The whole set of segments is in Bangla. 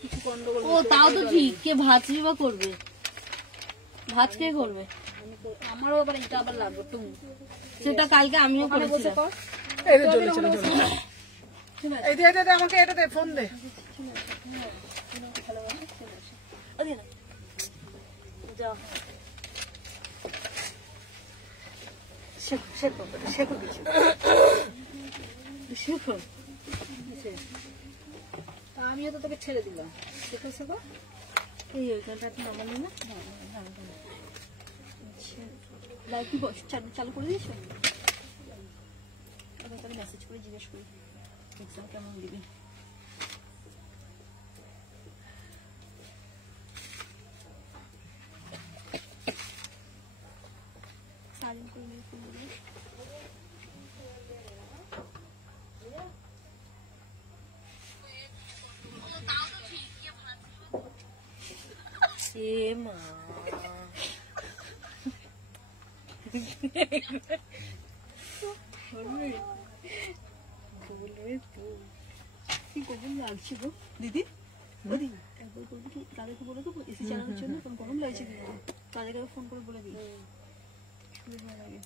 কিছু গন্ডগোল। ও তাও তো ঠিক, কে ভাজবে বা করবে? ভাজ কে করবে? আমারও আবার এটা আবার লাগবে তুমি। সেটা কালকে আমিও করেছিলাম। এই যে চলে চলে চলে। এই দে দে আমাকে এটা দে, ফোন দে। আমিও তো তোকে ছেড়ে দিলাম। শেখো শেখো। এই ওইখানটা আপনি নামালেন না? লাইট কি চালু করে দিয়েছো? আমি তাহলে মেসেজ করে জিজ্ঞেস করি এক্সাম কেমন দিবি। মা কি গরম লাগছে গো দিদি। একবার বলবো কি তাদেরকে বলে দেবো এসি চালানোর জন্য? গরম লাগছে কিন্তু তাদেরকে ফোন করে বলে দিই। ভালো লাগে।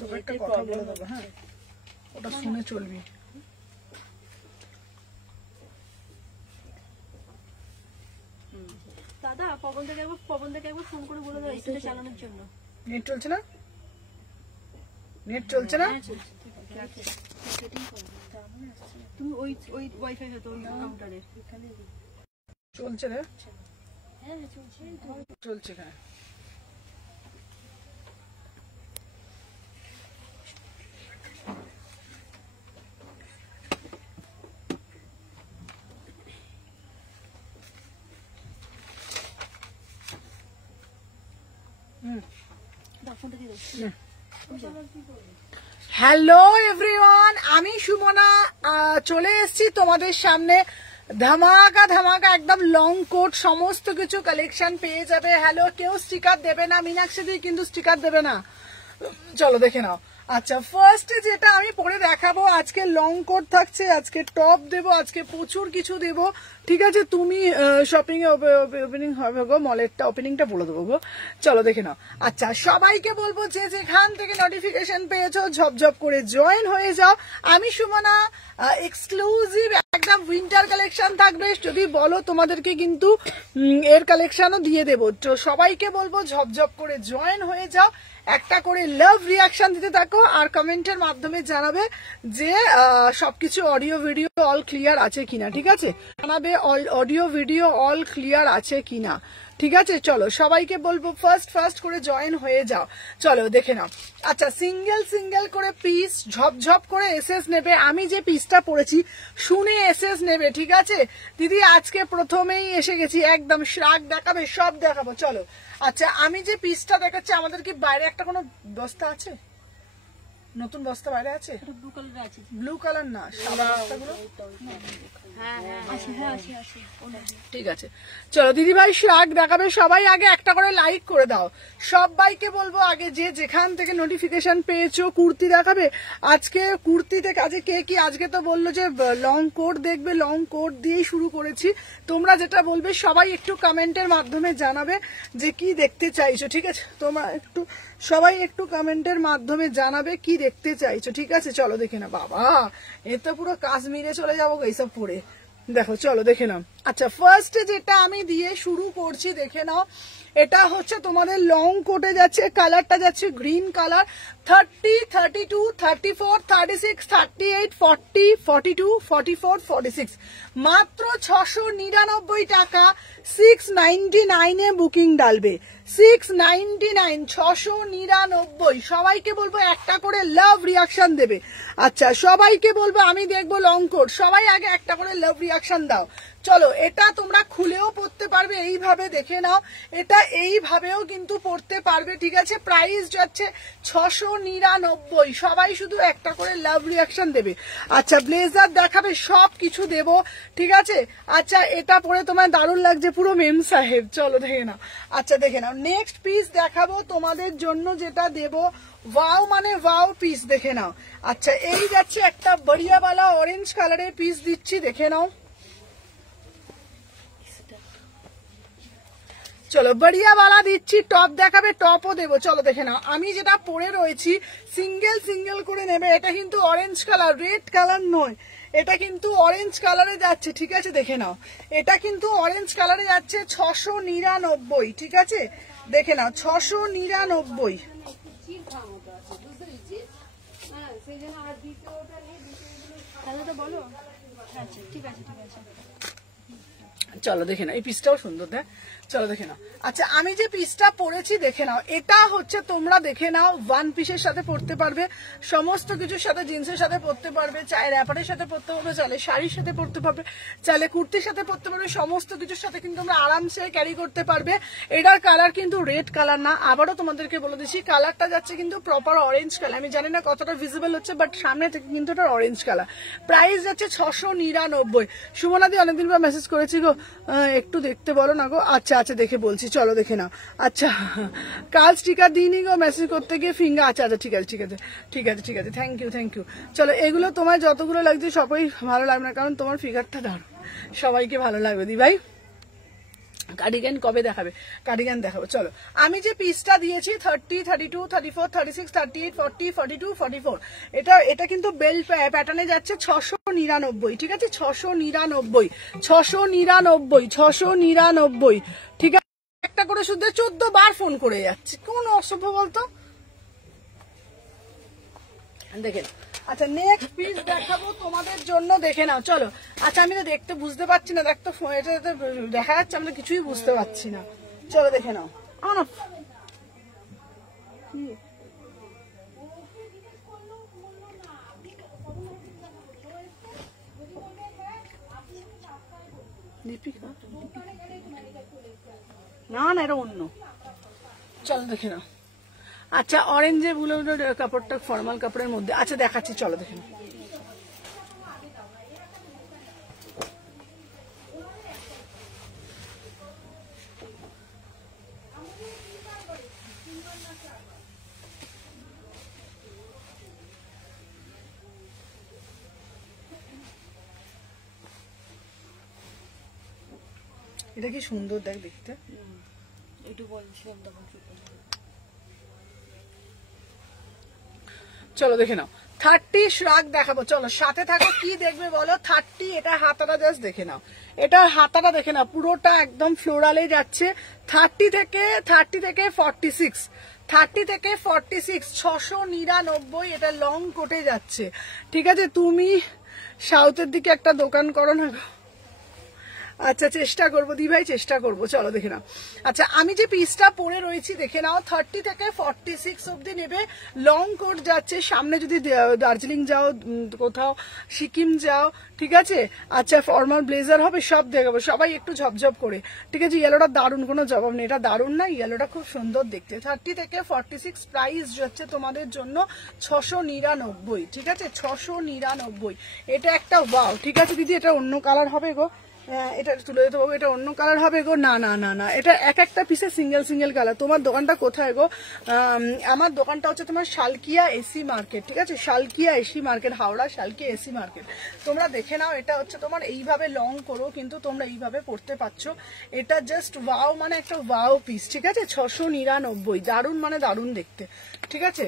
তোকে একটা কথা বলে দেবো, হ্যাঁ ওটা শুনে চলবি। দাদা পবন থেকে একবার ফোন করে বলে দাও এসিটা চালানোর জন্য। নেট চলছে না? নেট চলছে না? তুমি ওই ওয়াইফাই হয়তো ওই কাউন্টারে চলছে রে? চলছে। হ্যাঁ হ্যালো এভরিওয়ান, আমি সুমনা চলে এসেছি তোমাদের সামনে। ধামাকা ধামাকা একদম লং কোট সমস্ত কিছু কালেকশন পেয়ে যাবে। হ্যালো, কেউ স্টিকার দেবে না, মীনাক্ষী দি কিন্তু স্টিকার দেবে না। চলো দেখে নাও। আচ্ছা, ফার্স্ট যেটা আমি পরে দেখাবো, আজকে লং কোট থাকছে, আজকে টপ দেবো, আজকে প্রচুর কিছু দেবো। ঠিক আছে, তুমি শপিং এ ওপেনিং হবে গো, মলেরটা ওপেনিংটা বলে দেবো গো। চলো দেখে নাও। আচ্ছা, সবাইকে বলবো যে যেখান থেকে নোটিফিকেশন পেয়েছো ঝপঝপ করে জয়েন হয়ে যাও। আমি সুমনা, এক্সক্লুসিভ একদম উইন্টার কালেকশন থাকবে। যদি বলো তোমাদেরকে কিন্তু এর কালেকশনও দিয়ে দেবো। তো সবাইকে বলবো ঝপঝপ করে জয়েন হয়ে যাও, একটা করে লাভ রিয়াকশন দিতে থাকো, আর কমেন্টের মাধ্যমে জানাবে যে সবকিছু অডিও ভিডিও অল ক্লিয়ার আছে কিনা। ঠিক আছে, জানাবে অডিও ভিডিও অল ক্লিয়ার আছে কিনা। ঠিক আছে, চলো সবাইকে বলবো ফার্স্ট করে জয়েন হয়ে যাও। চলো দেখে নাও। আচ্ছা, সিঙ্গেল করে পিস ঝপঝপ করে এসএস নেবে। আমি যে পিসটা পরেছি শুনে এসএস নেবে। ঠিক আছে দিদি, আজকে প্রথমেই এসে গেছি, একদম শ্রাগ দেখাবে, সব দেখাবো। চলো। আচ্ছা, আমি যে পিসটা দেখাচ্ছি, আমাদের কি বাইরে একটা কোনো বস্তা আছে? নতুন বস্তা বাইরে আছে? ব্লু কালার আছে। ব্লু কালার না, সাদা বস্তাগুলো। ঠিক আছে, চলো দিদি ভাই শ্রাগ দেখাবে। সবাই আগে একটা করে লাইক করে দাও। সবাইকে বলবো আগে যে যেখান থেকে নোটিফিকেশন পেয়েছো কুর্তি দেখাবে। আজকে কুর্তি থেকে আজকে কে কি, আজকে তো বললো যে লং কোট দেখবে, লং কোট দিয়েই শুরু করেছি। তোমরা যেটা বলবে সবাই একটু কমেন্টের মাধ্যমে জানাবে যে কি দেখতে চাইছো। ঠিক আছে, তোমরা সবাই একটু কমেন্টের মাধ্যমে জানাবে কি দেখতে চাইছো। ঠিক আছে, চলো দেখে না। বাবা, এ তো পুরো কাশ্মীরে চলে যাবো এইসব পরে। দেখো, চলো দেখে নাও। আচ্ছা, ফার্স্ট যেটা আমি দিয়ে শুরু করছি, দেখে নাও। এটা হচ্ছে তোমাদের লং কোটে যাচ্ছে, কালারটা যাচ্ছে গ্রিন কালার। 30, 32, 34, 36, 38, 40, 42, 44, 46, মাত্র 699 টাকা। 699 এ বুকিং ডালবে। 699, 699। সবাইকে বলবো একটা করে লাভ রিয়াকশন দেবে। আচ্ছা, সবাইকে বলবো আমি দেখবো লং কোট, সবাই আগে একটা করে লাভ রিয়াকশন দাও। চলো, এটা তোমরা খুলেও পড়তে পারবে, এইভাবে দেখে নাও। এটা এইভাবেও কিন্তু পড়তে পারবে। ঠিক আছে, প্রাইস যাচ্ছে 699। সবাই শুধু একটা করে লাভ রিয়াকশন দেবে। আচ্ছা, ব্লেজার দেখাবে, সব কিছু দেবো। ঠিক আছে, আচ্ছা এটা পরে তোমার দারুণ লাগছে, পুরো মেম সাহেব। চলো দেখে নাও। আচ্ছা দেখে নাও, নেক্সট পিস দেখাবো তোমাদের জন্য, যেটা দেব ওয়াও মানে ওয়াও পিস, দেখে নাও। আচ্ছা এই যাচ্ছে একটা বড়িয়াওয়ালা অরেঞ্জ কালারের পিস দিচ্ছি, দেখে নাও। চলো বড়িয়াওয়ালা দিচ্ছি, টপ দেখাবে, টপও দেবো, চলো দেখে নাও। আমি যেটা পরে রয়েছি সিঙ্গেল সিঙ্গেল করে নেবে, এটা কিন্তু অরেঞ্জ কালার, রেড কালার নয়, এটা কিন্তু অরেঞ্জ কালারে যাচ্ছে, ঠিক আছে দেখে নাও। এটা কিন্তু অরেঞ্জ কালারে যাচ্ছে 699, ঠিক আছে দেখে নাও 699। তাহলে তো বলো। আচ্ছা ঠিক আছে ঠিক আছে। চলো দেখে নাও, এই পিসটাও সুন্দর দেখ, চলো দেখে নাও। আচ্ছা আমি যে পিসটা পরেছি দেখে নাও, এটা হচ্ছে তোমরা দেখে নাও ওয়ান পিসের সাথে পরতে পারবে, সমস্ত কিছুর সাথে, জিন্সের সাথে পরতে পারবে, চাই র্যাপারের সাথে পরতে পারবে, চাইলে শাড়ির সাথে পরতে পারবে, চাইলে কুর্তির সাথে পরতে পারবে, সমস্ত কিছুর সাথে কিন্তু তোমরা আরামসে ক্যারি করতে পারবে। এটার কালার কিন্তু রেড কালার না, আবারও তোমাদেরকে বলে দিচ্ছি, কালারটা যাচ্ছে কিন্তু প্রপার অরেঞ্জ কালার। আমি জানি না কতটা ভিজিবল হচ্ছে, বাট সামনে থেকে কিন্তু এটা অরেঞ্জ কালার। প্রাইস যাচ্ছে 699। সুমনাদি অনেকদিন পর মেসেজ করেছি গো, একটু দেখতে বলো না গো। আচ্ছা আচ্ছা দেখে বলছি, চলো দেখে নাও। আচ্ছা কাল স্টিকার দিইনি গো মেসেজ করতে গিয়ে ফিঙ্গার। আচ্ছা আচ্ছা ঠিক আছে ঠিক আছে ঠিক আছে ঠিক আছে, থ্যাংক ইউ থ্যাংক ইউ। চলো এগুলো তোমার যতগুলো লাগছে সবাই ভালো লাগবে না, কারণ তোমার ফিগারটা দারুণ, সবাইকে ভালো লাগবে। দি ভাই কার্ডিগান কবে দেখাবে? কার্ডিগান দেখাবো। চলো আমি যে পিসটা দিয়েছি 30, 32, 34, 36, 38, 40, 42, 44, এটা কিন্তু বেল্ট প্যাটার্নে যাচ্ছে 699, ঠিক আছে 699, 699, 699, ঠিক আছে। একটা করে শুধু 14 বার ফোন করে যাচ্ছে, কোন অসভ্য বলতো, দেখেন। আচ্ছা নেক্সট পিস দেখাবো তোমাদের জন্য, দেখে নাও চলো। আচ্ছা আমি তো দেখতে বুঝতে পারছি না, দেখ তো এটা দেখা যাচ্ছে, আমরা কিছুই বুঝতে পারছি না, চলো দেখে নাও। আমার না না এটা অন্য, চলো দেখে নাও। আচ্ছা অরেঞ্জে বুলো কাপড়টা ফর্মাল কাপড়ের মধ্যে, আচ্ছা দেখাচ্ছি, চলো দেখে নাও। এটা কি সুন্দর দেখ দেখতে, একটু বলছিলাম তখন। চলো দেখে নাও। 30 শ্রাগ দেখাবো, চলো সাথে থাকো। কি দেখবে বলো? 30, এটা হাতাটা জাস্ট দেখে নাও, এটা হাতাটা দেখে নাও, পুরোটা একদম ফ্লোরালে যাচ্ছে। 30 থেকে 46, 30 থেকে 46, 699, এটা লং কোটে যাচ্ছে, ঠিক আছে। তুমি সাউথের দিকে একটা দোকান করো না। আচ্ছা চেষ্টা করবো দি ভাই, চেষ্টা করবো, চলো দেখে নাও। আচ্ছা আমি যে পিসটা পরে রয়েছি দেখে নাও, 30 থেকে 46 অব্দি নেবে, লং কোট যাচ্ছে। সামনে যদি দার্জিলিং যাও, কোথাও সিকিম যাও, ঠিক আছে। আচ্ছা ফর্মাল ব্লেজার হবে, সব দেখাবো, সবাই একটু ঝপঝপ করে, ঠিক আছে। ইয়েলোটা দারুণ, কোনো জবাব নেই, এটা দারুণ না, ইয়েলোটা খুব সুন্দর দেখতে। 30 থেকে 46 প্রাইস যাচ্ছে তোমাদের জন্য 699, ঠিক আছে 699। এটা একটা ওয়াও, ঠিক আছে দিদি, এটা অন্য কালার হবে গো, এটা তুলে দিতে পারবো, এটা অন্য কালার হবে গো। না না না না, এটা এক একটা পিসে সিঙ্গেল সিঙ্গেল কালার। তোমার দোকানটা কোথায় গো? আমার দোকানটা হচ্ছে তোমার শালকিয়া এসি মার্কেট, ঠিক আছে, Salkia AC market, Howrah Salkia AC market. তোমরা দেখে নাও, এটা হচ্ছে তোমার এইভাবে লং করো, কিন্তু তোমরা এইভাবে পড়তে পারছো। এটা জাস্ট ওয়াও, মানে একটা ওয়াও পিস, ঠিক আছে 699, দারুণ মানে দারুণ দেখতে, ঠিক আছে।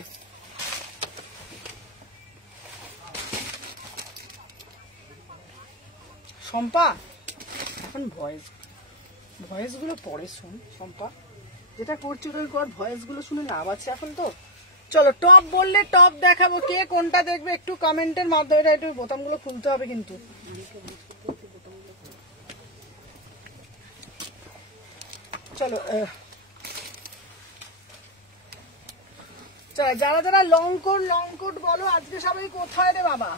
শম্পা এখন ভয়েস গুলো পরে শুন, শম্পা যেটা করছি ওটা কর, ভয়েস গুলো শুনে লাভ আছে এখন তো। চলো টপ বললে টপ দেখাবো, কে কোনটা দেখবে একটু কমেন্টের মাধ্যমে, একটু বোতামগুলো খুলতে হবে কিন্তু। চলো চলো, যারা যারা লং কোট বলো, আজকে সবাই কোথায় রে বাবা?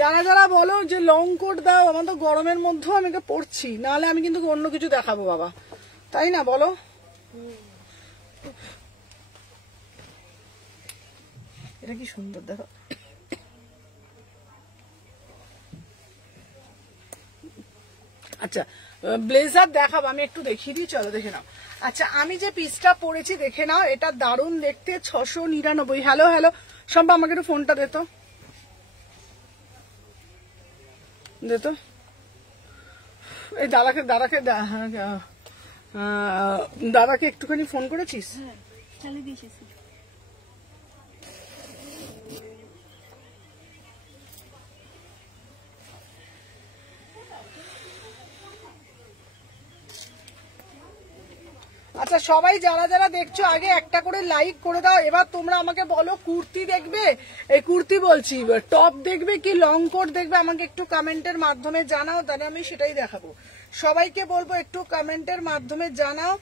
যারা যারা বলো যে লং কোট দাও, আমার তো গরমের মধ্যেও আমি পড়ছি, নাহলে আমি কিন্তু অন্য কিছু দেখাবো বাবা, তাই না বলো? এটা কি সুন্দর দেখো। আচ্ছা আচ্ছা ব্লেজার দেখাবো, আমি একটু দেখিয়ে দিই, চলো দেখে নাও। আচ্ছা আমি যে পিসটা পরেছি দেখে নাও, এটা দারুণ দেখতে, 699। হ্যালো হ্যালো সম্ভব, আমাকে একটু ফোনটা দে তো, এই দাদাকে একটুখানি ফোন করেছিস? হ্যাঁ চালিয়ে দিয়েছিস। আচ্ছা সবাই যারা যারা দেখছো আগে একটা করে লাইক করে দাও। এবার তোমরা আমাকে বলো কুর্তি দেখবে, এই কুর্তি বলছি, টপ দেখবে কি লং কোট দেখবে, আমাকে একটু কমেন্টের মাধ্যমে জানাও, তাহলে আমি সেটাই দেখাবো। সবাইকে বলবো একটু কমেন্টের মাধ্যমে জানাও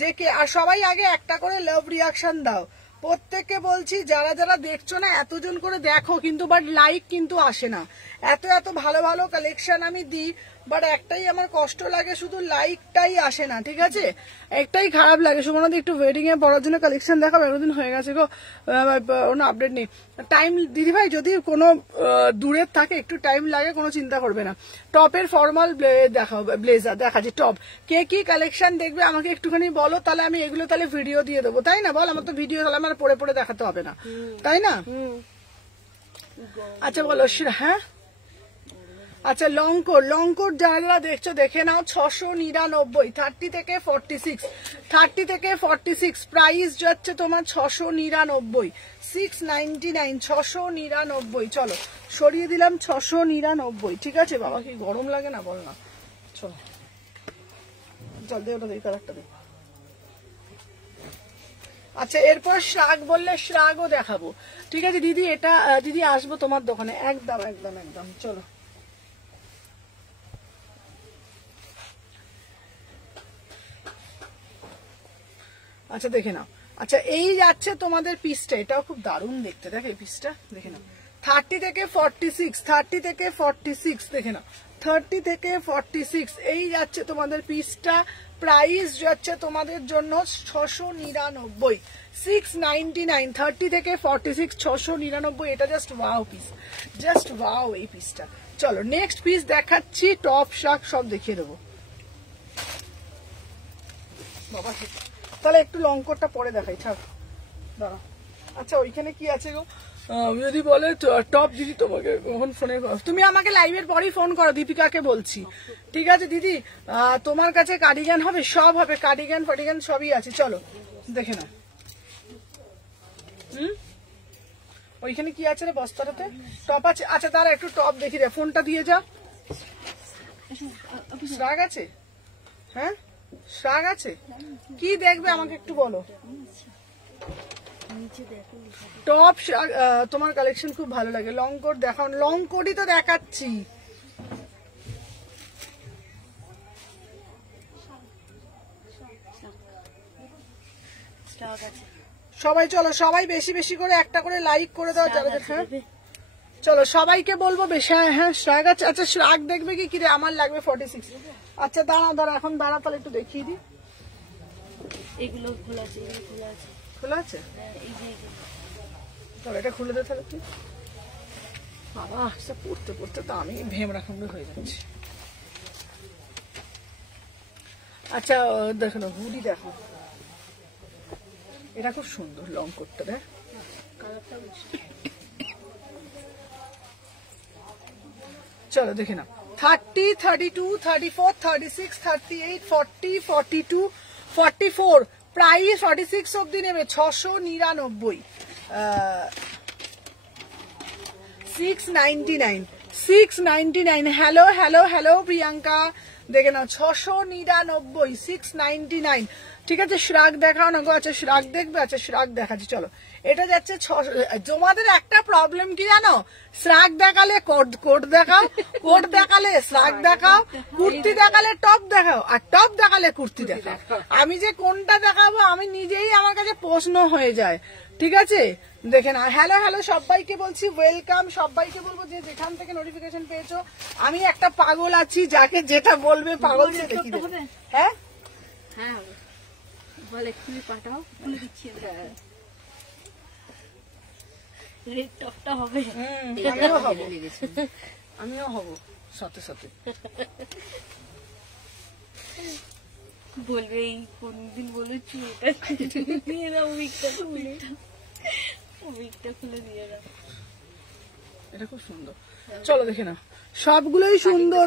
যে কে, আর সবাই আগে একটা করে লাভ রিয়াকশন দাও। প্রত্যেককে বলছি যারা যারা দেখছো না এতজন করে দেখো, কিন্তু বাট লাইক কিন্তু আসে না। এত এত ভালো ভালো কালেকশন আমি দিই, বাট একটাই আমার কষ্ট লাগে, শুধু লাইকটাই আসে না, ঠিক আছে? একটাই খারাপ লাগে। সুমনাদি একটু ওয়েডিং এ পড়ার জন্য কালেকশন দেখাবো, এতদিন হয়ে গেছে গো, কোনো আপডেট নেই। টাইম দিদি ভাই যদি কোনো দূরের থাকে একটু টাইম লাগে, কোনো চিন্তা করবে না। টপের ফর্মাল দেখাও, ব্লেজার দেখাচ্ছি, টপ কে কি কালেকশন দেখবে আমাকে একটুখানি বলো, তাহলে আমি এগুলো তাহলে ভিডিও দিয়ে দেবো, তাই না? বল, আমার তো ভিডিও তাহলে আমার পরে পরে দেখাতে হবে না, তাই না? আচ্ছা বলো। হ্যাঁ আচ্ছা লং কোট যারা দেখছো দেখে নাও, 699, 30 থেকে 46, 30 থেকে 46 প্রাইস যাচ্ছে তোমার 699, 699, 699। চলো সরিয়ে দিলাম 699, ঠিক আছে? বাবা কি গরম লাগে না, বল না, চলো চল দে ওটা, দিই কালারটা দে। আচ্ছা এরপর শ্রাগ বললে শ্রাগও দেখাবো, ঠিক আছে দিদি? এটা দিদি আসবো তোমার দোকানে, একদম একদম একদম, চলো। আচ্ছা দেখে নাও। আচ্ছা এই যাচ্ছে তোমাদের পিসটা, এটাও খুব দারুণ দেখতে, দেখো এই পিসটা দেখে নাও, 30 থেকে 46, 30 থেকে 46 দেখে নাও, 30 থেকে 46 এই যাচ্ছে তোমাদের পিসটা। প্রাইস যাচ্ছে তোমাদের জন্য 699, 699, 30 থেকে 46, 699। এটা just wow piece, just wow এই পিসটা। চলো নেক্সট পিস দেখাচ্ছি, টপ শাক সব দেখিয়ে দেবো। বাবা তাহলে একটু লং কোটটা পরে দেখাই, ছাড় দাঁড়া। আচ্ছা ওইখানে কি আছে গো, যদি বলে টপ দিদি তোমাকে কখন ফোনে, তুমি আমাকে লাইভের পরেই ফোন করো, দীপিকাকে বলছি, ঠিক আছে দিদি? তোমার কাছে কার্ডিগান হবে, সব হবে, কার্ডিগান ফার্ডিগান সবই আছে, চলো দেখে নাও। ওইখানে কি আছে রে বস্তাটাতে? টপ আছে। আচ্ছা দাঁড়া একটু টপ দেখি রে, ফোনটা দিয়ে যা। শ্রাগ আছে? হ্যাঁ শ্রাগ আছে, কি দেখবে আমাকে একটু বলো। টপ তোমার কালেকশন খুব ভালো লাগে, লং কোট দেখাও, লং কোটই তো দেখাচ্ছি। সবাই চলো, সবাই বেশি বেশি করে একটা করে লাইক করে দাও যারা। হ্যাঁ চলো সবাইকে বলবো বেশি। হ্যাঁ শ্রাগ আছে। আচ্ছা শ্রাগ দেখবে কি রে, আমার লাগবে 46। আচ্ছা দাঁড়া দাঁড়া, এখন দাঁড়া তাহলে একটু দেখিয়ে দিই। এগুলো খোলা আছে, এগুলো খোলা আছে, খোলা আছে, এই যে তাহলে এটা খুলে দে তাহলে তুই। বাবা সব পড়তে পড়তে তো আমি ভেমরা খামড়ে হয়ে যাচ্ছি। আচ্ছা দেখো না, হুডি দেখো, এটা খুব সুন্দর লং কোটটা, দেখ চলো দেখে নাও। 30, 32, 34, 36, 38, 40, 42, 44 প্রাইস 46 অব্দি নেবে, 699, 699, 699। হ্যালো হ্যালো হ্যালো প্রিয়াঙ্কা, দেখে নাও 699, 699, ঠিক আছে? শ্রাগ দেখাও না গো। আচ্ছা শ্রাগ দেখবে, আচ্ছা শ্রাগ দেখাচ্ছি চলো। এটা যাচ্ছে 600। তোমাদের একটা প্রবলেম কি জানো, শ্রাগ দেখালে কোট দেখাও, কোট দেখালে শ্রাগ দেখাও, কুর্তি দেখালে টপ দেখাও, আর টপ দেখালে কুর্তি দেখাও। আমি যে কোনটা দেখাবো আমি নিজেই, আমার কাছে প্রশ্ন হয়ে যায়, ঠিক আছে? দেখে না। হ্যালো হ্যালো সবাইকে বলছি ওয়েলকাম, সবাইকে বলবো যে যেখান থেকে নোটিফিকেশন পেয়েছো। আমি একটা পাগল আছি, যাকে যেটা বলবে পাগল সে দেখি দেবে। হ্যাঁ হ্যাঁ বলে খুলে পাঠাও, খুলে দিচ্ছি। রেড টপটা হবে, আমিও হব, আমিও হব সাথে সাথে। বলবে এই কোনদিন বলেছি এটা দিয়ে দাও, উইকটা খুলে দিয়ে দাও। এটা খুব সুন্দর, চলো দেখে নাও। সবগুলোই সুন্দর,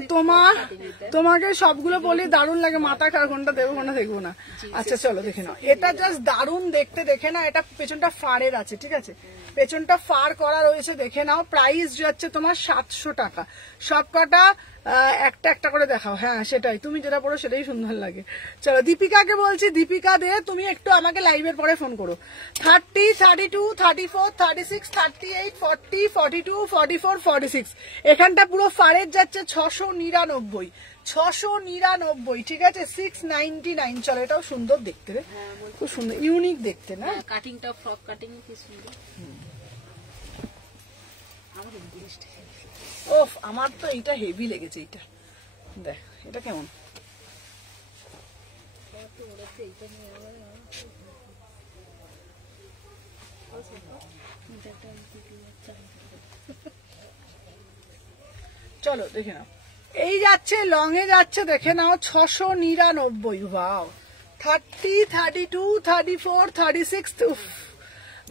তোমাকে সবগুলো বলি দারুণ লাগে, মাথা কার কোনটা দেবো কোনটা দেখবো না। আচ্ছা চলো দেখে নাও, এটা জাস্ট দারুণ দেখতে, দেখে না, এটা পেছনটা ফাড়ের আছে, ঠিক আছে, পেছনটা ফাড় করা রয়েছে, দেখে নাও। প্রাইস যাচ্ছে তোমার 700 টাকা। সব কটা একটা একটা করে দেখাও। হ্যাঁ সেটাই, তুমি যেটা পড়ো সেটাই সুন্দর লাগে। চলো দীপিকাকে বলছি, দীপিকা দে তুমি একটু আমাকে লাইভের পরে ফোন করো। 30, 32, 34, 36, 38, 40, 42, 44, 46 এখানটা পুরো ফাড়ের যাচ্ছে 699, 699, ঠিক আছে, 699। চলো এটাও সুন্দর দেখতে রে, খুব সুন্দর ইউনিক দেখতে না, কাটিংটা ফ্রক কাটিং কি সুন্দর। আমার এই জিনিসটা ওফ, আমার তো এইটা হেভি লেগেছে। এইটা দেখ, এটা কেমন, চলো দেখে নাও। এই যাচ্ছে লং এ যাচ্ছে, দেখে নাও 699। ওয়াও, 30, 32, 34, 36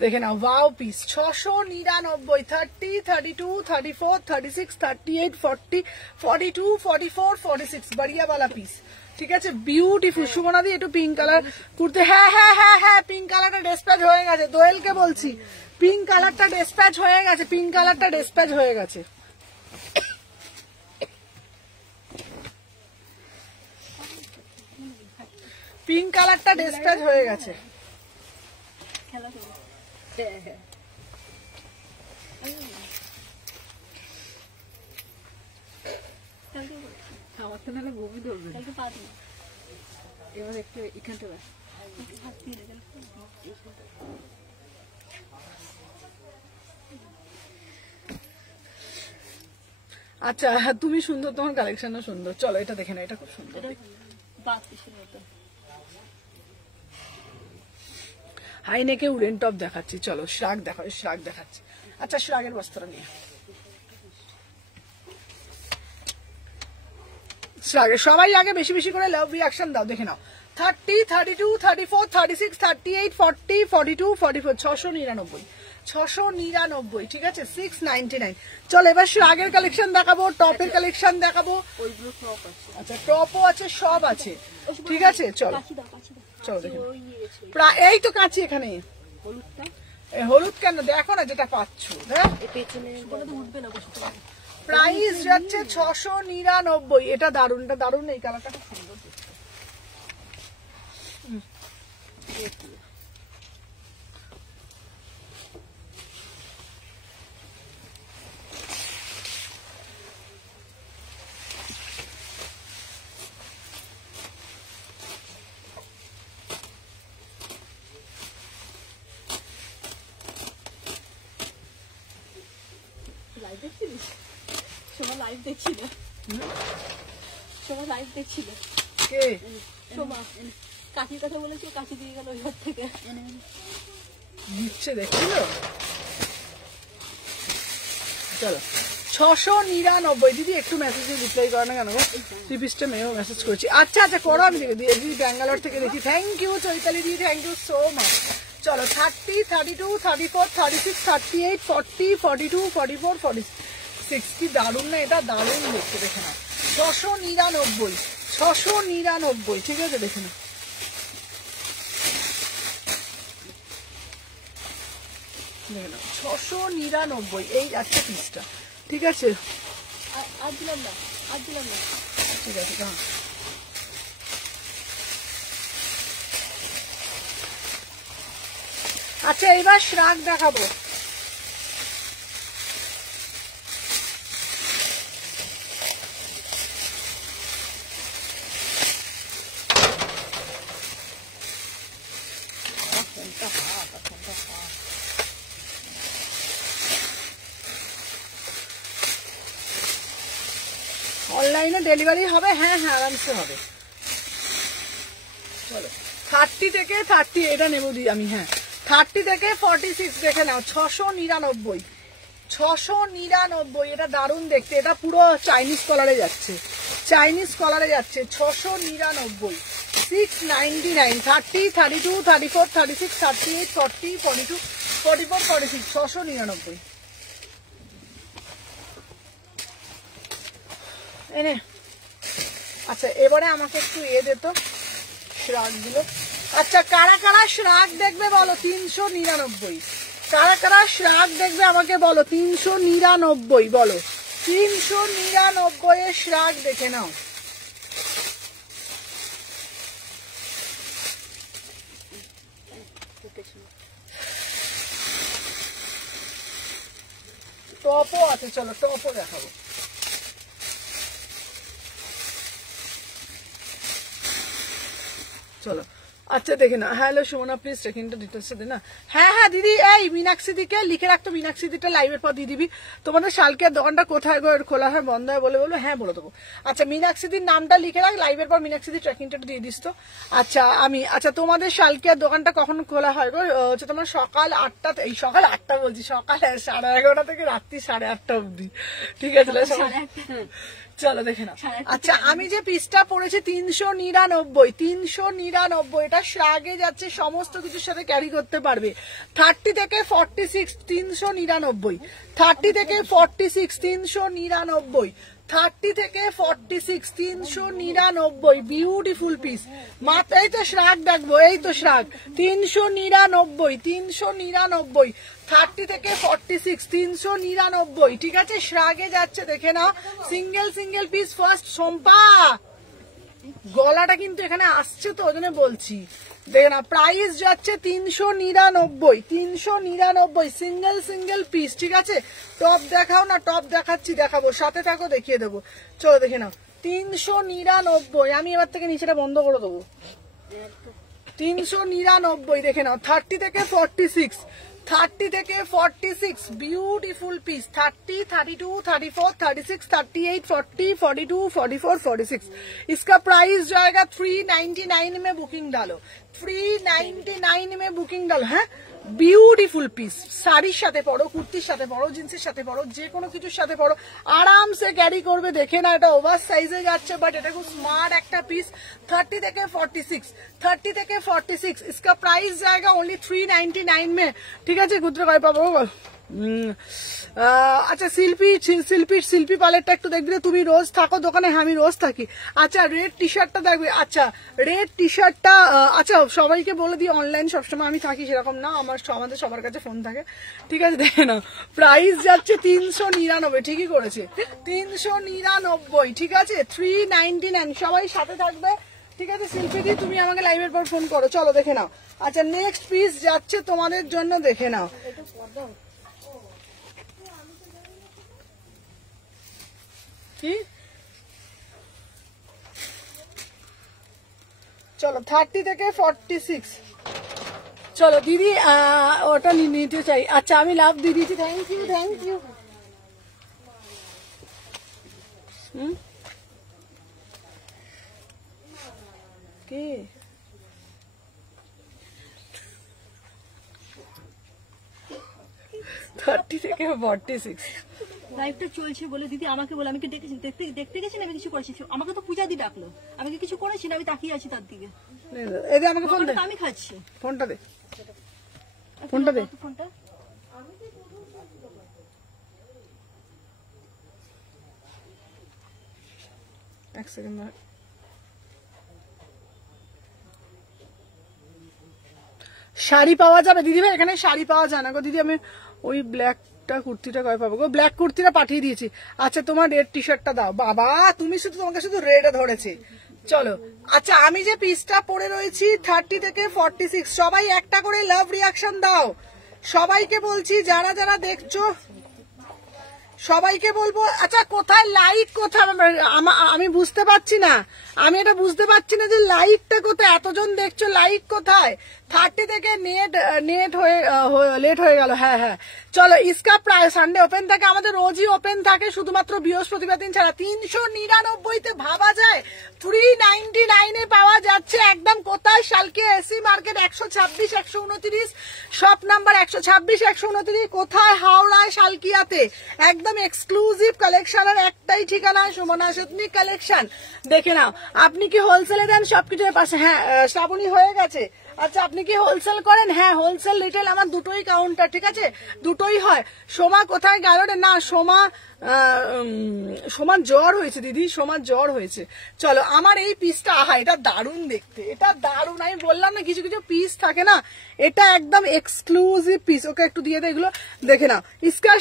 দেখে নাও, ওয়াও পিস 699, 30, 32, 34, 36, 38, 40, 42, 44, 46 बढ़िया वाला পিস, ঠিক আছে, বিউটিফুল। সুমনা দি একটু পিঙ্ক কালার কুর্তে, হ্যাঁ হ্যাঁ হ্যাঁ হ্যাঁ, পিঙ্ক কালারটা ডিসপ্যাচ হয়ে গেছে, দোয়েলকে বলছি পিঙ্ক কালারটা ডিসপ্যাচ হয়ে গেছে, পিঙ্ক কালারটা ডিসপ্যাচ হয়ে গেছে। পিঙ্ক কালারটা ডিসপ্যাচ হয়ে গেছে। খেলা করো। হ্যাঁ হ্যাঁ, কালকে করো। আমার তো নাহলে বমি ধরবে। কালকে পা দিও। এবার একটু এখানটা রাখ। হাত দিয়ে দে, কালকে। আচ্ছা তুমি সুন্দর, তোমার কালেকশনও সুন্দর। চলো এটা দেখে না, এটা খুব সুন্দর। এটা বাদ পিসের মতো। হাইনেকে উডেন টপ দেখাচ্ছি, চলো শ্রাগ দেখাও, শ্রাগ দেখাচ্ছি। আচ্ছা শ্রাগের বস্ত্র নিয়ে, শ্রাগের সবাই আগে বেশি বেশি করে লাভ রিয়াকশন দাও, দেখে নাও। 30, 32, 34, 36, 38, 40, 42, 44 699, 699, ঠিক আছে, 699। চলো এবার শ্রাগের কালেকশন দেখাবো, টপের কালেকশন দেখাবো। ওইগুলো ফ্রক আছে। আচ্ছা টপও আছে, সব আছে, ঠিক আছে। চলো কাছি দাও, কাছি দাও। চলো দেখে নাও। ওই আছে প্রায় এই তো কাছে এখানে, হলুদটা, হলুদ কেন, দেখো না যেটা পাচ্ছ। হ্যাঁ এই পেছনে বলে তো উঠবে না, বসতে হবে। প্রাইস যাচ্ছে 699। এটা দারুন, এটা দারুন, এই কালারটা খুব সুন্দর দেখতে। লাইভ দেখছিলিস? সোমা লাইভ দেখছিল, সোমা লাইভ দেখছিল। কে সোমা কাকির কথা বলেছি, কাকি দিয়ে গেল ওই ঘর থেকে। দিচ্ছে দেখছিল। চলো 699। দিদি একটু মেসেজে রিপ্লাই করো না কেন গো? 3 পিসটা মেয়েও মেসেজ করেছি। আচ্ছা আচ্ছা করো, আমি দেখি দিদি ব্যাঙ্গালোর থেকে দেখি। Thank you Chaitali di, thank you so much. চলো 30, 32, 34, 36, 38, 40, 42, 44, 46 কি দারুণ না, এটা দারুণ দেখতে, দেখে না। 699, 699, ঠিক আছে, দেখে না। দেখে নাও 699 এই একটা পিসটা, ঠিক আছে, আর দিলাম না, আর দিলাম না। ঠিক আছে। হ্যাঁ আচ্ছা এবার শ্রাগ দেখাবো। অনলাইনে ডেলিভারি হবে? হ্যাঁ হ্যাঁ আরামসে হবে। চলো 30 থেকে 30 এটা নেবো দি আমি। হ্যাঁ 30 থেকে 46 দেখে নাও, 699, 699। এটা দারুণ দেখতে, এটা পুরো চাইনিজ কালারে যাচ্ছে, চাইনিজ কলারে যাচ্ছে 699, 699, 30, 32, 34, 36, 38, 40, 42, 44, 46, 699 এনে। আচ্ছা এবারে আমাকে একটু দিত শ্রাগ গুলো। আচ্ছা কারা কারা শ্রাগ দেখবে বলো? 399। কারা কারা শ্রাগ দেখবে আমাকে বলো? 399 বলো। 399 এর শ্রাগ দেখে নাও। টপও আছে, চলো টপও দেখাবো। চলো আচ্ছা দেখে না। হ্যালো সুমনা প্লিজ ট্রেকিংটা ডিটেলস দে না। হ্যাঁ হ্যাঁ দিদি, এই মীনাক্ষী দিকে লিখে রাখতো, মীনাক্ষী দিটা লাইভের পর দিয়ে দিবি। তোমাদের শালকের দোকানটা কোথায় খোলা হয় বন্ধ হয় বলে বলো? হ্যাঁ বলে দেবো। আচ্ছা মীনাক্ষীদির নামটা লিখে রাখ, লাইভের পর মীনাক্ষীদির ট্রেকিংটা দিয়ে দিস তো। আচ্ছা আচ্ছা তোমাদের শালকের দোকানটা কখন খোলা হয় গো? হচ্ছে তোমার সকাল 8টা, এই সকাল 8টা বলছি, সকাল 11:30 থেকে রাত্রি 8:30 অব্দি, ঠিক আছে? চলো দেখে নাও। আচ্ছা আমি যে পিসটা পড়েছি 399, এটা শ্রাগে যাচ্ছে, সমস্ত কিছুর সাথে ক্যারি করতে পারবে। 30 থেকে 46 399, 30 থেকে 46 399, 30 থেকে 46 399, বিউটিফুল পিস। মাত্রাই তো শ্রাগ দেখবো, এই তো শ্রাগ 399, 399, 30 থেকে 46 399, ঠিক আছে? শ্রাগে যাচ্ছে দেখে নাও, সিঙ্গেল সিঙ্গেল পিস। ফার্স্ট সম্পা গলাটা কিন্তু এখানে আসছে তো ওই জন্য বলছি, দেখে না। প্রাইস যাচ্ছে 399, 399 সিঙ্গেল সিঙ্গেল পিস, ঠিক আছে? টপ দেখাও না? টপ দেখাচ্ছি, দেখাবো, সাথে থাকো, দেখিয়ে দেবো। চলো দেখে নাও 399। আমি এবার থেকে নিচেটা বন্ধ করে দেবো। 399 দেখে নাও। 30 থেকে 46, 30 থেকে 46 বিউটিফুল পিস। 30, 32, 34, 36, 38, 40, 42, 44, 46। इसका प्राइस जाएगा 399 में बुकिंग डालो, 399 में बुकिंग डालो। হ্যাঁ বিউটিফুল পিস, শাড়ির সাথে পরো, কুর্তির সাথে পরো, জিন্সের সাথে পরো, যে কোনো কিছুর সাথে পরো, আরামসে ক্যারি করবে। দেখে না এটা ওভার সাইজে যাচ্ছে, বাট এটা খুব স্মার্ট একটা পিস। 30 থেকে 46, 30 থেকে 46 इसका प्राइस जाएगा ओनली 399 में, ঠিক আছে? কুত্রে কয় পাবো? আচ্ছা শিল্পী পালেরটা একটু দেখবে। তুমি রোজ থাকো দোকানে? হ্যাঁ আমি রোজ থাকি। আচ্ছা রেড টি শার্টটা দেখবে। আচ্ছা রেড টি শার্টটা, আচ্ছা সবাইকে বলে দিই অনলাইন সবসময় আমি থাকি সেরকম না, আমাদের সবার কাছে ফোন থাকে, ঠিক আছে? দেখে নাও প্রাইস যাচ্ছে 399, ঠিকই করেছে 399, ঠিক আছে? 399, সবাই সাথে থাকবে, ঠিক আছে? শিল্পীদি তুমি আমাকে লাইভের পর ফোন করো। চলো দেখে নাও। আচ্ছা নেক্সট পিস যাচ্ছে তোমাদের জন্য, দেখে নাও। কি চলো 30 থেকে 46, চলো দিদি ওটা নিতে চাই। আচ্ছা আমি লাভ দিয়ে দিচ্ছি, থ্যাংক ইউ থ্যাংক ইউ। কি 30 থেকে 46 লাইভটা চলছে বলে দিদি আমাকে বলে, আমি কি দেখতে গেছি না? আমি কিছু করেছি? আমাকে তো পূজা দি ডাকলো, আমি কি কিছু করেছি না? আমি তাকিয়ে আছি তার দিকে। এদের আমাকে ফোন দে, আমি খাচ্ছি। ফোনটা দে, ফোনটা দে। ফোনটা এক সেকেন্ড। শাড়ি পাওয়া যাবে দিদি ভাই? এখানে শাড়ি পাওয়া যায় না গো দিদি। আমি ওই ব্ল্যাকটা কুর্তিটা কয় পাবো গো? ব্ল্যাক কুর্তিটা পাঠিয়ে দিয়েছি। আচ্ছা তোমার রেড টি শার্টটা দাও। বাবা তুমি শুধু, তোমাকে শুধু রেড ধরেছে। চলো আচ্ছা আমি যে পিসটা পরে রয়েছি 30 থেকে 46, সবাই একটা করে লাভ রিয়াকশন দাও। সবাইকে বলছি, যারা যারা দেখছো সবাইকে বলবো। আচ্ছা কোথায় লাইক, কোথায় আমি বুঝতে পারছি না। আমি এটা বুঝতে পারছি না যে লাইকটা কোথায়, এতজন দেখছো লাইক কোথায়? 30 থেকে নেট হয়ে লেট হয়ে গেল। হ্যাঁ হ্যাঁ চলো, ইসকা প্রায় সানডে ওপেন থাকে, আমাদের রোজই ওপেন থাকে, শুধুমাত্র বৃহস্পতিবার দিন ছাড়া। 399-তে ভাবা যায় 399-এ পাওয়া যাচ্ছে একদম। কোথায়? Salkia AC market 126-129 shop number 126-129। কোথায়? হাওড়ায় শালকিয়াতে। একদম এক্সক্লুসিভ কালেকশনের একটাই ঠিকানা, সুমনা সুতনি কালেকশন। দেখে নাও। আপনি কি হোলসেলে দেন? সবকিছুর পাশে। হ্যাঁ শ্রাবণী হয়ে গেছে। আচ্ছা আপনি কি হোলসেল করেন? হ্যাঁ হোলসেল রিটেল আমার দুটোই কাউন্টার, ঠিক আছে, দুটোই হয়। সোমা কোথায় গেল রে? না সোমার জ্বর হয়েছে দিদি, সোমার জ্বর হয়েছে। চলো, আমার এই পিসটা, আহা এটা দারুণ দেখতে, এটা দারুণ। আমি বললাম না কিছু কিছু পিস থাকে না, এটা একদম এক্সক্লুসিভ পিস। ওকে একটু দিয়ে দে এগুলো, দেখে নাও। ইসকা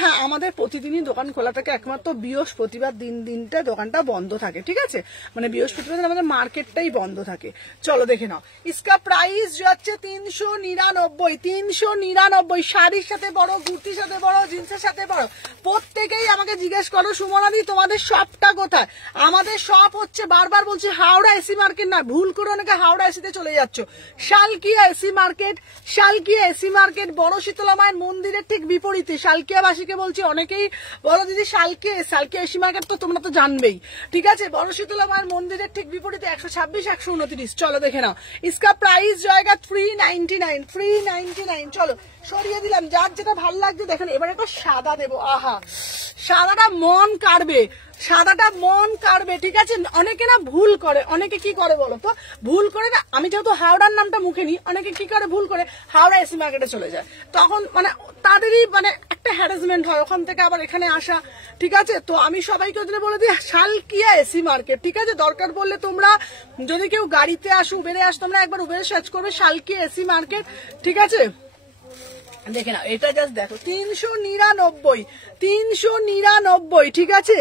হ্যাঁ আমাদের প্রতিদিনই দোকান খোলা থাকে, একমাত্র বৃহস্পতিবার দিনটা দোকানটা বন্ধ থাকে, ঠিক আছে, মানে বৃহস্পতিবার আমাদের মার্কেটটাই বন্ধ থাকে। চলো দেখে নাও। ইসকা প্রাইস যাচ্ছে 399। 399 শাড়ির সাথে বড়, কুর্তির সাথে বড়, জিন্সের সাথে বড়। প্রত্যেকেই আমাকে জিজ্ঞেস করো সুমনাদি তোমাদের শপটা কোথায়? আমাদের শপ হচ্ছে, বারবার বলছি, হাওড়া এসি মার্কেট না, ভুল করে অনেকে হাওড়া এসিতে চলে যাচ্ছ। Salkia AC market, Salkia AC market বড় শীতলা মায়ের মন্দিরের ঠিক বিপরীতে। শালকিয়াবাসীকে বলছি, অনেকেই বলো দিদি শালকিয়া এসি মার্কেট তো তোমরা তো জানবেই, ঠিক আছে, বড় শীতলা মায়ের মন্দিরের ঠিক বিপরীতে 126-129। চলো দেখে নাও। ইসকা প্রাইস জায়গা 399। 399। চলো সরিয়ে দিলাম, যার যেটা ভাল লাগছে দেখেন। এবার একটা সাদা দেবো, আহা সাদাটা মন কাড়বে, সাদাটা মন কাড়বে, ঠিক আছে। অনেকে না ভুল করে, অনেকে কি করে বলো তো, ভুল করে না, আমি যেহেতু হাওড়ার নামটা মুখে নিই, অনেকে কি করে ভুল করে হাওড়া এসি মার্কেটে চলে যায়, তখন মানে তাদেরই মানে একটা হ্যারাসমেন্ট হয় ওখান থেকে আবার এখানে আসা, ঠিক আছে। তো আমি সবাইকে ওদের বলে দিই শালকিয়া এসি মার্কেট, ঠিক আছে। দরকার পড়লে তোমরা যদি কেউ গাড়িতে আসো, উবেরে আসো, তোমরা একবার উবেরে সার্চ করবে শালকিয়া এসি মার্কেট, ঠিক আছে। দেখে নাও, এটা জাস্ট দেখো 399, 399, ঠিক আছে।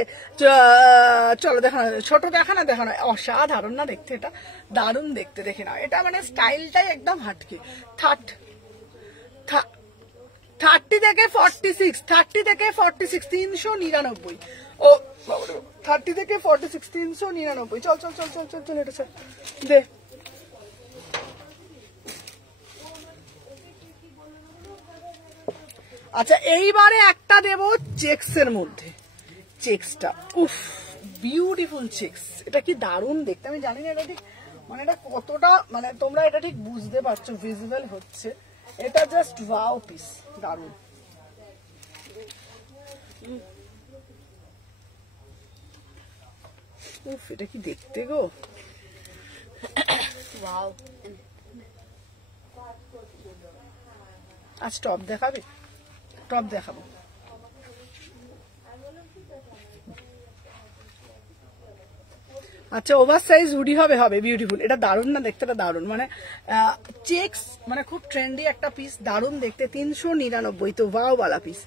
চলো দেখা, ছোট দেখা না, দেখা না, অসাধারণ না দেখতে, এটা দারুণ দেখতে। দেখে নাও, এটা মানে স্টাইলটাই একদম হাটকে। 30 থেকে 46, 30 থেকে 46, 399। ও 30 থেকে 46, 399। চল চল চল চল চল চল, এটা চল দে। আচ্ছা এইবারে একটা দেব চেক্সের মধ্যে, চেক্সটা উফ বিউটিফুল চেক্স। এটা কি দারুণ দেখতে, আমি জানি না এটা ঠিক মানে এটা কতটা, মানে তোমরা এটা ঠিক বুঝতে পারছো, ভিজিবল হচ্ছে, এটা জাস্ট ওয়াও পিস, দারুণ। উফ এটা কি দেখতে গো, ওয়াও। আজ টপ দেখাবে? টপ দেখাবো। আচ্ছা ওভার সাইজ হুডি হবে, হবে বিউটিফুল। এটা দারুণ না দেখতে, এটা দারুণ, মানে চেক্স মানে খুব ট্রেন্ডি একটা পিস, দারুণ দেখতে। 399 তো ওয়াও वाला পিস।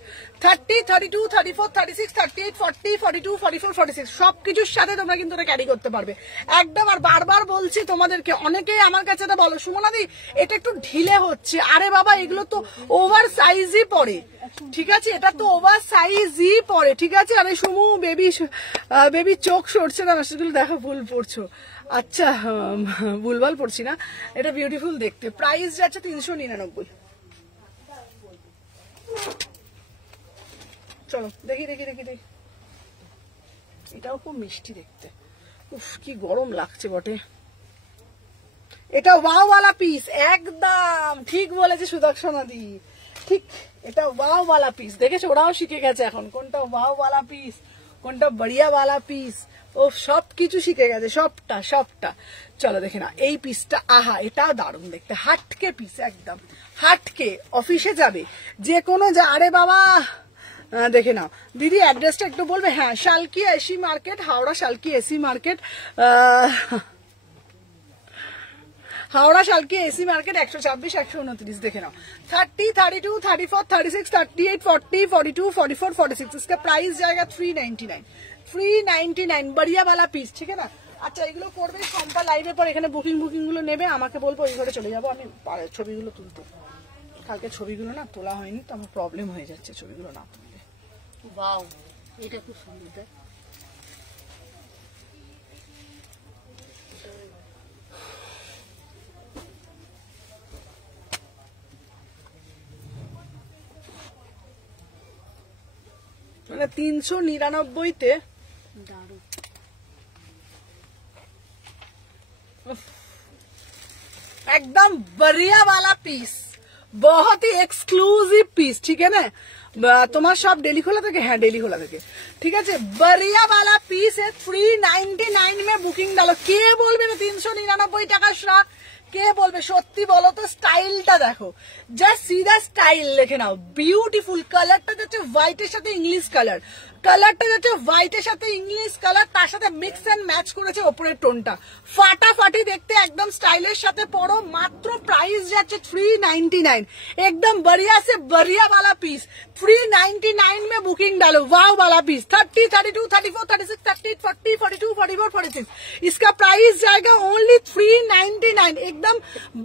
30, 32, 34, 36, 38, 40, 42, 44, 46 সবকিছুর সাথে তোমরা কিন্তু এটা ক্যারি করতে পারবে একদম। আর বারবার বলছি তোমাদেরকে, অনেকেই আমার কাছে এটা বলো সুমনাদি এটা একটু ঢিলে হচ্ছে, আরে বাবা এগুলো তো ওভার সাইজই পড়ে, ঠিক আছে, এটা তো ওভার সাইজই পড়ে, ঠিক আছে। আরে সুমু বেবি চোখ সরছে না, সেগুলো দেখো ভুল পড়ছো। আচ্ছা ভুলভাল পড়ছি না, এটা বিউটিফুল দেখতে। প্রাইস যাচ্ছে 399। চলো দেখি দেখি দেখি দেখি, এটাও খুব মিষ্টি দেখতে। উফ কি গরম লাগছে বটে। এটা ওয়াও वाला পিস, একদম ঠিক বলেছে সুদর্শনা দি, ঠিক এটা ওয়াও वाला পিস। দেখেছো ওরাও শিখে গেছে এখন কোনটা ওয়াও वाला পিস, কোনটা বড়িয়া वाला পিস, ও সবকিছু শিখে গেছে, সবটা সবটা। চলো দেখে না এই পিসটা, আহা এটা দারুণ দেখতে, হাটকে পিস একদম হাটকে। অফিসে যাবে যে কোনো আরে বাবা দেখে নাও। দিদি অ্যাড্রেসটা একটু বলবে? হ্যাঁ Salkia AC market, Howrah Salkia AC market, Howrah Salkia AC market 126-129। দেখে নাও 30, 32, 34, 36, 38, 40, 42, 44, 46 इसका प्राइस जाएगा 399। 399 बढ़िया वाला পিস, ঠিক আছে না। আচ্ছা এগুলো করবে সম্পা লাইভের পর, এখানে বুকিং গুলো নেবে, আমাকে বলবো ওই ঘরে চলে যাবো আমি ছবিগুলো তুলতে। কালকে ছবিগুলো না তোলা হয়নি তো আমার প্রবলেম হয়ে যাচ্ছে ছবিগুলো না তুললে। ওয়াও এটা খুব সুন্দর। মানে 399-তে দারুণ। एकदम बढ़िया वाला पीस, बहुत ही एक्सक्लूसिव पीस, ठीक है ना। তোমার সব ডেলি খোলা থাকে? হ্যাঁ ডেলি খোলা থাকে, ঠিক আছে। बढ़िया वाला पीस है, 399 में बुकिंग डालो। কে বলবে না 399 টাকা শ্রাক? কে বলবে? সত্যি বলো তো, স্টাইলটা দেখো, জাস্ট সিধা স্টাইল লিখে নাও। বিউটিফুল কালারটা যাচ্ছে হোয়াইটের সাথে ইংলিশ কালার, কালারটা যাচ্ছে হোয়াইটের সাথে ইংলিশ কালার, তার সাথে মিক্স এন্ড ম্যাচ করেছে ওপরের টোনটা, ফাটাফাটি দেখতে, একদম স্টাইলের সাথে পড়ো। মাত্র প্রাইস যাচ্ছে 399, एकदम बढ़िया से बढ़िया वाला पीस 399 में बुकिंग डालो। वाव वाला पीस 30, 32, 34, 36, 38, 40, 42, 44, 46, इसका प्राइस जाएगा ओनली 399। एकदम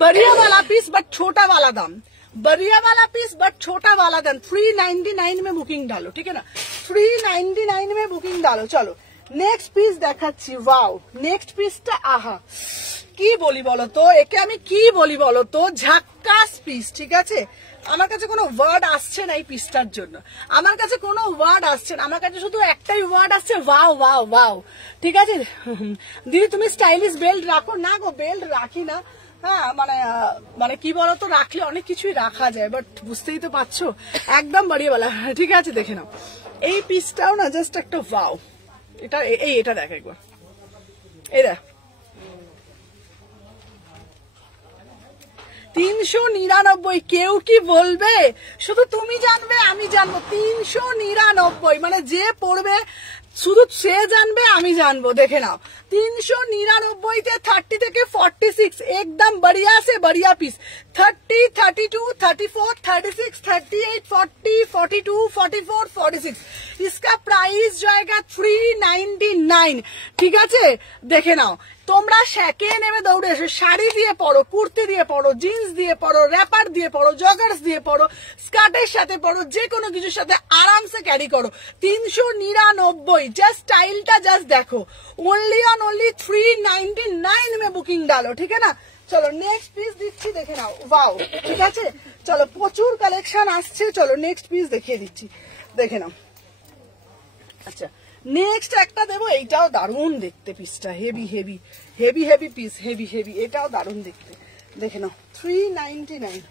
बढ़िया वाला पीस बट छोटा वाला दाम, बढ़िया वाला पीस बट छोटा वाला दाम। 399 में बुकिंग डालो, ठीक है ना, 399 में बुकिंग डालो। चलो नेक्स्ट পিস দেখাচ্ছি। ওয়াও, নেক্সট পিসটা আহা কি বলি বলো তো, একে আমি কি বলি বলো তো, ঝাক্কাস পিস, ঠিক আছে। আমার কাছে কোনো ওয়ার্ড আসছে না এই পিসটার জন্য, আমার কাছে কোনো ওয়ার্ড আসছে না, আমার কাছে শুধু একটাই ওয়ার্ড আসছে, ওয়াও ওয়াও ওয়াও, ঠিক আছে। দিদি তুমি স্টাইলিশ বেল্ট রাখো? না গো, বেল্ট রাখি না। হ্যাঁ মানে কি বলতো, রাখলে অনেক কিছুই রাখা যায়, বাট বুঝতেই তো পারছো, একদম বাড়িয়ে বলা, ঠিক আছে। দেখে নাও এই পিসটাও না জাস্ট একটা ওয়াও। এটা দেখ একবার, এই দেখ 399। কেউ কি বলবে? শুধু তুমি জানবে, আমি জানবো। 399 মানে যে পড়বে শুধু সে জানবে, আমি জানবো। দেখে নাও 399-তে 30 থেকে 46, एकदम बढ़िया से बढ़िया पीस। 30, 32, 34, 36, 38, 40, 42, 44, 46, इसका प्राइस जाएगा 399, ঠিক আছে। দেখে নাও তোমরা শেখে নেমে দৌড়ে এসে শাড়ি দিয়ে পড়ো, কুর্তি দিয়ে পড়ো, জিন্স দিয়ে পড়ো, র্যাপার দিয়ে পড়ো, জগার্স দিয়ে পড়ো, স্কার্টের সাথে পড়ো, যে কোনো কিছুর সাথে আরামসে ক্যারি করো। 399, জাস্ট স্টাইলটা জাস্ট দেখো। ओनली ऑन ओनली 399 में बुकिंग डालो, ठीक है ना। চলো নেক্সট পিস দিচ্ছি, দেখে নাও। ওয়াও, ঠিক আছে। চলো প্রচুর কালেকশন আসছে, চলো নেক্সট পিস দেখিয়ে দিচ্ছি, দেখে নাও। আচ্ছা নেক্সট একটা দেবো, এইটাও দারুণ দেখতে পিসটা, heavy heavy heavy heavy piece, heavy heavy, এটাও দারুণ দেখতে, দেখে নাও। 399।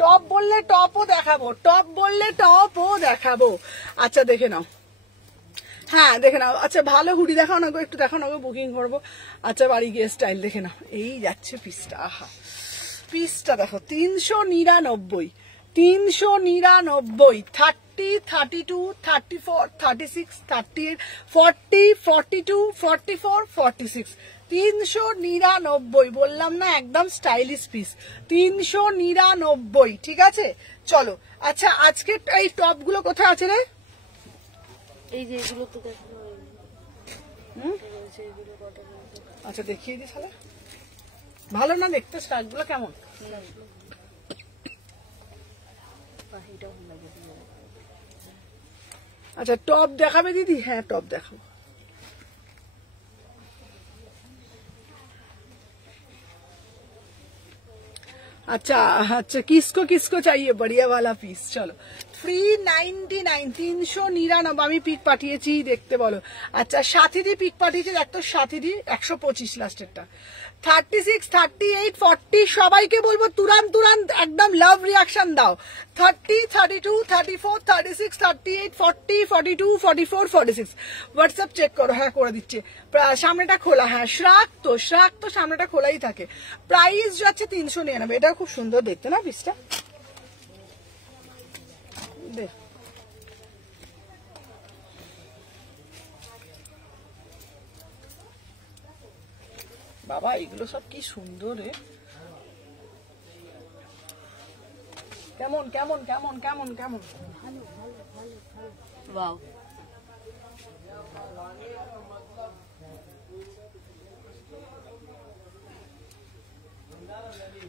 টপ বললে টপও দেখাবো, টপ বললে টপও দেখাবো। আচ্ছা দেখে নাও, হ্যাঁ দেখে নাও। আচ্ছা ভালো হুডি দেখাও না গো, একটু দেখাও না গো, বুকিং করবো। আচ্ছা বাড়ি গিয়ে স্টাইল দেখে নাও, এই যাচ্ছে পিসটা, আহা পিসটা দেখো। 399, 399, 30, 32, 34, 36, 38, 40, 42, 44, 46, 399, বললাম না একদম স্টাইলিশ পিস। 399, ঠিক আছে। চলো আচ্ছা আজকে এই টপ গুলো কোথায় আছে রে? এই যে এগুলো তো দেখানো হয়নি। আচ্ছা দেখিয়ে দিই তাহলে, ভালো না দেখতে স্টার্টগুলো কেমন? আচ্ছা টপ দেখাবে দিদি? হ্যাঁ টপ দেখাবো। अच्छा अच्छा किसको किसको चाहिए बढ़िया वाला पीस? चलो 399, 399 আমি পিক পাঠিয়েছি, দেখতে বলো। আচ্ছা সাথীদি পিক পাঠিয়েছে, দেখ তো সাথীদি 125 লাস্টেরটা। 36, 38, 40 সবাইকে বলবো তুরান্ত তুরান্ত একদম লাভ রিয়াকশন দাও। 30, 32, 34, 36, 38, 40, 42, 44, 46 হোয়াটসঅ্যাপ চেক করো। হ্যাঁ করে দিচ্ছে। সামনেটা খোলা, হ্যাঁ শ্রাক তো সামনেটা খোলাই থাকে। প্রাইস যাচ্ছে 399। এটা খুব সুন্দর দেখতে না পিসটা, বাবা এগুলো সব কি সুন্দর রে। কেমন কেমন কেমন কেমন কেমন? ওয়াও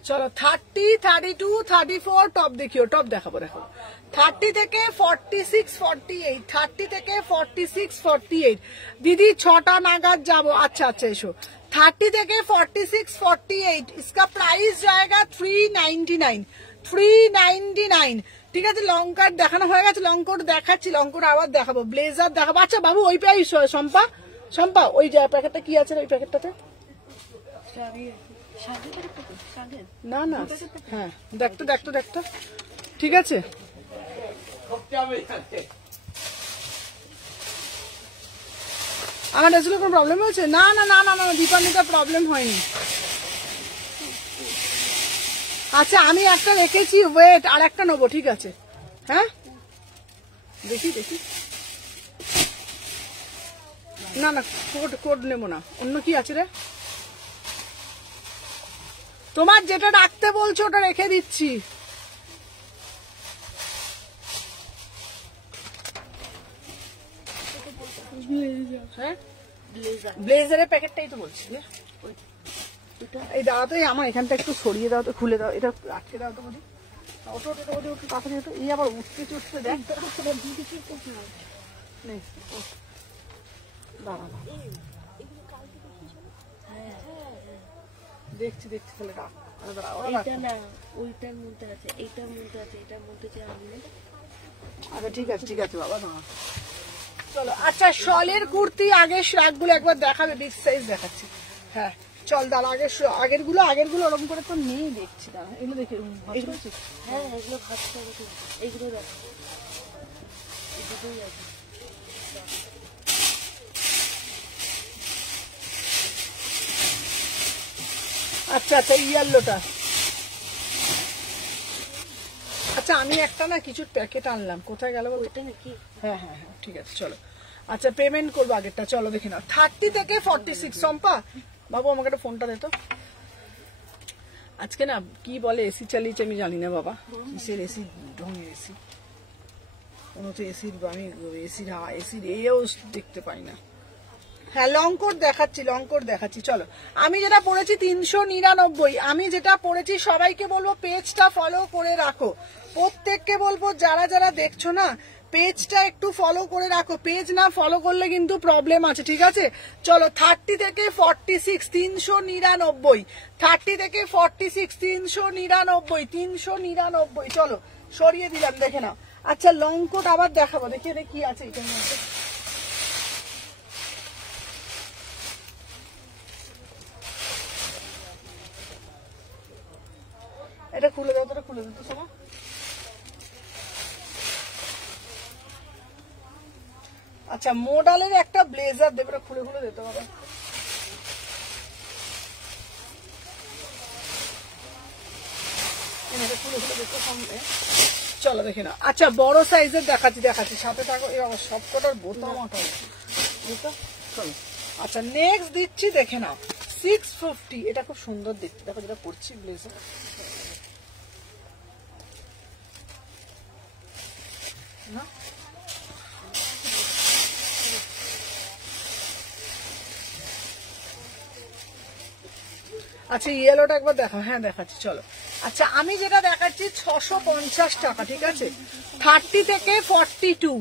চলো 30, 32, 34 টপ দেখিও, টপ দেখাবো। দেখো 30 থেকে 46, 48, 30 থেকে 46, 48 দিদি 6টা নাগাদ যাবো। আচ্ছা আচ্ছা এসো। 30 থেকে 46 48 इसका प्राइस जाएगा 399 399। ঠিক আছে, লং কাট দেখানো হয়ে গেছে, লং কোট দেখাচ্ছি, লং কোট আবার দেখাবো, ব্লেজার দেখাবো। আচ্ছা বাবু ওই পাই শম্পা, শম্পা ওই যে প্যাকেটটা কি আছে ওই প্যাকেটটাতে? না না, হ্যাঁ দেখতো দেখতো দেখতো, ঠিক আছে। আমার আসলে কোনো প্রবলেম হয়েছে? না না না না না, দীপান্বিতা প্রবলেম হয়নি। আচ্ছা আমি একটা রেখেছি, ওয়েট আর একটা নেবো, ঠিক আছে। হ্যাঁ দেখি দেখি, না না কোড কোড নেবো না, অন্য কি আছে রে? তোমার যেটা রাখতে বলছো ওটা রেখে দিচ্ছি। হ্যাঁ ব্লেজারের প্যাকেটটাই তো বলছি। এই দাঁড়াতো, আমার এখানটা একটু সরিয়ে দাও তো, খুলে দাও, এটা আটকে দাও তো বলি। ওটো ওটো ওটো ওটো তাড়াতাড়ি ওটো, এই আবার উঠতে চুটতে দেখ, দেখছি দেখছি তাহলে রাখ। এইটা না, ওইটার মধ্যে আছে, এইটার মধ্যে আছে, এটার মধ্যে যে আনলে। আচ্ছা ঠিক আছে ঠিক আছে বাবা, দাঁড়া চলো। আচ্ছা শলের কুর্তি আগে শ্রাকগুলো একবার দেখাবে, বিগ সাইজ দেখাচ্ছি। হ্যাঁ চল দাঁড়া, আগের গুলো ওরকম করে তো নেই, দেখছি দাঁড়া, এগুলো দেখি। হ্যাঁ এগুলো ভাবতে হবে, এইগুলো দেখো, এগুলোই আছে। আচ্ছা আচ্ছা ইয়েলোটা, আচ্ছা আমি একটা না কিছু প্যাকেট আনলাম, কোথায় গেল বলতে? নাকি? হ্যাঁ হ্যাঁ হ্যাঁ ঠিক আছে চলো। আচ্ছা পেমেন্ট করবো আগেরটা, চলো দেখে নাও। 30 থেকে 46 সম্পা বাবু আমাকে একটা ফোনটা দে তো। আজকে না কি বলে এসি চালিয়েছে আমি জানি না বাবা, কিসের এসি, ঢঙের এসি, কোনো তো এসির, আমি এসির এও দেখতে পাই না। হ্যাঁ লং কোট দেখাচ্ছি, লং কোট দেখাচ্ছি চলো। আমি যেটা পড়েছি 399, আমি যেটা পড়েছি, সবাইকে বলবো পেজটা ফলো করে রাখো, প্রত্যেককে বলবো যারা যারা দেখছো না পেজটা একটু ফলো করে রাখো, পেজ না ফলো করলে কিন্তু প্রবলেম আছে, ঠিক আছে। চলো 30 থেকে 46 399, 30 থেকে 46 399, 399 চলো সরিয়ে দিলাম, দেখে নাও। আচ্ছা লং কোট আবার দেখাবো, দেখি এটা কি আছে এটার মধ্যে। এটা খুলে দাও, তোটা খুলে দাও তো সোমা। আচ্ছা মোডালের একটা ব্লেজার দেবে, খুলে খুলে দিতে হবে। চলো দেখে না। আচ্ছা বড় সাইজের দেখাচ্ছি সাথে থাকো। সব কটার বোতাম চলো। আচ্ছা নেক্সট দিচ্ছি, দেখে নাও 650, এটা খুব সুন্দর দেখতে, দেখো যেটা পরছি ব্লেজার। না আচ্ছা ইয়েলোটা একবার দেখো, হ্যাঁ দেখাচ্ছি চলো। আচ্ছা আমি যেটা দেখাচ্ছি 650 টাকা, ঠিক আছে। 30 থেকে 42,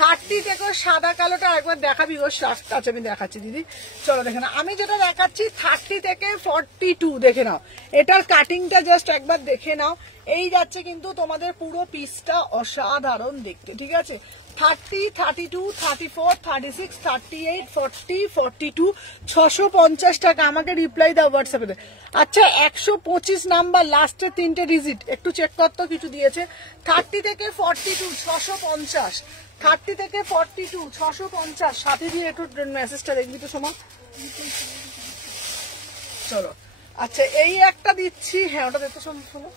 30 থেকে সাদা কালোটা একবার দেখাবি ও শার্টটা। আচ্ছা আমি দেখাচ্ছি দিদি, চলো দেখে নাও। আমি যেটা দেখাচ্ছি 30 থেকে 42, দেখে নাও, এটার কাটিংটা জাস্ট একবার দেখে নাও। এই যাচ্ছে কিন্তু তোমাদের পুরো পিসটা অসাধারণ দেখতে, ঠিক আছে। 30, 32, 34, 36, 38, 40, 42, 650 টাকা। আমাকে রিপ্লাই দাও হোয়াটসঅ্যাপে। আচ্ছা 125 নাম্বার লাস্টের 3টে ডিজিট একটু চেক করতো, কিছু দিয়েছে। 30 থেকে 42 650, 30 থেকে 42 650, সাথে দিয়ে একটু মেসেজটা দেখবি তো সময়। চলো আচ্ছা এই একটা দিচ্ছি, হ্যাঁ ওটা দেখতে শোনো।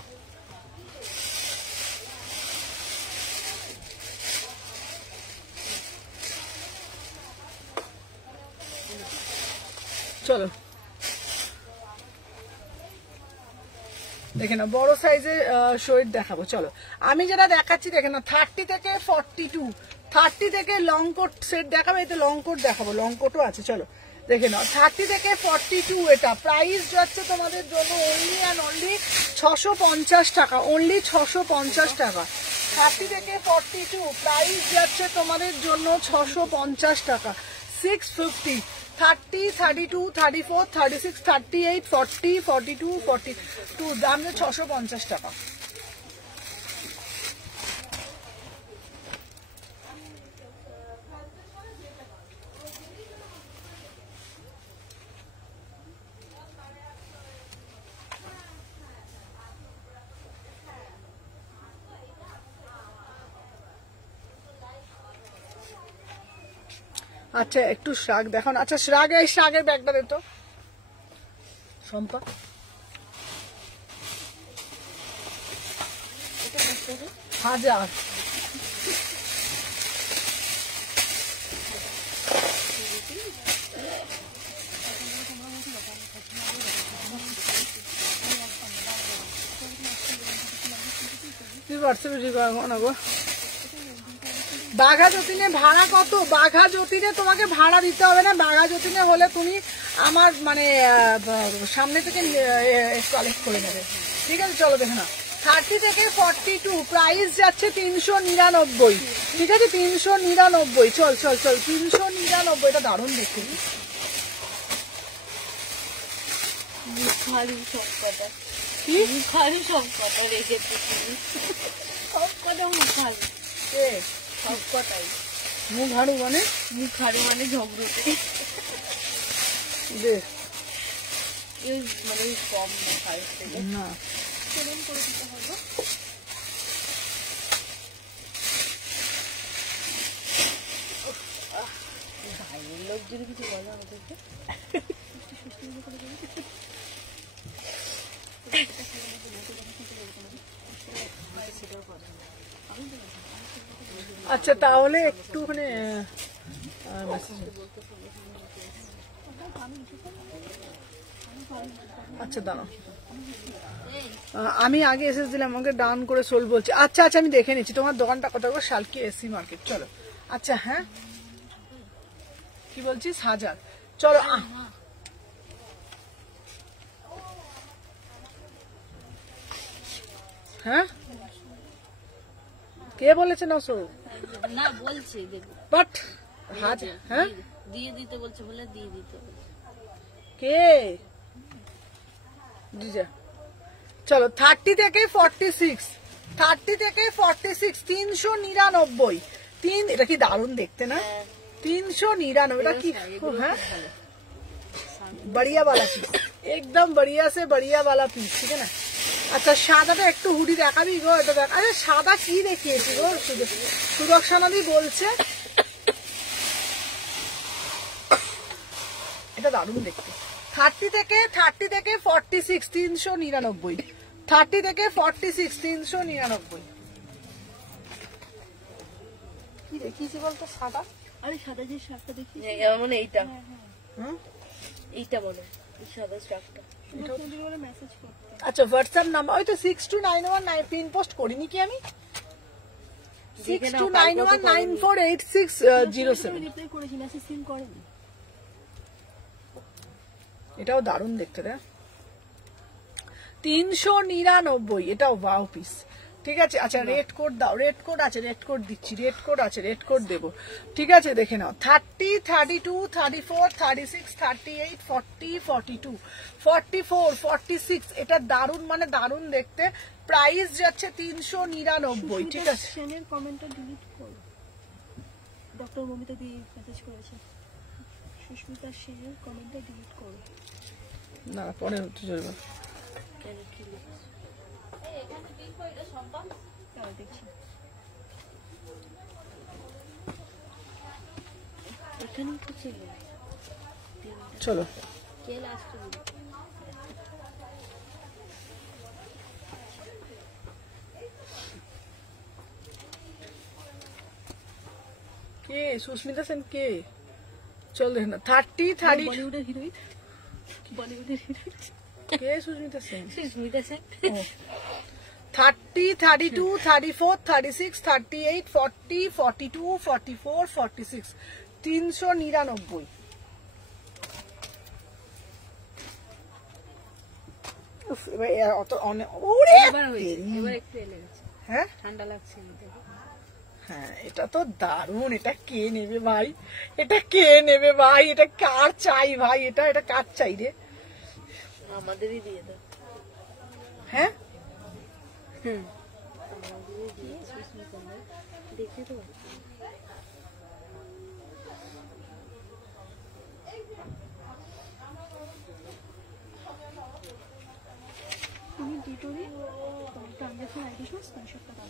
চলো দেখে না, বড় সাইজের শোয়েট দেখাবো। চলো আমি যেটা দেখাচ্ছি দেখে না 30 থেকে 42, 30 থেকে লং কোট সেট দেখাবো, এতে লং কোট দেখাবো, লং কোটও আছে। চলো দেখে নাও 30 থেকে 42, এটা প্রাইস যাচ্ছে তোমাদের জন্য অনলি অ্যান্ড অনলি 650 টাকা, অনলি 650 টাকা। 30 থেকে 42 প্রাইস যাচ্ছে তোমাদের জন্য 650 টাকা, 650। 30, 32, 34, 36, 38, 40, 42, 42 দাম 650 টাকা। আচ্ছা একটু শাক দেখান। আচ্ছা শাকের ব্যাগটা দে তো শম্পা। হাজার বাঘা যতীনে ভাড়া কত? বাঘা যতীনে তোমাকে ভাড়া দিতে হবে না। বাঘা যতীনে হলে তুমি আমার মানে সামনে থেকে কালেক্ট করে নেবে, ঠিক আছে? চলো দেখে না। 30 থেকে 42 প্রাইস যাচ্ছে 399, ঠিক আছে? 399। চল 399। এটা দারুণ দেখতে। মুখারি সব কথা রেখেছে, সব কথা মুখারি, সব কথাই মুখারু মানে ঝগড়ুতে মানে কম মুখারি থেকে না। সেরকম করে দিতে হবে। বাইরের লোক যদি কিছু বলে আমাদেরকে আচ্ছা তাহলে একটু মানে আচ্ছা দাঁড়াও, আমি আগে এসেছিলাম, আমাকে ডাউন করে সোল বলছে। আচ্ছা আমি দেখে নিচ্ছি তোমার দোকানটা কত করে। শালকি এসি মার্কেট। চলো আচ্ছা হ্যাঁ কি বলছিস? হাজার। চলো হ্যাঁ কে বলেছে 900? না বলছে বাট হাজার হ্যাঁ দিয়ে দিতে বলছে, বলে দিয়ে দিতে বলছে। কে চলো 30 থেকে 46, 399। এটা কি দারুণ দেখতে না? 399। এটা কি হ্যাঁ बढ़िया वाला पीस, एकदम बढ़िया से बढ़िया वाला पीस, ठीक है ना? আচ্ছা সাদাটা একটু হুডি দেখাবি গো? এটা দেখ। আরে সাদা কি দেখিয়েছি গো? সুদর্শনাদি বলছে এটা দারুণ দেখতে। 30 থেকে 46 399। 30 থেকে 46 399। কি দেখিয়েছি বলতো? সাদা। আরে সাদা যে শাকটা দেখি মানে এইটা হুম এইটা বলো, সাদা শাকটা। মেসেজ করতে। আচ্ছা হোয়াটসঅ্যাপ নাম্বার ওই তো 6291 পিন পোস্ট করিনি কি আমি? 6291948607। রিপ্লাই করেছি, মেসেজ সিন করেনি। এটাও দারুণ দেখতে রে। 399। এটাও ওয়াও পিস, ঠিক আছে? আচ্ছা রেড কোড দাও। রেড কোড আছে, রেড কোড দিচ্ছি। রেড কোড আছে, রেড কোড দেবো, ঠিক আছে? দেখে নাও। 30, 32, 34, 36, 38, 40, 42, 44, 46। এটা দারুণ মানে দারুণ দেখতে। প্রাইস যাচ্ছে 399, ঠিক আছে? সেনের কমেন্টটা ডিলিট করো। ডক্টর মমিতা দি মেসেজ করেছে, সুস্মিতা সেনের কমেন্টটা ডিলিট করো। না পরে হতে চলবে। কেন কি লিখেছে? এখানে পিক হইলো সম্ভব? তাহলে দেখছি। এখানে তো ছিল। চলো কে লাস্ট কে? সুস্মিতা সেন কে? চল দেখ না। 30, 30 বলিউডের হিরোইন, বলিউডের হিরোইন কে? সুস্মিতা সেন। সুস্মিতা সেন। 30, 32, 34, 36, 38, 40, 42, 44, 46 399। উফ এবার অত অনেক ওরে এবার হয়েছে, এবার একটু এলে গেছে, হ্যাঁ ঠান্ডা লাগছে এমনিতে। হ্যাঁ, এটা তো দারুণ। এটা কে নেবে ভাই? এটা কে নেবে ভাই? এটা কার চাই ভাই? এটা এটা কার চাই রে? আমাদেরই দিয়ে দাও। হ্যাঁ, আমাদেরই দিয়ে সুস্মিতা করলে দেখে তো তুমি দুটোরই ট্রানজাকশন আইডি সহ স্ক্রিনশটটা দাও।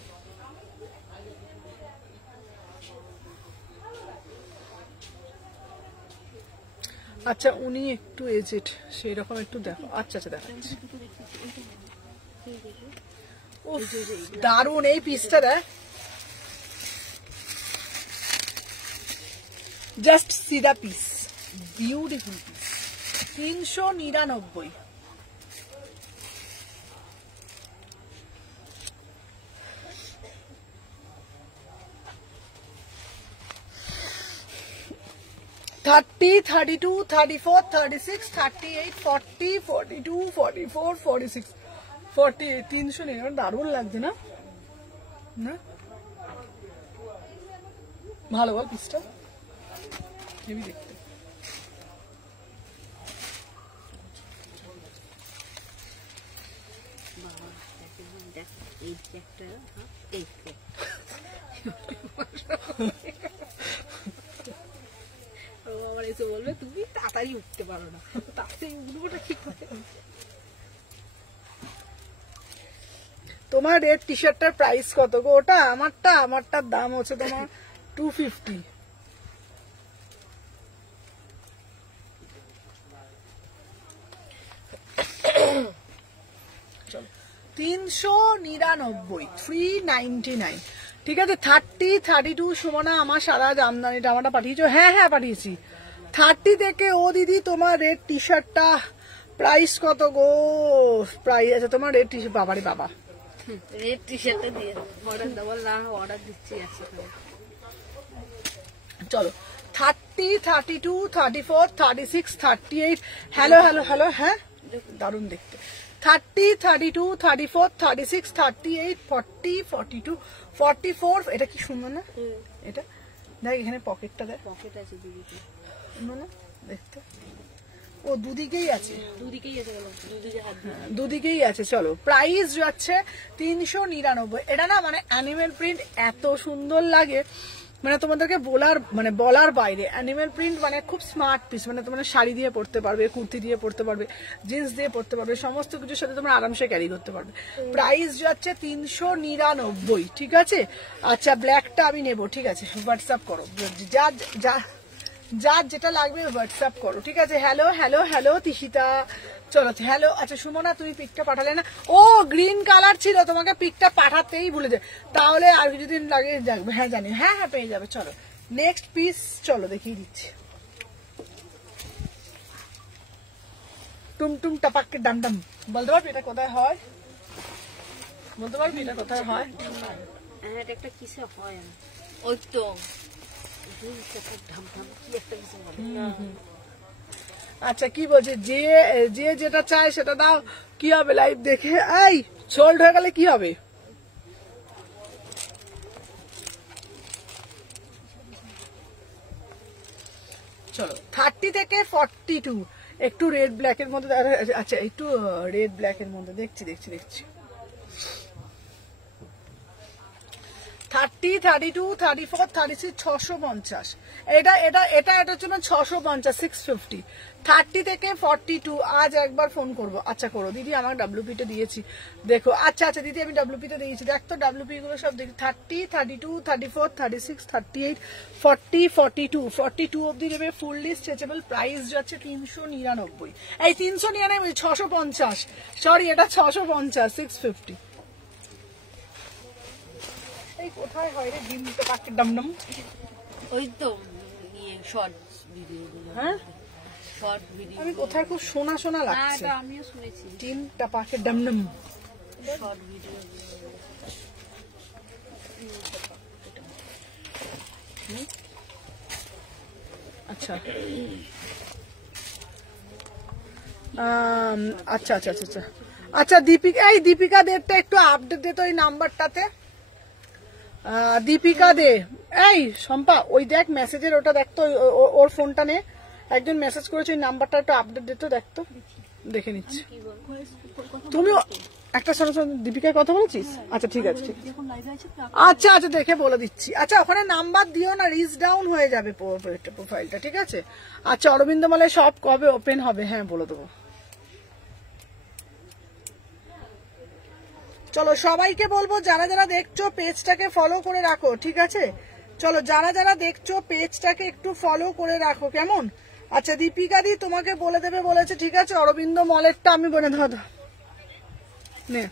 আচ্ছা উনি একটু এজেড, সেই রকম একটু দেখো। আচ্ছা আচ্ছা দেখো, দুটো দেখতেছি, এইটা নেবে। এই দেখো। উফ, দারুণ এই পিসটা দেখ। জাস্ট সি দা পিস, বিউটিফুল পিস। 399। थर्टी 32 34 36 38 40 42 44 46 48 399। দারুণ লাগছে না? না ভালো বল পিসটা হেভি দেখতে। দেখ এই একটা এই ও আবার এসে বলবে তুমি তাড়াতাড়ি উঠতে পারো না, তাড়াতাড়ি উঠবোটা কি করে? তোমার রেড টি শার্টটার প্রাইস কত গো? ওটা আমারটার দাম হচ্ছে তোমার 250। চলো 399, 399। ঠিক আছে। 30 32 সুমনা আমার সারা জামদানিটা আমারটা পাঠিয়েছো? হ্যাঁ হ্যাঁ পাঠিয়েছি। 30 থেকে ও দিদি তোমার রেড টি শার্টটা প্রাইস কত গো? প্রাইস আছে তোমার রেড টি শার্ট। বাবারে বাবা, রেড টি শার্টটা দিয়ে অর্ডার দেবো না, অর্ডার দিচ্ছি আছে। চলো 30 32 34 36 38। হ্যালো হ্যালো হ্যালো, হ্যাঁ দারুণ দেখতে। 30 32 34 36 38 40 42 44। এটা কি সুন্দর না? এটা দেখ, এখানে পকেটটা দেখ, পকেট আছে দুদিকে, সুন্দর না দেখতে? ও দুদিকেই আছে, দুদিকেই আছে, দুদিকে হাত দিয়ে। দুদিকেই আছে। চলো প্রাইস যাচ্ছে 399। এটা না মানে অ্যানিমেল প্রিন্ট এত সুন্দর লাগে, মানে তোমাদেরকে বলার বাইরে। অ্যানিমেল প্রিন্ট মানে খুব স্মার্ট পিস, মানে তোমরা শাড়ি দিয়ে পরতে পারবে, কুর্তি দিয়ে পরতে পারবে, জিন্স দিয়ে পরতে পারবে, সমস্ত কিছুর সাথে তোমরা আরামসে ক্যারি করতে পারবে। প্রাইস যাচ্ছে 399। ঠিক আছে। আচ্ছা ব্ল্যাকটা আমি নেবো, ঠিক আছে? হোয়াটসঅ্যাপ করো, যার যেটা লাগবে হোয়াটসঅ্যাপ করো, ঠিক আছে? হ্যালো হ্যালো হ্যালো তিশিতা, চলো হ্যালো। আচ্ছা সুমনা তুমি পিকটা পাঠালে না? ও গ্রিন কালার ছিল, তোমাকে পিকটা পাঠাতেই ভুলে যায়। তাহলে আর কিছুদিন লাগে যাবে। হ্যাঁ জানি, হ্যাঁ হ্যাঁ পেয়ে যাবে। চলো নেক্সট পিস, চলো দেখিয়ে দিচ্ছি। টুমটুম টাপাক্কে ডামডাম। বলতে পারবি এটা কোথায় হয়? বলতে পারবি এটা কোথায় হয়? হ্যাঁ এটা একটা কিসে হয়, ওই তো ঢাম ঢাম কি একটা কিছু হবে। আচ্ছা কি বলছে, যে যেটা চায় সেটা দাও। কি হবে লাইভ দেখে? এই সোল্ড হয়ে গেলে কি হবে? চলো 30 থেকে 42। একটু রেড ব্ল্যাকের মধ্যে। আচ্ছা একটু রেড ব্ল্যাকের মধ্যে দেখছি। 30 32 34 36 650। এটার জন্য 650, 650। 30 থেকে 42। আজ একবার ফোন করবো। আচ্ছা করো দিদি, আমার ডাব্লিউপিটা দিয়েছি দেখো। আচ্ছা আচ্ছা দিদি আমি ডাব্লিউপিটা দিয়েছি, দেখ তো ডাব্লিউপি গুলো সব দেখি। 30 32 34 36 38 40 42 42 অব্দি দেবে। Fully stretchable. প্রাইস যাচ্ছে 399। এই 399, 650, সরি এটা 650, 650। এই কোথায় হয় রে ডিম তো পাখি ডামডাম? ওই তো ইয়ে শর্ট ভিডিও গুলো, হ্যাঁ শর্ট ভিডিও। আমি কোথায় খুব শোনা শোনা হ্যাঁ লাগছে। এটা আমিও শুনেছি, ডিমটা পাখি ডামডাম। Short video. আচ্ছা আচ্ছা আচ্ছা আচ্ছা আচ্ছা। আচ্ছা দীপিকা, এই দীপিকা দেরটা একটু আপডেট দে তো এই নাম্বারটাতে। দীপিকা দে। এই শম্পা ওই দেখ মেসেজের ওটা দেখতো, ওর ফোনটা নে, একজন মেসেজ করেছে, ওই নাম্বারটা একটু আপডেট দিত, দেখতো, দেখে নিচ্ছি। তুমি একটা সঙ্গে দীপিকার কথা বলেছিস? আচ্ছা ঠিক আছে, ঠিক আছে, আচ্ছা আচ্ছা দেখে বলে দিচ্ছি। আচ্ছা ওখানে নাম্বার দিও না, রিচ ডাউন হয়ে যাবে প্রোফাইলটা, ঠিক আছে? আচ্ছা অরবিন্দ মলে সব কবে ওপেন হবে? হ্যাঁ বলে দেবো। চলো সবাইকে বলবো যারা যারা দেখছো পেজটাকে ফলো করে রাখো, ঠিক আছে? চলো যারা যারা দেখছো পেজটাকে একটু ফলো করে রাখো, কেমন? আচ্ছা দীপিকা দি তোমাকে বলে দেবে বলেছে, ঠিক আছে? অরবিন্দ মলেরটা আমি বলে ধর নে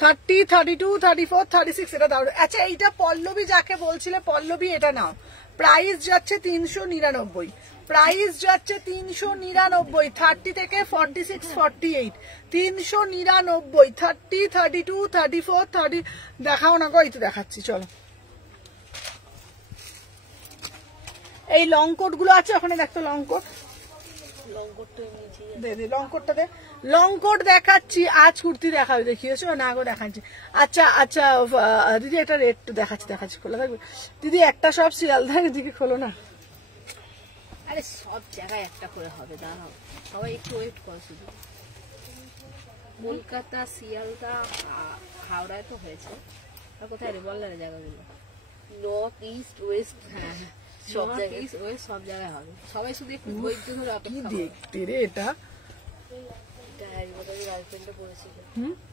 30, 32, 34, 36 এটা দাও। আচ্ছা এইটা পল্লবী যাকে বলছিলে, পল্লবী এটা নাও। প্রাইস যাচ্ছে 399, প্রাইস যাচ্ছে 399, 30 থেকে 46, 48, 399, 30, 32, 34, 30 দেখাও না গো, এই তো দেখাচ্ছি। চলো এই লং কোট গুলো আছে ওখানে, দেখতো লং কোট, লং কোটটা দে, লং কোট দেখাচ্ছি। আজ কুর্তি দেখাবে, দেখিয়েছো না গো? দেখাচ্ছি। আচ্ছা আচ্ছা দিদি এটা রেট দেখাচ্ছি, খোলা থাকবে দিদি, একটা সব শিয়ালদার দিকে খোলো না। আরে সব জায়গায় একটা করে হবে, দাঁড়াও সবাই একটু ওয়েট করো শুধু। কলকাতা, শিয়ালদা, হাওড়ায় তো হয়েছে, আর কোথায় রে বল না জায়গাগুলো? নর্থ ইস্ট, ওয়েস্ট, হ্যাঁ সব জায়গায়, ওয়েস্ট সব জায়গায় হবে। সবাই শুধু একটু ধৈর্য ধরে অপেক্ষা করো। দেখতে রে এটা হ্যারি পটারের গার্লফ্রেন্ডও পড়েছিল,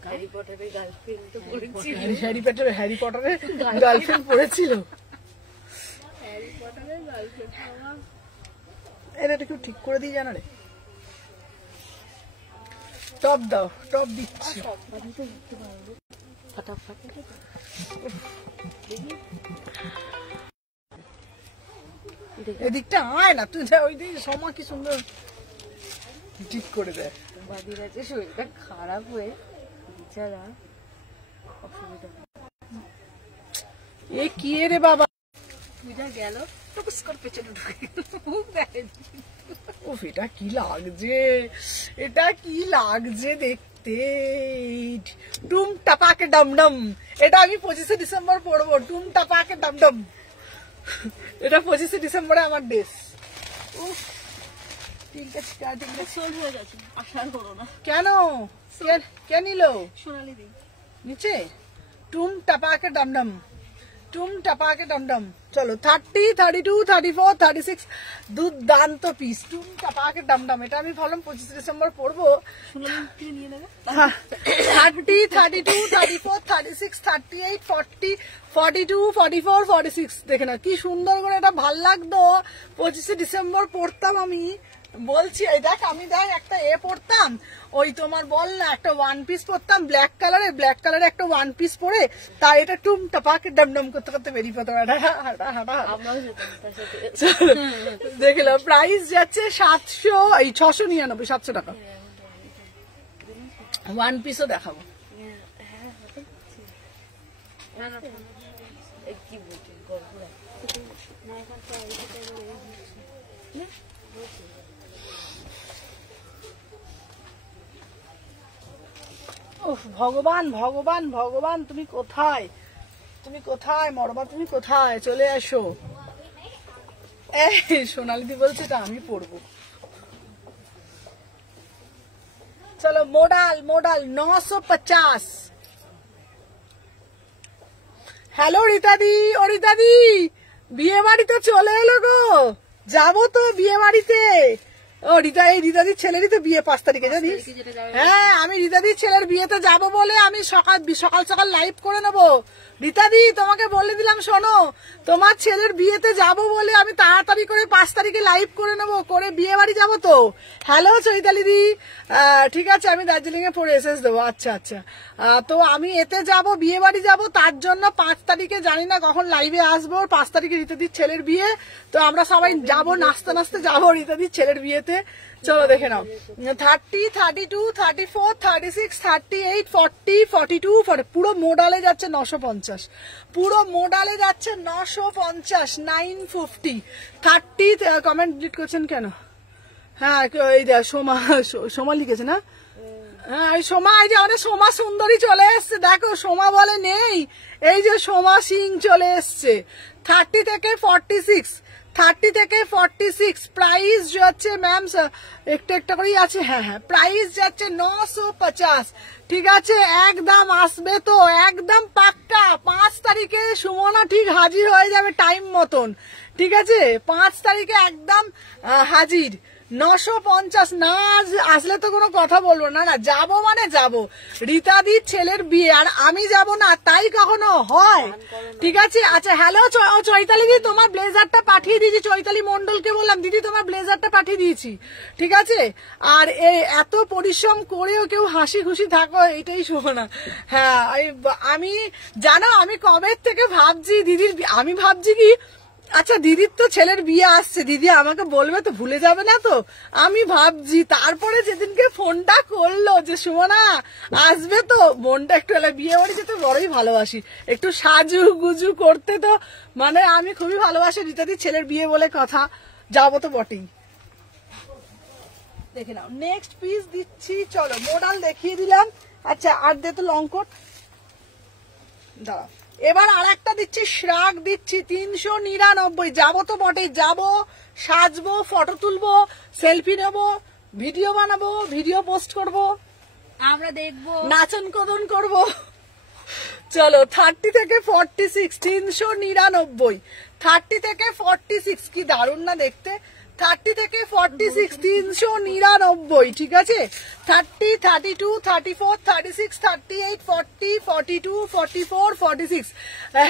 হ্যারি পটারের গার্লফ্রেন্ডও পড়েছিল, হ্যারি পটারের গার্লফ্রেন্ড পড়েছিল, হ্যারি পটারের গার্লফ্রেন্ড। এটা একটু ঠিক করে দিই জানা রে। টপ দাও, টপ দিচ্ছি ফটাফট। এদিকটা আয় না তুই, ওই দিক সমা কি সুন্দর ঠিক করে দেয়। বাদির আছে শরীরটা খারাপ হয়ে বিচারা অসুবিধা। এ কি রে বাবা, পূজা গেল টুকুস করে পেছনে ঢুকে গেল, মুখ দেখায়নি। উফ এটা কি লাগছে, এটা কি লাগছে দেখতে। টুম টাপাকে ডমডম, এটা আমি 25শে ডিসেম্বর পড়বো। টুম টাপাকে ডমডম, এটা 25শে ডিসেম্বরে আমার ড্রেস। উফ ঠিক আছে, সোল্ড হয়ে গেছে, আশা করো না। কেন কে নিল সোনালি দি নিচে? টুম টাপাকে ডমডম, টুম টাপাকে ডমডম। চলো 30, 32, 34, 36 দুর্দান্ত পিস, টুম টাপাকে ডমডম। এটা আমি ভাবলাম 25শে ডিসেম্বর পড়বো। সোনালি নিয়ে নেবে। 30, 32, 34, 36, 38, 40, 42, 44, 46 দেখে না কি সুন্দর করে, এটা ভাল লাগতো। 25শে ডিসেম্বর পড়তাম আমি, বলছি এই দেখ আমি দেখ একটা পড়তাম, ওই তোমার বল না একটা ওয়ান পিস পরতাম ব্ল্যাক কালারে একটা ওয়ান পিস পরে, তার এটা টুম টাপাকে ডমডম করতে করতে বেরিয়ে পড়তাম। দেখলাম প্রাইস যাচ্ছে 699, 700 টাকা। ওয়ান পিসও দেখাবো। কি বলছি গল্প উফ ভগবান ভগবান ভগবান, তুমি কোথায়, তুমি কোথায় মরবা, তুমি কোথায়, চলে আসো। এই সোনালিদি বলছে তা আমি পড়বো। চলো মোডাল 950। হ্যালো রীতাদি, ও রীতাদি বিয়ে বাড়িতে চলে এলো গো, যাবো তো বিয়ে বাড়িতে। ও রীতাদির ছেলেরই তো বিয়ে 5 তারিখে জানিস? হ্যাঁ আমি রীতাদির ছেলের বিয়েতে যাব বলে আমি সকাল লাইভ করে নেবো। রীতাদি তোমাকে বলে দিলাম, শোনো তোমার ছেলের বিয়েতে যাব বলে আমি তাড়াতাড়ি করে 5 তারিখে লাইভ করে নেবো, করে বিয়ে বাড়ি যাবো তো। হ্যালো চৈতালি দি, ঠিক আছে আমি দার্জিলিং এ পরে এসএস দেবো। আচ্ছা আচ্ছা, তো আমি এতে যাব বিয়ে বাড়ি যাবো, তার জন্য 5 তারিখে জানি না কখন লাইভে আসবো। 5 তারিখে রীতাদির ছেলের বিয়ে, তো আমরা সবাই যাবো, নাচতে নাচতে যাবো রীতাদির ছেলের বিয়েতে। চলো দেখে নাও 30, 32, 34, 36, 38, 40, 42, 40 পুরো মোডালে যাচ্ছে 950, পুরো মোডালে যাচ্ছে 950, 950, 30। কমেন্ট ডিলিট করছেন কেন? হ্যাঁ এই সোমা লিখেছে না, হ্যাঁ এই সোমা, এই যে আমাদের সোমা সুন্দরী চলে এসছে, দেখো সোমা বলে নেই, এই যে সোমা সিং চলে এসছে। 30 থেকে 46, 30 থেকে 46 প্রাইস যাচ্ছে ম্যাম, একটু একটা করেই আছে। হ্যাঁ হ্যাঁ, প্রাইস যাচ্ছে 950। ঠিক আছে, একদম আসবে তো, একদম পাক্কা। 5 তারিখে সুমনা ঠিক হাজির হয়ে যাবে টাইম মতন। ঠিক আছে, 5 তারিখে একদম হাজির। 950 না আসলে তো কোনো কথা বলবো না। না যাবো মানে যাবো, রীতাদির ছেলের বিয়ে, আর আমি যাব না তাই কখনো হয়? ঠিক আছে। আচ্ছা হ্যালো চৈতালি দি, তোমার ব্লেজারটা পাঠিয়ে দিয়েছি, চৈতালি মন্ডলকে বললাম দিদি তোমার ব্লেজারটা পাঠিয়ে দিয়েছি। ঠিক আছে, আর এত পরিশ্রম করেও কেউ হাসি খুশি থাকো, এটাই শোনো না। হ্যাঁ আমি জানো, আমি কবে থেকে ভাবছি দিদির, আমি ভাবছি কি, আচ্ছা দিদির তো ছেলের বিয়ে আসছে, দিদি আমাকে বলবে তো, ভুলে যাবে না তো, আমি ভাবছি। তারপরে যেদিনকে ফোনটা করলো যে সুমনা আসবে তো, মনটা একটু এলে, বিয়ে বাড়ি যেতে বড়ই ভালোবাসি, একটু সাজু গুজু করতে তো মানে আমি খুবই ভালোবাসি। রীতাদির ছেলের বিয়ে বলে কথা, যাবো তো বটেই। দেখে নাও নেক্সট পিস দিচ্ছি, চলো মোডাল দেখিয়ে দিলাম। আচ্ছা আর দে তো লং কোট, দাঁড়াও। এবার আর একটা দিচ্ছি, শ্রাগ দিচ্ছি 399। যাবো তো বটেই, যাবো, সাজবো, ফটো তুলবো, সেলফি নেবো, ভিডিও বানাবো, ভিডিও পোস্ট করবো, আমরা দেখবো, নাচন কদন করবো। চলো 30 থেকে 46 399, 30 থেকে 46 কি দারুণ না দেখতে। 30 থেকে 46 399। ঠিক আছে, 30, 32, 34, 36, 38, 40, 42, 44, 46।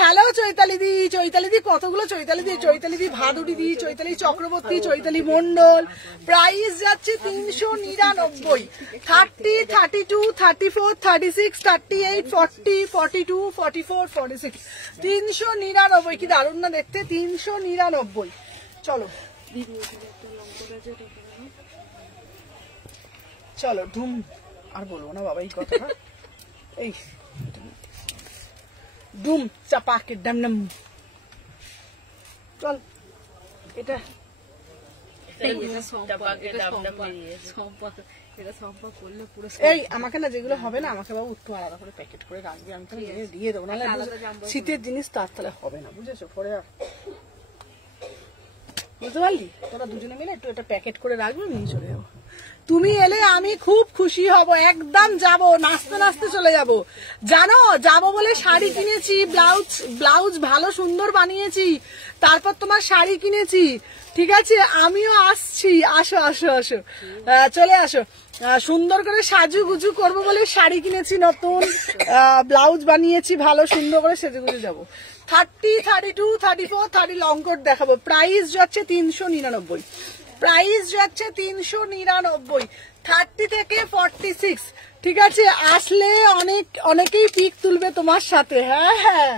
হ্যালো চৈতালি দি, চৈতালি দি কতগুলো চৈতালি দি, চৈতালি দি ভাদুড়ি দি, চৈতালি চক্রবর্তী, চৈতালি মন্ডল। প্রাইস যাচ্ছে 399। 30, 32, 34, 36, 38, 40, 42, 44, 46। 399 কি দারুণ না দেখতে, 399। চলো চলো ধুম, আর বলবো না বাবা এই কথাটা, এই ডুম চাপাকে ডামডাম। চল এটা এই আমাকে না যেগুলো হবে না, আমাকে বাবু একটু আলাদা করে প্যাকেট করে রাখবে, আমি তো দিয়ে দেবো, নাহলে শীতের জিনিস তার তাহলে হবে না, বুঝেছো? পরে বুঝতে পারলি, তোরা দুজনে মিলে একটু এটা প্যাকেট করে রাখবে, নিয়ে চলে যাবো। তুমি এলে আমি খুব খুশি হব, একদম যাব, নাচতে নাচতে চলে যাব। জানো যাব বলে শাড়ি কিনেছি, ব্লাউজ ভালো সুন্দর বানিয়েছি, তারপর তোমার শাড়ি কিনেছি। ঠিক আছে, আমিও আসছি, আসো আসো আসো, চলে আসো। সুন্দর করে সাজু গুজু করবো বলে শাড়ি কিনেছি নতুন, ব্লাউজ বানিয়েছি ভালো সুন্দর করে, সেজে গুজে যাবো। 30, 32, 34, 30 লং কোট দেখাবো। প্রাইস যাচ্ছে 399, প্রাইস যাচ্ছে 399। 30 থেকে 46। ঠিক আছে, আসলে অনেকেই পিক তুলবে তোমার সাথে। হ্যাঁ হ্যাঁ,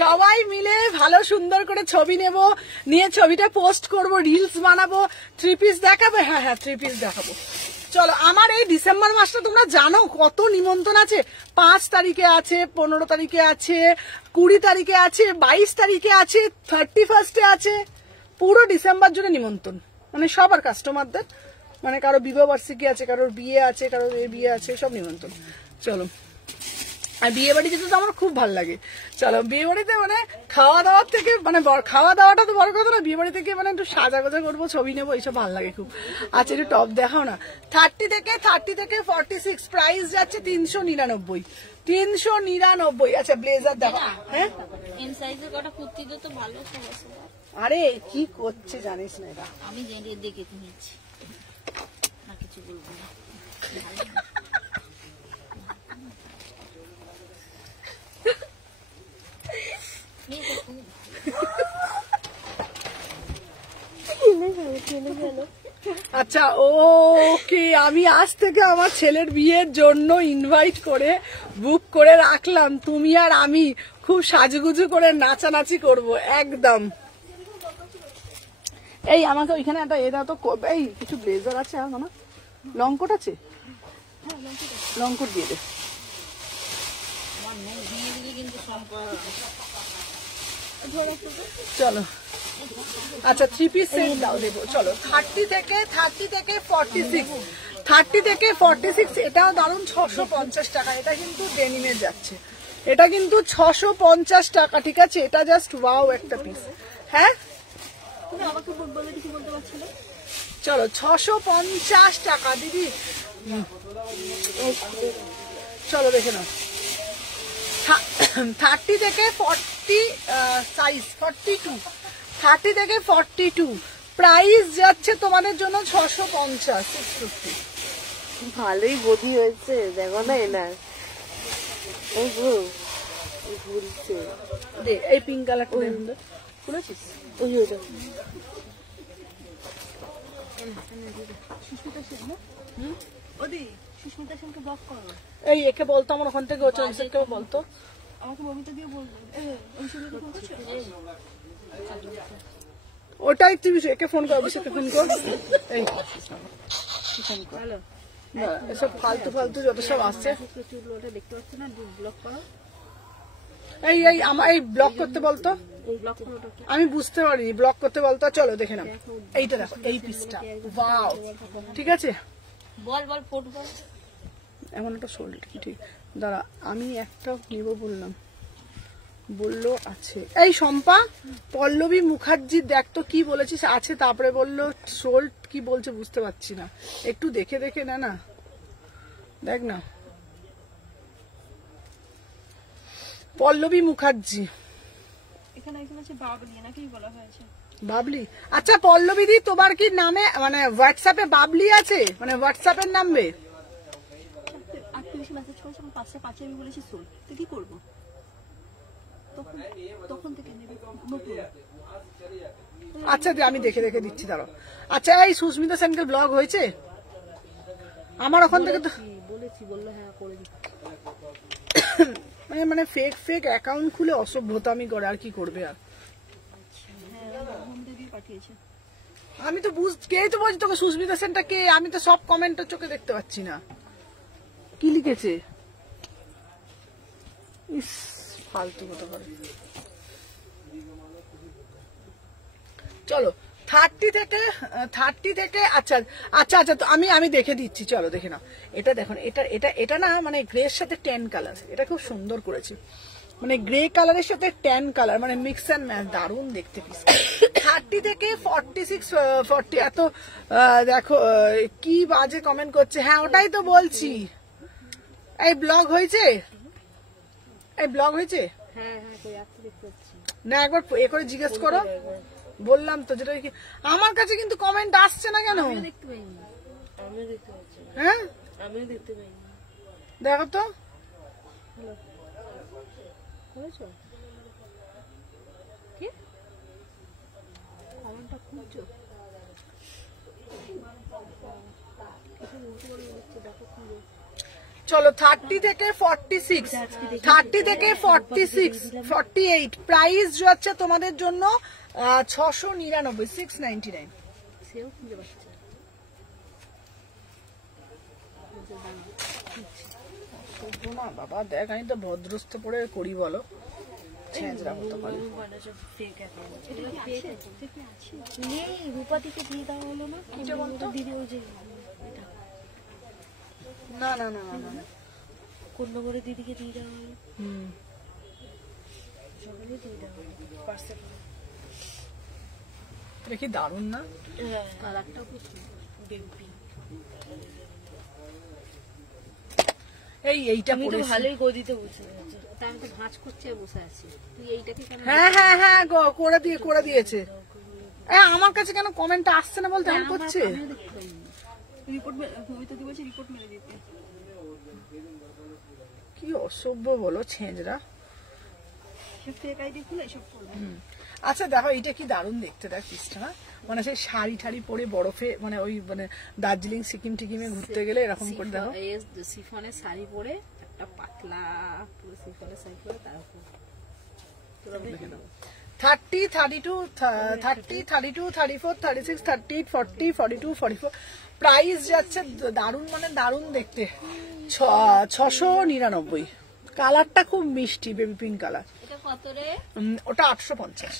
সবাই মিলে ভালো সুন্দর করে ছবি নেব, নিয়ে ছবিটা পোস্ট করব, রিলস বানাবো। 3 পিস দেখাবে? হ্যাঁ হ্যাঁ 3 পিস দেখাবো। চলো, আমার এই ডিসেম্বর মাসটা তোমরা জানো কত নিমন্ত্রণ আছে। 5 তারিখে আছে, 15 তারিখে আছে, 20 তারিখে আছে, 22 তারিখে আছে, 31 আছে, পুরো ডিসেম্বর জুড়ে নিমন্ত্রণ, মানে সবার কাস্টমারদের, মানে কারো বিবাহ বার্ষিকী আছে, কারোর বিয়ে আছে, কারোর বিয়ে আছে, সব নিমন্ত্রণ। চলো, আর বিয়ে বাড়ি যেতে তো আমার খুব ভালো লাগে। চলো, বিয়ে বাড়িতে মানে খাওয়া দাওয়ার থেকে, মানে খাওয়া দাওয়াটা তো বড় কথা না, বিয়ে বাড়ি থেকে মানে একটু সাজা গোজা করবো, ছবি নেবো, এইসব ভালো লাগে খুব। আচ্ছা একটু টপ দেখাও না। 30 থেকে 46, প্রাইস যাচ্ছে 399, 399। আচ্ছা ব্লেজার দেখো। হ্যাঁ, এম সাইজের কটা কুর্তি তো ভালো আছে। আরে কি করছে জানিস না, এটা আমি জেনে দেখে নিচ্ছি, না কিছু বলবো না। আচ্ছা ওকে, আমি আজ থেকে আমার ছেলের বিয়ের জন্য ইনভাইট করে বুক করে রাখলাম, তুমি আর আমি খুব সাজুগুজু করে নাচানাচি করব একদম। এই আমাকে ওইখানে একটা এটা তো, এই কিছু ব্লেজার আছে আর মামা, লং কোট আছে, লং কোট দিয়ে দে। চলো আচ্ছা 3 পিস সেট দাও দেবো। চলো 30 থেকে 46, 30 থেকে 46 এটাও দারুন, 650 টাকা। এটা কিন্তু ডেনিমের যাচ্ছে, এটা কিন্তু 650 টাকা, ঠিক আছে? এটা জাস্ট ওয়াও একটা পিস। হ্যাঁ তুমি আমাকে বললে কিছু বলতে পারছো না। চলো 650 টাকা দিদি। চলো দেখে নাও 30 থেকে 40 সাইজ 42, 30 থেকে 42 প্রাইস যাচ্ছে তোমাদের জন্য 650, 650। ভালোই বডি হয়েছে দেখো না এনার। ঘুরছে দে এই পিঙ্ক কালারটা শুনেছিস? ওই সুস্মিতা সেন না? ওদি সুস্মিতা সেনকে ব্লক করো। এই একে বলতো আমার ওখান থেকে কেউ বলতো আমাকে বমিতা দিয়ে বলবো। ওই সময় তো করছো ওটাই, তুমি একে ফোন কর, অভিষেককে ফোন কর। এই হ্যালো, না, এসব ফালতু ফালতু যত সব আসছে। ওটা দেখতে পাচ্ছ না, ব্লক করো। এই এই আমার এই ব্লক করতে বলতো, ব্লক করো ওটা। আমি বুঝতে পারিনি, ব্লক করতে বলতো। চলো দেখে নাও, এইটা দেখো, এই পিসটা ওয়াও, ঠিক আছে? বল ফোটো বল। এমন একটা শোল্ড, ঠিক দাঁড়া, আমি একটা নিব বললো আছে। এই শম্পা, পল্লবী মুখার্জি দেখ তো কি বলেছিস আছে, তারপরে বললো শোল্ড, কি বলছে বুঝতে পারছি না, একটু দেখে না দেখ না। পল্লবী মুখার্জি, এখানে একজন আছে বাবলি, নাকি বলা হয়েছে বাবলি। আচ্ছা পল্লবী দি, তোমার কি নামে মানে হোয়াটসঅ্যাপে বাবলি আছে, মানে হোয়াটসঅ্যাপের নামবে? আজকে বেশি মেসেজ করেছে, আমি 5:05 আমি বলেছি সোল, তো কি করবো? তখন থেকে নেবে নতুন। আচ্ছা আমি দেখে দিচ্ছি, দাঁড়াও। আচ্ছা এই সুস্মিতা সেনকে ব্লগ হয়েছে আমার ওখান থেকে তো বলেছি, বললো হ্যাঁ করে দিচ্ছি। মানে ফেক অ্যাকাউন্ট খুলে অসভ্যতামি করে, আর কি করবে আর। পাঠিয়েছে, আমি তো কে তো বলছি তোকে সুস্মিতা সেনটা কে, আমি তো সব কমেন্টের চোখে দেখতে পাচ্ছি না কি লিখেছে। ইস ফালতু কথা করে। চলো 30 থেকে আচ্ছা তো আমি দেখে দিচ্ছি, চলো দেখে নাও। এটা দেখুন, এটা না মানে গ্রের সাথে ট্যান কালার, এটা খুব সুন্দর করেছে, মানে গ্রে কালারের সাথে ট্যান কালার, মানে মিক্স অ্যান্ড ম্যাচ, দারুণ দেখতে পিস। 30 থেকে 46, 40 এত দেখো কি বাজে কমেন্ট করছে। হ্যাঁ ওটাই তো বলছি, এই ব্লগ হয়েছে, হ্যাঁ করে আপনি দেখতে পাচ্ছি না, একবার এ করে জিজ্ঞেস করো। বললাম তো, যেটা কি আমার কাছে কিন্তু কমেন্ট আসছে না কেন? আমিও দেখতে পাইনি, হ্যাঁ আমিও দেখতে পাইনি। দেখো তো, করেছো কি কমেন্টটা খুঁজছো? চলো 30 থেকে 46, 30 থেকে 46, 48 প্রাইস যাচ্ছে তোমাদের জন্য 699, 699। সেও খুঁজে পাচ্ছে না বাবা, দেখ আমি তো ভদ্রস্থ পরে করি, বলো ছেঁচড়া মতো করে। রূপাদিকে দিয়ে দেওয়া হলো না, দিদি ওই যে না কোন নম্বরে দিদিকে দিয়ে দেওয়া হলো, এটা কি দারুণ না? কালারটাও খুব বেবি। এইটা আমি তো ভালোই গদিতে বসে আছি, তাই আমি তো ভাঁজ করছি আর বসে আছি। তুই এইটাকে কেন? হ্যাঁ করে দিয়েছে। আমার কাছে কেন কমেন্ট আসছে না বলতে, আমি করছে আমিও দেখতে পাইনি। রিপোর্ট ভূমিতা দি বলছে রিপোর্ট মেরে দিতে। কি অসভ্য বলো ছেঁচড়া। ফেক আইডি খুলে এসব করবে। আচ্ছা দেখো এইটা কি দারুণ দেখতে, দেখ পিসটা না, মানে সেই শাড়ি ঠাড়ি পরে বরফে, মানে ওই মানে দার্জিলিং সিকিম টিকিমে ঘুরতে গেলে এরকম করে দেখো, সিফনের শাড়ি পরে, একটা পাতলা পুরো সিফনের শাড়ি পরে, তার উপর 30, 32, 34, 36, 38, 40, 42, 44 প্রাইস যাচ্ছে দারুণ, মানে দারুণ দেখতে 699। কালারটা খুব মিষ্টি, বেবি পিঙ্ক কালার। এটা ওটা কত রে? ওটা 850।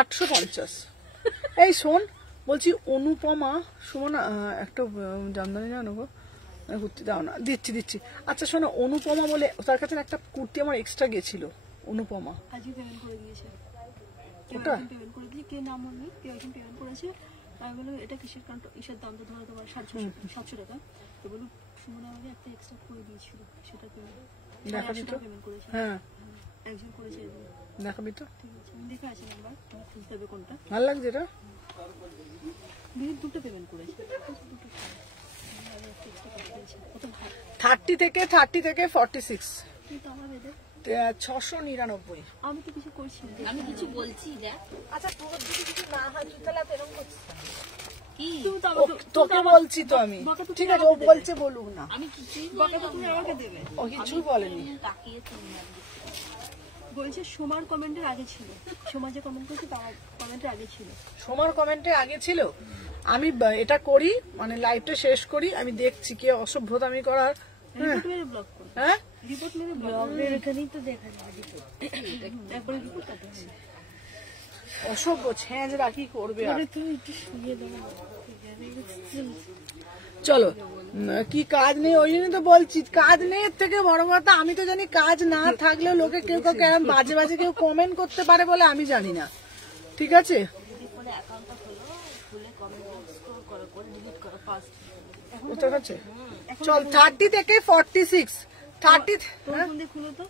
850। এই শোন, বলছি অনুপমা সুমনা একটা জামদানি জানো গো, কুর্তি দাও না, দিচ্ছি। আচ্ছা শোনো, অনুপমা বলে তার কাছে একটা কুর্তি আমার এক্সট্রা গেছিল, অনুপমা আজকে পেমেন্ট করে দিয়েছে, কেউ ওটা? একজন পেমেন্ট করে দিয়েছে, কে নাম মনে নেই, কেউ একজন পেমেন্ট করেছে। আমি বললাম এটা কিসের, কারণ ইসের দামটা ধরো তোমার 700 টাকা, তো বলুন সুমনা আমাকে একটা এক্সট্রা করে দিয়েছিল, সেটা দেখাবি তো? পেমেন্ট করেছে। হ্যাঁ একজন করেছে, দেখাবি তো? ঠিক আছে আমি দেখে আছি নাম্বার, তোমার খুঁজতে হবে কোনটা। ভালো লাগছে এটা? দিদি দুটো পেমেন্ট করেছে, দুটো কত ভালো 30 থেকে 46, কিন্তু আমার এদের 699। আমি তো কিছু করছি না। আমি কিছু বলছি দেখ। আচ্ছা তোর যদি কিছু না হয় তুই তাহলে এরকম করছিস কেন? কি তুমি তো আমাকে তোকে বলছি তো আমি, বকা তো ঠিক তুমি আছে ও আমাকে দেবে। বলছে বলুক না, আমি কিছুই বকা তো তুমি আমাকে দেবে। ও কিছুই বলেনি। তাকিয়ে তুমি বলছে সোমার কমেন্টের আগে ছিল, সোমা যে কমেন্ট করেছে তার কমেন্টের আগে ছিল। সোমার কমেন্টে আগে ছিল। আমি এটা করি, মানে লাইভটা শেষ করি, আমি দেখছি কে অসভ্যতামি করার। রিপোর্ট মেরে ব্লক করে, হ্যাঁ রিপোর্ট মেরে ব্লক এখানেই তো দেখা যাবে রিপোর্ট, তারপরে রিপোর্ট কাটতে হবে। অসভ্য ছেঁচড়া কি করবে আর। তুমি একটু শুয়ে দাও, চলো কি কাজ নেই, ওই জন্য তো বলছি কাজ নেই। এর থেকে বড় কথা আমি তো জানি কাজ না থাকলেও লোকে কেউ কেউ বাজে বাজে কেউ কমেন্ট করতে পারে বলে আমি জানি না, ঠিক আছে? করে অ্যাকাউন্টটা খোলো, খুলে কমেন্ট স্ক্রল করো, করে ডিলিট করো ফার্স্ট। বুঝতে পারছে? চল 30 থেকে 46, 30 তোমার ফোন দিয়ে খুলো তো,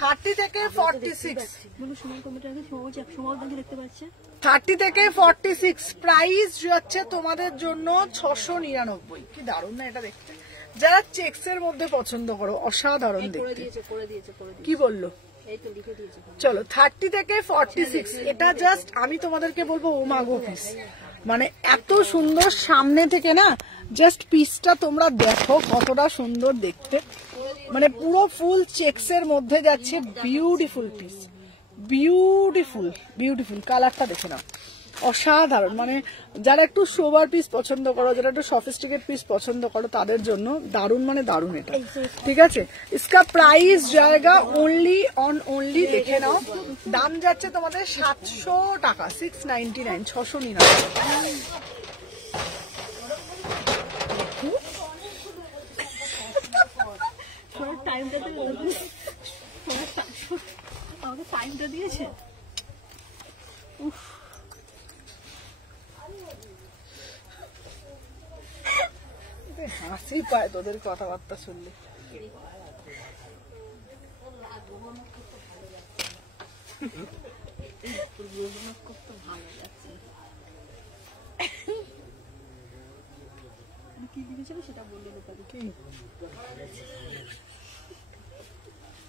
30 থেকে 46, বলো সোমার কমেন্টের আগে সোমা বলছে, সোমাও দাঁড়িয়ে দেখতে পাচ্ছে। 30 থেকে 46 প্রাইস হচ্ছে তোমাদের জন্য 699। কি দারুণ না এটা দেখতে? যারা চেক্স এর মধ্যে পছন্দ করো, অসাধারণ করে দেখতে। দিয়েছে কি বললো? এই তো লিখে দিয়েছে। চলো 30 থেকে 46, এটা জাস্ট আমি তোমাদেরকে বলবো ও মাগো পিস, মানে এত সুন্দর সামনে থেকে না, জাস্ট পিসটা তোমরা দেখো কতটা সুন্দর দেখতে, মানে পুরো ফুল চেক্স এর মধ্যে যাচ্ছে, বিউটিফুল পিস, বিউটিফুল কালারটা দেখে নাও, অসাধারণ। মানে যারা একটু সোবার পিস পছন্দ করো, যারা একটু সফিস্টিকেট পিস পছন্দ করো, তাদের জন্য দারুণ, মানে দারুণ এটা, ঠিক আছে? इसका প্রাইস জায়গা অনলি দেখে নাও, দাম যাচ্ছে তোমাদের 700 টাকা, 699, 699। সোমার টাইমটা তো আমাকে টাইমটা দিয়েছে। হাসি পায় তোদের কথাবার্তা শুনলে। আমি কি লিখেছিল সেটা বললে লোকালি। কি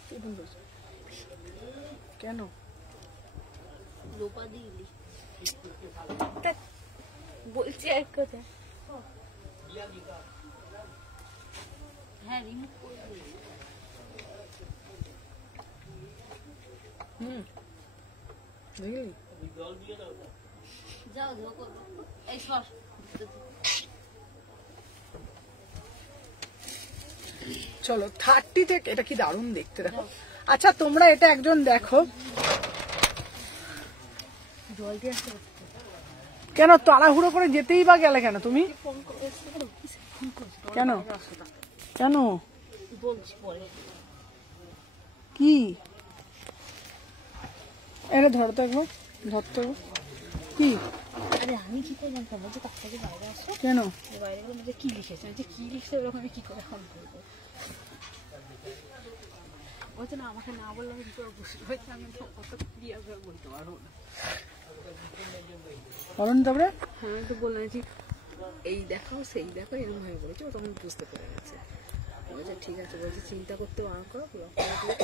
কি বলছিস? কেন লোপা দিলি বলছি এক কথা। হ্যাঁ রিমুভ করে দিয়েছি। দেখলি? যাও যাও করো। এই সর চলো 30 থেকে, এটা কি দারুণ দেখতে দেখো। আচ্ছা তোমরা এটা একজন দেখো, জল দিয়ে আসতে কেন তাড়াহুড়ো করে যেতেই বা গেলে কেন তুমি? কেন কেন বলছি পরে। কি এটা ধরো তো একবার, ধরতে হবে। কি আরে আমি কি করে জানতাম বলছে তার থেকে বাইরে আসো, কেন? বাইরে গেলে বলছে কি লিখেছে, আমি কি লিখছে ওরকম আমি কি করে ফোন করবো। বলছে না আমাকে না বললে আমি কি করে বুঝতে পারছি, আমি তো কত ক্লিয়ার করে বলতে পারবো না। বলুন তারপরে হ্যাঁ আমি তো বললাম যে এই দেখাও সেই দেখো এরকম ভাবে বলেছে, ও তখন বুঝতে পেরে গেছে। বলছে ঠিক আছে, বলছে চিন্তা করতে আরাম করো, ব্লক করে দিও।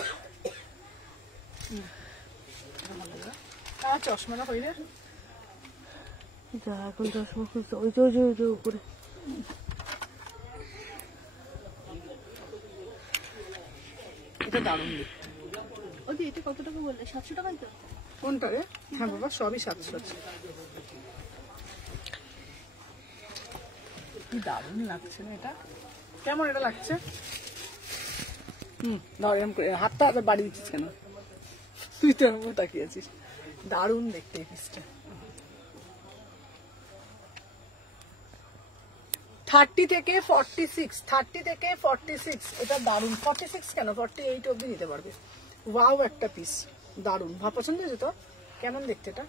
চশমাটা হইলে যা এখন চশমা খুঁজছে, ওই যে উপরে। এটা দারুণ দেখতে। ওদি এটা কত টাকা বললে? 700 টাকাই তো? কোনটা রে? হ্যাঁ বাবা সবই 700। কি দারুণ লাগছে না এটা? কেমন এটা লাগছে? ধর এরকম করে হাতটা বাড়ি দিচ্ছিস কেন? তুই তো এরকম তাকিয়েছিস। দারুণ দেখতে এই পিসটা। 30 থেকে 46 এটা দারুণ। 46 কেন 48 অব্দি নিতে পারবে। ওয়াও একটা পিস দারুণ। পছন্দ হয়েছে তো? কেমন দেখতে এটা?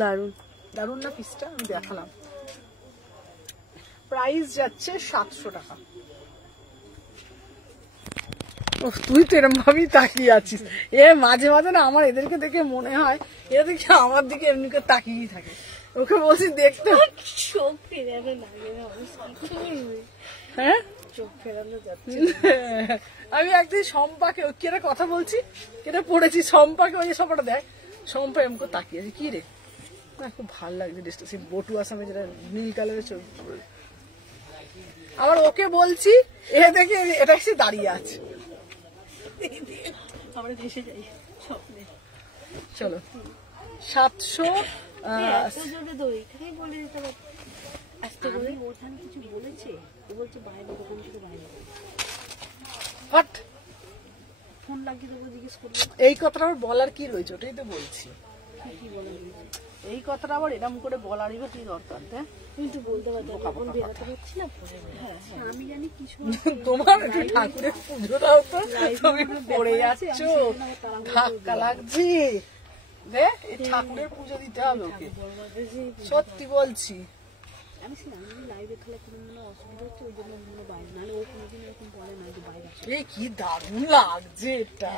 দারুন দারুণ না পিসটা? আমি দেখালাম। প্রাইস যাচ্ছে 700 টাকা। তুই তো এরকম ভাবেই তাকিয়ে আছিস। মাঝে মাঝে না আমার এদেরকে দেখে মনে হয় এরা দেখে আমার দিকে এমনি করে তাকিয়েই থাকে। ওকে বলছি দেখতে, চোখ ফেরানো লাগে না, হ্যাঁ চোখ ফেরানো যাচ্ছে। আমি একদিন সম্পাকে কেটা কথা বলছি, কেটা পড়েছি সম্পাকে, ওই সবটা দেয় সম্পা এমন করে তাকিয়ে আছে। কি রে খুব ভালো লাগছে ড্রেসটা, সেই বটু আসামে যেটা নীল কালারের ছবি। আবার ওকে বলছি এ দেখে এটা এসে দাঁড়িয়ে আছে। আমরা ভেসে যাই স্বপ্নে। চলো 700 বলে দিতে পারো। আজকে বলে ওখানে কিছু বলেছে, ও বলছে বাইরে দোকান থেকে বাইরে হট ফোন লাগিয়ে দেবো, জিজ্ঞেস করবো এই কথাটা আবার বলার কি রয়েছে, ওটাই তো বলছি। কি বলে এই কথাটা আবার এরকম করে বলারই বা কি দরকার? তুমি তো বলতে পারছো এখন বেরোতে পারছি না। হ্যাঁ আমি জানি কিছু তোমার একটু ঠাকুরের পুজো দাও তো, তুমি পড়ে যাচ্ছ, ধাক্কা লাগছে। দেখ এই ঠাকুরের পুজো দিতে হবে ওকে, সত্যি বলছি। আমি লাইভে খেলে কোনো মনে অসুবিধা হচ্ছে, ওই জন্য অন্য বাইরে, নাহলে ও কোনোদিন এরকম বলে না যে বাইরে। এই কি দারুণ লাগছে এটা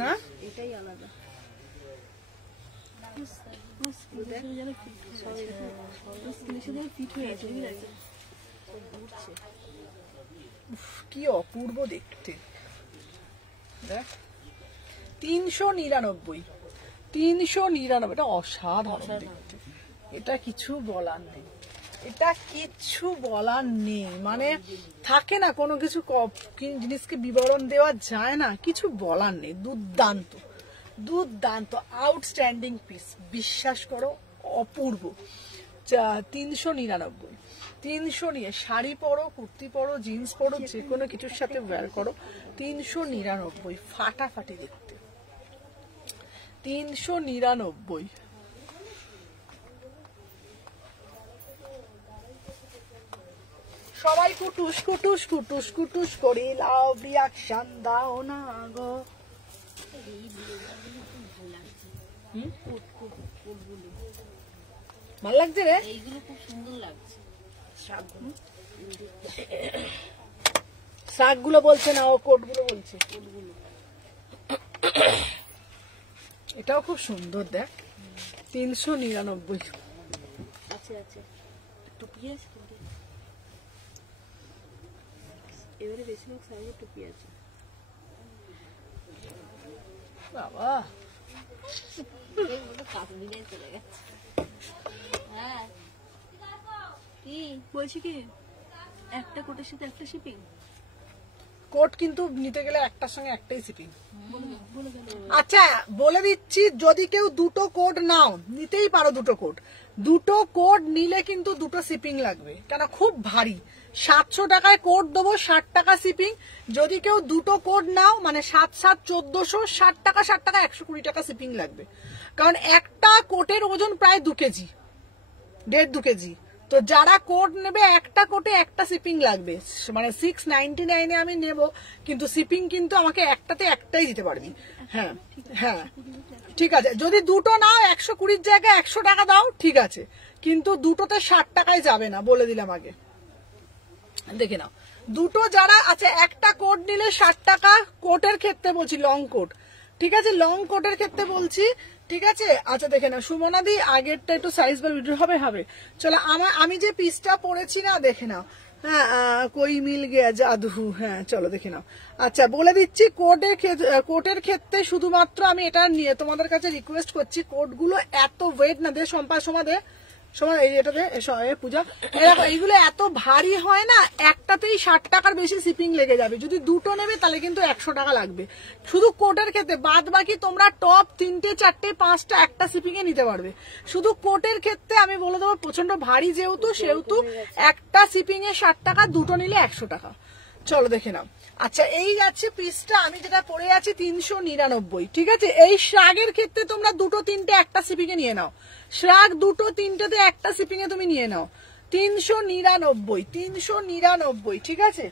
না, এটাই আলাদা। কি অপূর্ব দেখতে। দেখ 399 এটা অসাধারণ দেখতে। এটা কিছু বলার নেই, এটা কিচ্ছু বলার নেই। মানে থাকে না কোনো কিছু জিনিসকে বিবরণ দেওয়া যায় না, কিছু বলার নেই। দুর্দান্ত দুর্দান্ত আউটস্ট্যান্ডিং পিস, বিশ্বাস করো অপূর্ব। 399 নিয়ে শাড়ি পরো, কুর্তি পরো, জিন্স পরো, যে কোনো কিছুর সাথে ওয়্যার করো। 399 ফাটাফাটি দেখতে। 399 সবাই কুটুস কুটুস কুটুস কুটুস করে লাভ রিয়াকশন দাও না গো। ভাল লাগছে রে, এইগুলো খুব সুন্দর লাগছে। শাক গুলো বলছে না, ও কোট গুলো বলছে। এটাও খুব সুন্দর দেখ। 399 আছে আছে টুপি আছে, এবারে বেশিরভাগ সাইজে টুপি আছে। বাবা চলে গেছে। হ্যাঁ কি বলছি কি, একটা কোটের সাথে একটা শিপিং? কোট কিন্তু নিতে গেলে একটার সঙ্গে একটাই শিপিং। আচ্ছা বলে দিচ্ছি, যদি কেউ দুটো কোড নাও, নিতেই পারো দুটো কোড। দুটো কোড নিলে কিন্তু দুটো শিপিং লাগবে, কেন খুব ভারী। 700 টাকায় কোড দেবো, 60 টাকা শিপিং। যদি কেউ দুটো কোড নাও মানে 7 7 1400, 60 টাকা 120 টাকা শিপিং লাগবে। কারণ একটা কোটের ওজন প্রায় 2 কেজি, 1.5-2 কেজি। তো যারা কোড নেবে একটা কোটে একটা শিপিং লাগবে, মানে 699 আমি নেব, কিন্তু শিপিং কিন্তু আমাকে একটাতে একটাই দিতে পারবি। হ্যাঁ হ্যাঁ ঠিক আছে। যদি দুটো নাও 120 জায়গায় 100 টাকা দাও, ঠিক আছে, কিন্তু দুটোতে 60 টাকায় যাবে না, বলে দিলাম আগে। দেখে নাও দুটো যারা আছে, একটা কোট নিলে 60 টাকা। কোটের ক্ষেত্রে বলছি, লং কোট, ঠিক আছে, লং কোটের ক্ষেত্রে বলছি, ঠিক আছে। আচ্ছা দেখে নাও সুমনাদি, আগেরটা একটু সাইজ বা ভিডিও হবে। চলো আমি যে পিসটা পরেছি না, দেখে নাও। হ্যাঁ কই মিল গিয়া জাদু, হ্যাঁ চলো দেখে নাও। আচ্ছা বলে দিচ্ছি, কোটের ক্ষেত্রে শুধুমাত্র আমি এটা নিয়ে তোমাদের কাছে রিকোয়েস্ট করছি, কোটগুলো এত ওয়েট না দে, সময় পূজা, এইগুলো এত ভারী হয় না, একটাতেই 60 টাকার বেশি শিপিং লেগে যাবে। যদি দুটো নেবে তাহলে কিন্তু 100 টাকা লাগবে শুধু কোটের ক্ষেত্রে। বাদ বাকি তোমরা টপ 3টে 4টে 5টা একটা শিপিং এ নিতে পারবে। শুধু কোটের ক্ষেত্রে আমি বলে দেবো, প্রচন্ড ভারী যেহেতু, সেহেতু একটা শিপিং এ 60 টাকা, দুটো নিলে 100 টাকা। চলো দেখে নাও। আচ্ছা এই যাচ্ছে পিসটা, আমি যেটা পরে আছি 399, ঠিক আছে। এই শ্রাগের ক্ষেত্রে তোমরা 2 3টে একটা সিপিং এ নিয়ে নাও, শ্রাগ 2 3টেতে একটা সিপিং এ তুমি নিয়ে নাও। 399, ঠিক আছে।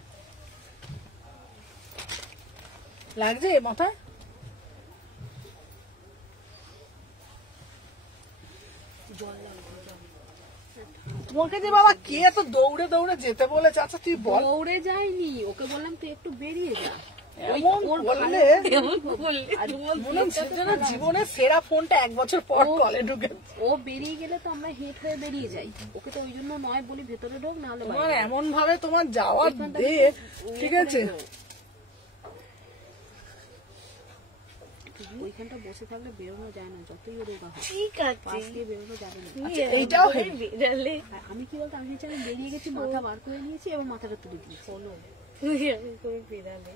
লাগছে মাথায়? তোমাকে যে বাবা কে এত দৌড়ে দৌড়ে যেতে বলেছে? আচ্ছা তুই বল। দৌড়ে যায়নি, ওকে বললাম তুই একটু বেরিয়ে যা। এমন বললে মনে হচ্ছে যেন জীবনের সেরা ফোনটা 1 বছর পর কলে ঢুকে। ও বেরিয়ে গেলে তো আমরা হেঁট হয়ে বেরিয়ে যাই, ওকে তো ওই জন্য নয় বলি ভেতরে ঢোক, না হলে তোমার এমন ভাবে তোমার যাওয়ার দে, ঠিক আছে। ওইখানটা বসে থাকলে বেরোনো যায় না, যতই ও রোগা হয় ঠিক আছে পাশ দিয়ে বেরোনো যাবে না। আচ্ছা, এইটাও হেভি। বেরালে আর আমি কি বলতো, আমি চাই বেরিয়ে গেছি, মাথা বার করে নিয়েছি এবং মাথাটা তুলে দিয়েছি। তুই আমি করে বেরালে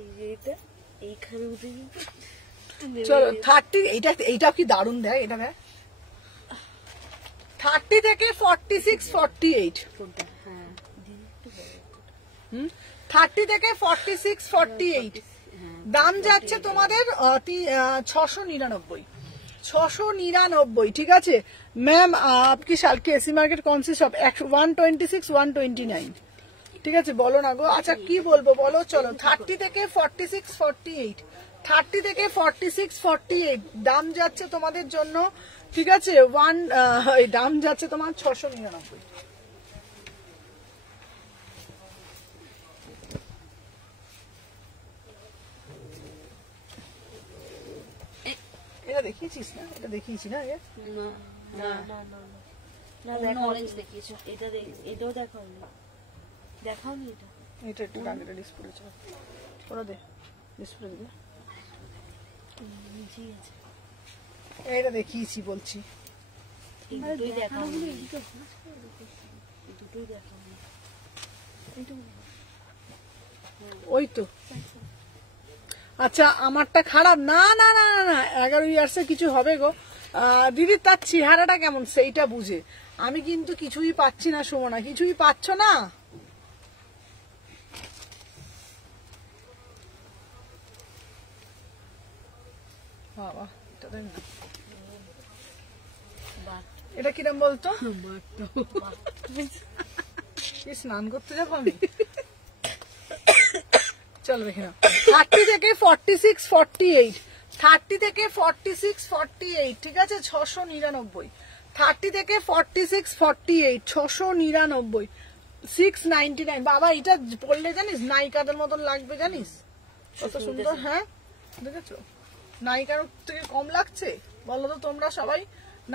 এই যে এটা এইখানে উঠে গেছে। চলো 30, এইটা কি দারুণ, দেখ এটা দেখ। 30 থেকে 46 48, কোনটা? হ্যাঁ 30 থেকে 46 48 দাম যাচ্ছে তোমাদের 699, 699, ঠিক আছে ম্যাম। আপকি সাল के एसी मार्केट कौन सी शॉप? 126 129, ঠিক আছে বলো না গো। আচ্ছা কি বলবো বলো, চলো 30 থেকে 46 48, 30 থেকে 46 48 দাম যাচ্ছে তোমাদের জন্য, ঠিক আছে। দাম যাচ্ছে তোমার 699। এটা দেখিয়েছিস না? এটা দেখিয়েছি না আগে? না না না না না অন্য অরেঞ্জ দেখিয়েছো। এটা এটাও দেখাওনি, দেখাওনি এটা। এটা একটু আগে ডিসপ্লে ছিল, ওরা দে ডিসপ্লে দে। জি আছে, এটা দেখিয়েছি বলছি। এই দুটোই দেখাওনি, দুটোই দেখাওনি। ওই তো। আচ্ছা আমারটা খারাপ না? না না না না 11 ইয়ার্সে কিছু হবে গো। দিদি তার চেহারাটা কেমন সেইটা বুঝে। আমি কিন্তু কিছুই পাচ্ছি না সুমনা, কিছুই পাচ্ছ না? বাবা এটা দেখ না, এটা কিরম বলতো? স্নান করতে যাবো আমি। চলো দেখে নাও। 30 থেকে 46 48, 30 থেকে 46 48, ঠিক আছে 699। 30 থেকে 46 48 699, 699। বাবা এটা পড়লে জানিস নায়িকাদের মতন লাগবে, জানিস কত সুন্দর। হ্যাঁ দেখেছো, নায়িকার থেকে কম লাগছে? বলো তো তোমরা সবাই,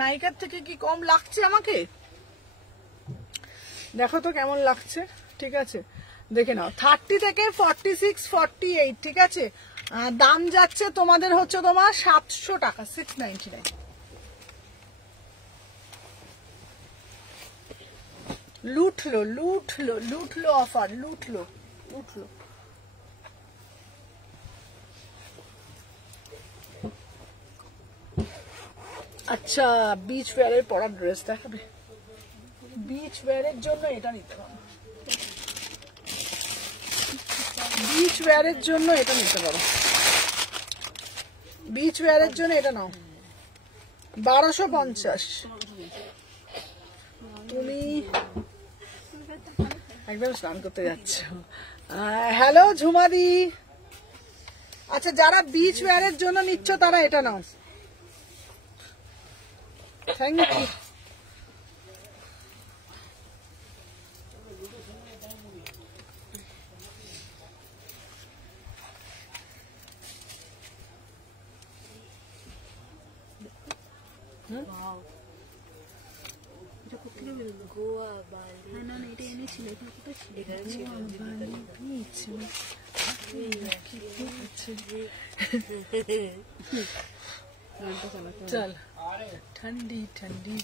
নায়িকার থেকে কি কম লাগছে আমাকে? দেখো তো কেমন লাগছে, ঠিক আছে দেখে নাও। 30 থেকে 46 48, ঠিক আছে। দাম যাচ্ছে তোমাদের হচ্ছে তোমার 700 টাকা, 699। লুটলো লুটলো লুটলো অফার, লুটলো লুটলো। আচ্ছা বিচ ওয়্যারের পরার ড্রেস দেখাবে? বিচ ওয়্যারের জন্য এটা নিতে পারো, বিচ ওয়্যারের জন্য এটা নিতে পারো, বিচ ওয়্যারের জন্য এটা নাও 1250। তুমি একদম স্নান করতে যাচ্ছ। হ্যালো ঝুমাদি। আচ্ছা যারা বিচ ওয়্যারের জন্য নিচ্ছ তারা এটা নাও। Thank you. গোয়া বালি, না না এটা এনেছিল, এটা কোথায় ছিল? এখানে ছিল। চল ঠান্ডি ঠান্ডি।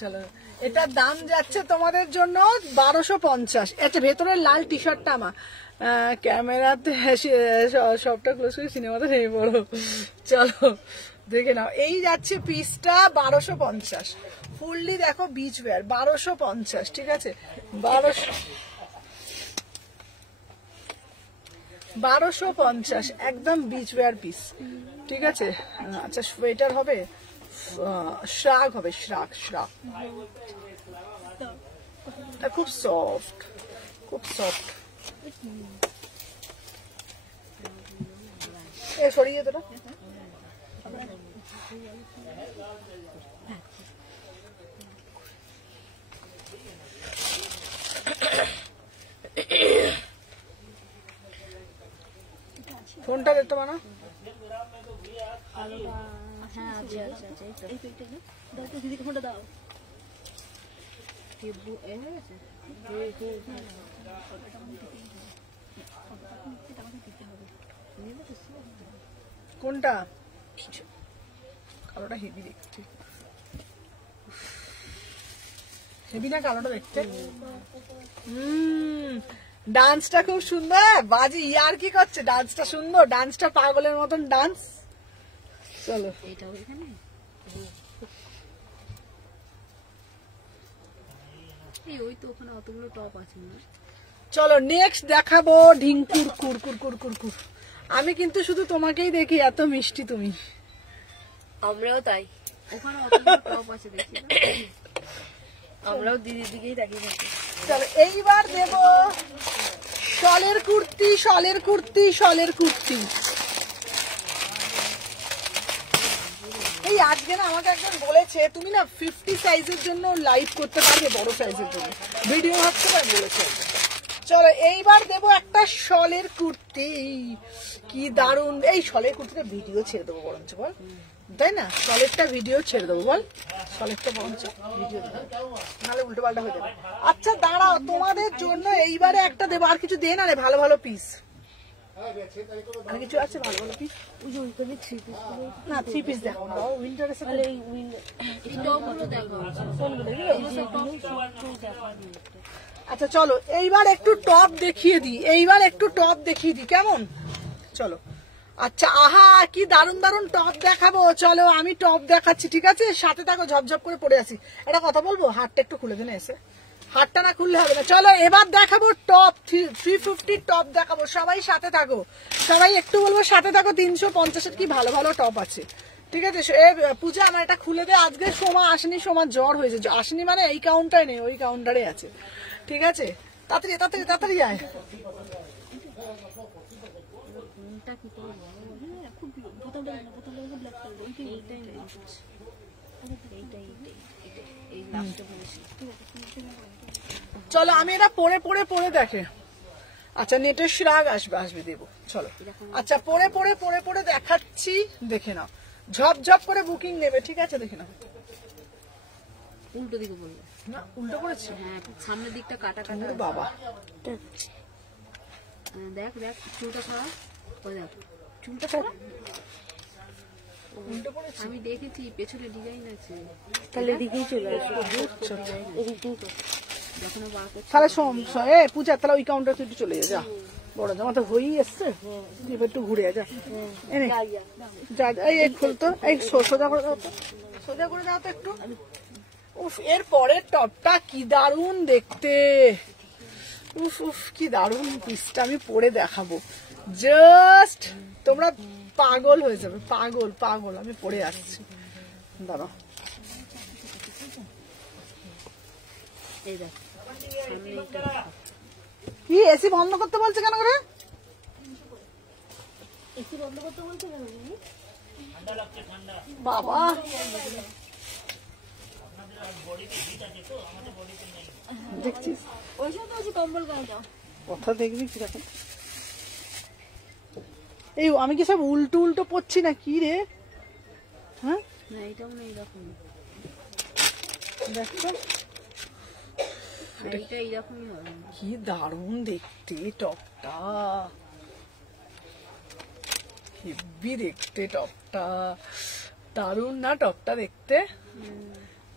চলো এটার দাম যাচ্ছে তোমাদের জন্য 1250। আচ্ছা ভেতরের লাল টি শার্টটা আমার ক্যামেরাতে সবটা ক্লোজ করে সিনেমাতে নেই বড়। চলো দেখে নাও, এই যাচ্ছে পিসটা 1250 ফুললি। দেখো বিচ ওয়্যার 1250, ঠিক আছে 1200। 1250 একদম বিচ ওয়্যার পিস, ঠিক আছে। আচ্ছা সোয়েটার হবে, শ্রাগ হবে, শ্রাগ শ্রাগ, খুব সফট, খুব সফট। এ সরিয়ে যেতে না, ফোনটা দেখতে পানা। হ্যাঁ আছে আছে আছে এই তো। এই পেটে না দাও তো দিদিকে ফোনটা দাও। টিব্বু এ আছে কোনটা কালোটা হেভি দেখতে, হেভি না কালোটা দেখতে। ডান্সটা খুব সুন্দর, বাজি ইয়ার কি করছে, ডান্সটা সুন্দর, ডান্সটা পাগলের মতন ডান্স। চলো এইটাও এখানে এই ওই তো ওখানে অতগুলো টপ আছে না। চলো নেক্সট দেখাবো ঢিঙ্কুর কুর কুর কুর কুর কুর। আমি কিন্তু শুধু তোমাকেই দেখি, এত মিষ্টি তুমি। আমরাও তাই, ওখানে অতগুলো টপ আছে দেখি না? আমরাও দিদির দিকেই তাকিয়ে থাকি। চলো এইবার দেব শলের কুর্তি, শলের কুর্তি, শলের কুর্তি। এই আজকে না আমাকে একজন বলেছে তুমি না 50 সাইজের জন্য লাইভ করতে পারবে, বড় সাইজের জন্য ভিডিও ভাবতে পারে বলেছে। চলো এইবার দেব একটা শলের কুর্তি, কি দারুন। এই শলের কুর্তিটা ভিডিও ছেড়ে দেবো বরঞ্চ, বল তাই না, শলেরটা ভিডিও ছেড়ে দেবো, বল শলেরটা বরঞ্চ ভিডিও দেবো, নাহলে উল্টো পাল্টা হয়ে যাবে। আচ্ছা দাঁড়াও, তোমাদের জন্য এইবারে একটা দেবো, আর কিছু দে না রে, ভালো ভালো পিস আর কিছু আছে ভালো ভালো পিস। ওই যে ওইখানে 3 পিস না 3 পিস দেখো না, উইন্টার এসে তাহলে এই এই টপগুলো দেখো কোনগুলো এগুলো সব টপ দেখো। আচ্ছা চলো এইবার একটু টপ দেখিয়ে দিই, এইবার একটু টপ দেখিয়ে দিই কেমন, চলো। আচ্ছা আহা কি দারুন দারুন টপ দেখাবো, চলো আমি টপ দেখাচ্ছি, ঠিক আছে সাথে থাকো, ঝপঝপ করে পড়ে আসি। একটা কথা বলবো, হাতটা একটু খুলে দেন এসে, হাতটা না খুললে হবে না। চলো এবার দেখাবো টপ, 350 টপ দেখাবো, সবাই সাথে থাকো, সবাই একটু বলবো সাথে থাকো। 350-এর কি ভালো ভালো টপ আছে, ঠিক আছে। পূজা আমার এটা খুলে দে, আজকে সোমা আসেনি, সোমার জ্বর হয়েছে, আসেনি মানে এই কাউন্টারে নেই, ওই কাউন্টারে আছে, ঠিক আছে। তাড়াতাড়ি তাড়াতাড়ি তাড়াতাড়ি যায়। কোনটা কি করব খুব বোতামটা ব্ল্যাক কালার, এইটাই এইটাই এই লাস্টে বলেছি। চলো আমি এটা পরে পরে পরে দেখে। আচ্ছা নেটের শ্রাগ আসবে আসবে দেবো, চলো। আচ্ছা পরে পরে পরে পরে দেখাচ্ছি, দেখে নাও, ঝপ ঝপ করে বুকিং নেবে, ঠিক আছে দেখে নাও। উল্টো দিকে বললে না উল্টো করেছি, হ্যাঁ সামনের দিকটা কাটা কাটা ওরে বাবা দেখ দেখ চুলটা খাওয়া, ওই দেখ চুলটা খাওয়া উল্টো করেছি। আমি দেখেছি পেছনে ডিজাইন আছে, তাহলে দিকেই চলে আসবে। যখন বার করছে তাহলে পূজা তাহলে ওই কাউন্টার তুই একটু চলে যা, বড় জামা তো হয়েই এসছে, এবার একটু ঘুরে যা, এনে যা এই খুলতো, এই সোজা করে দাও তো, সোজা করে দাও তো একটু। উফ এর পরের টপটা কি দারুন দেখতে, উফ উফ কি দারুন পিসটা, আমি পরে দেখাবো, জাস্ট তোমরা পাগল হয়ে যাবে, পাগল পাগল। আমি পরে আসছি, দাঁড়াও। এই দেখ সামনে এটা কি এসি বন্ধ করতে বলছে কেন করে, এসি বন্ধ করতে বলছে কেন? বাবা দেখছিস ওই সময় তো হচ্ছে কম্বল গায়ে যাও। কথা দেখবি কি দেখো, এই আমি কি সব উল্টো উল্টো পড়ছি না কি রে, হ্যাঁ না এটাও না এরকম, দেখছো এইটা এইরকমই হবে। কি দারুণ দেখতে টপটা, হেভি দেখতে টপটা, দারুণ না টপটা দেখতে।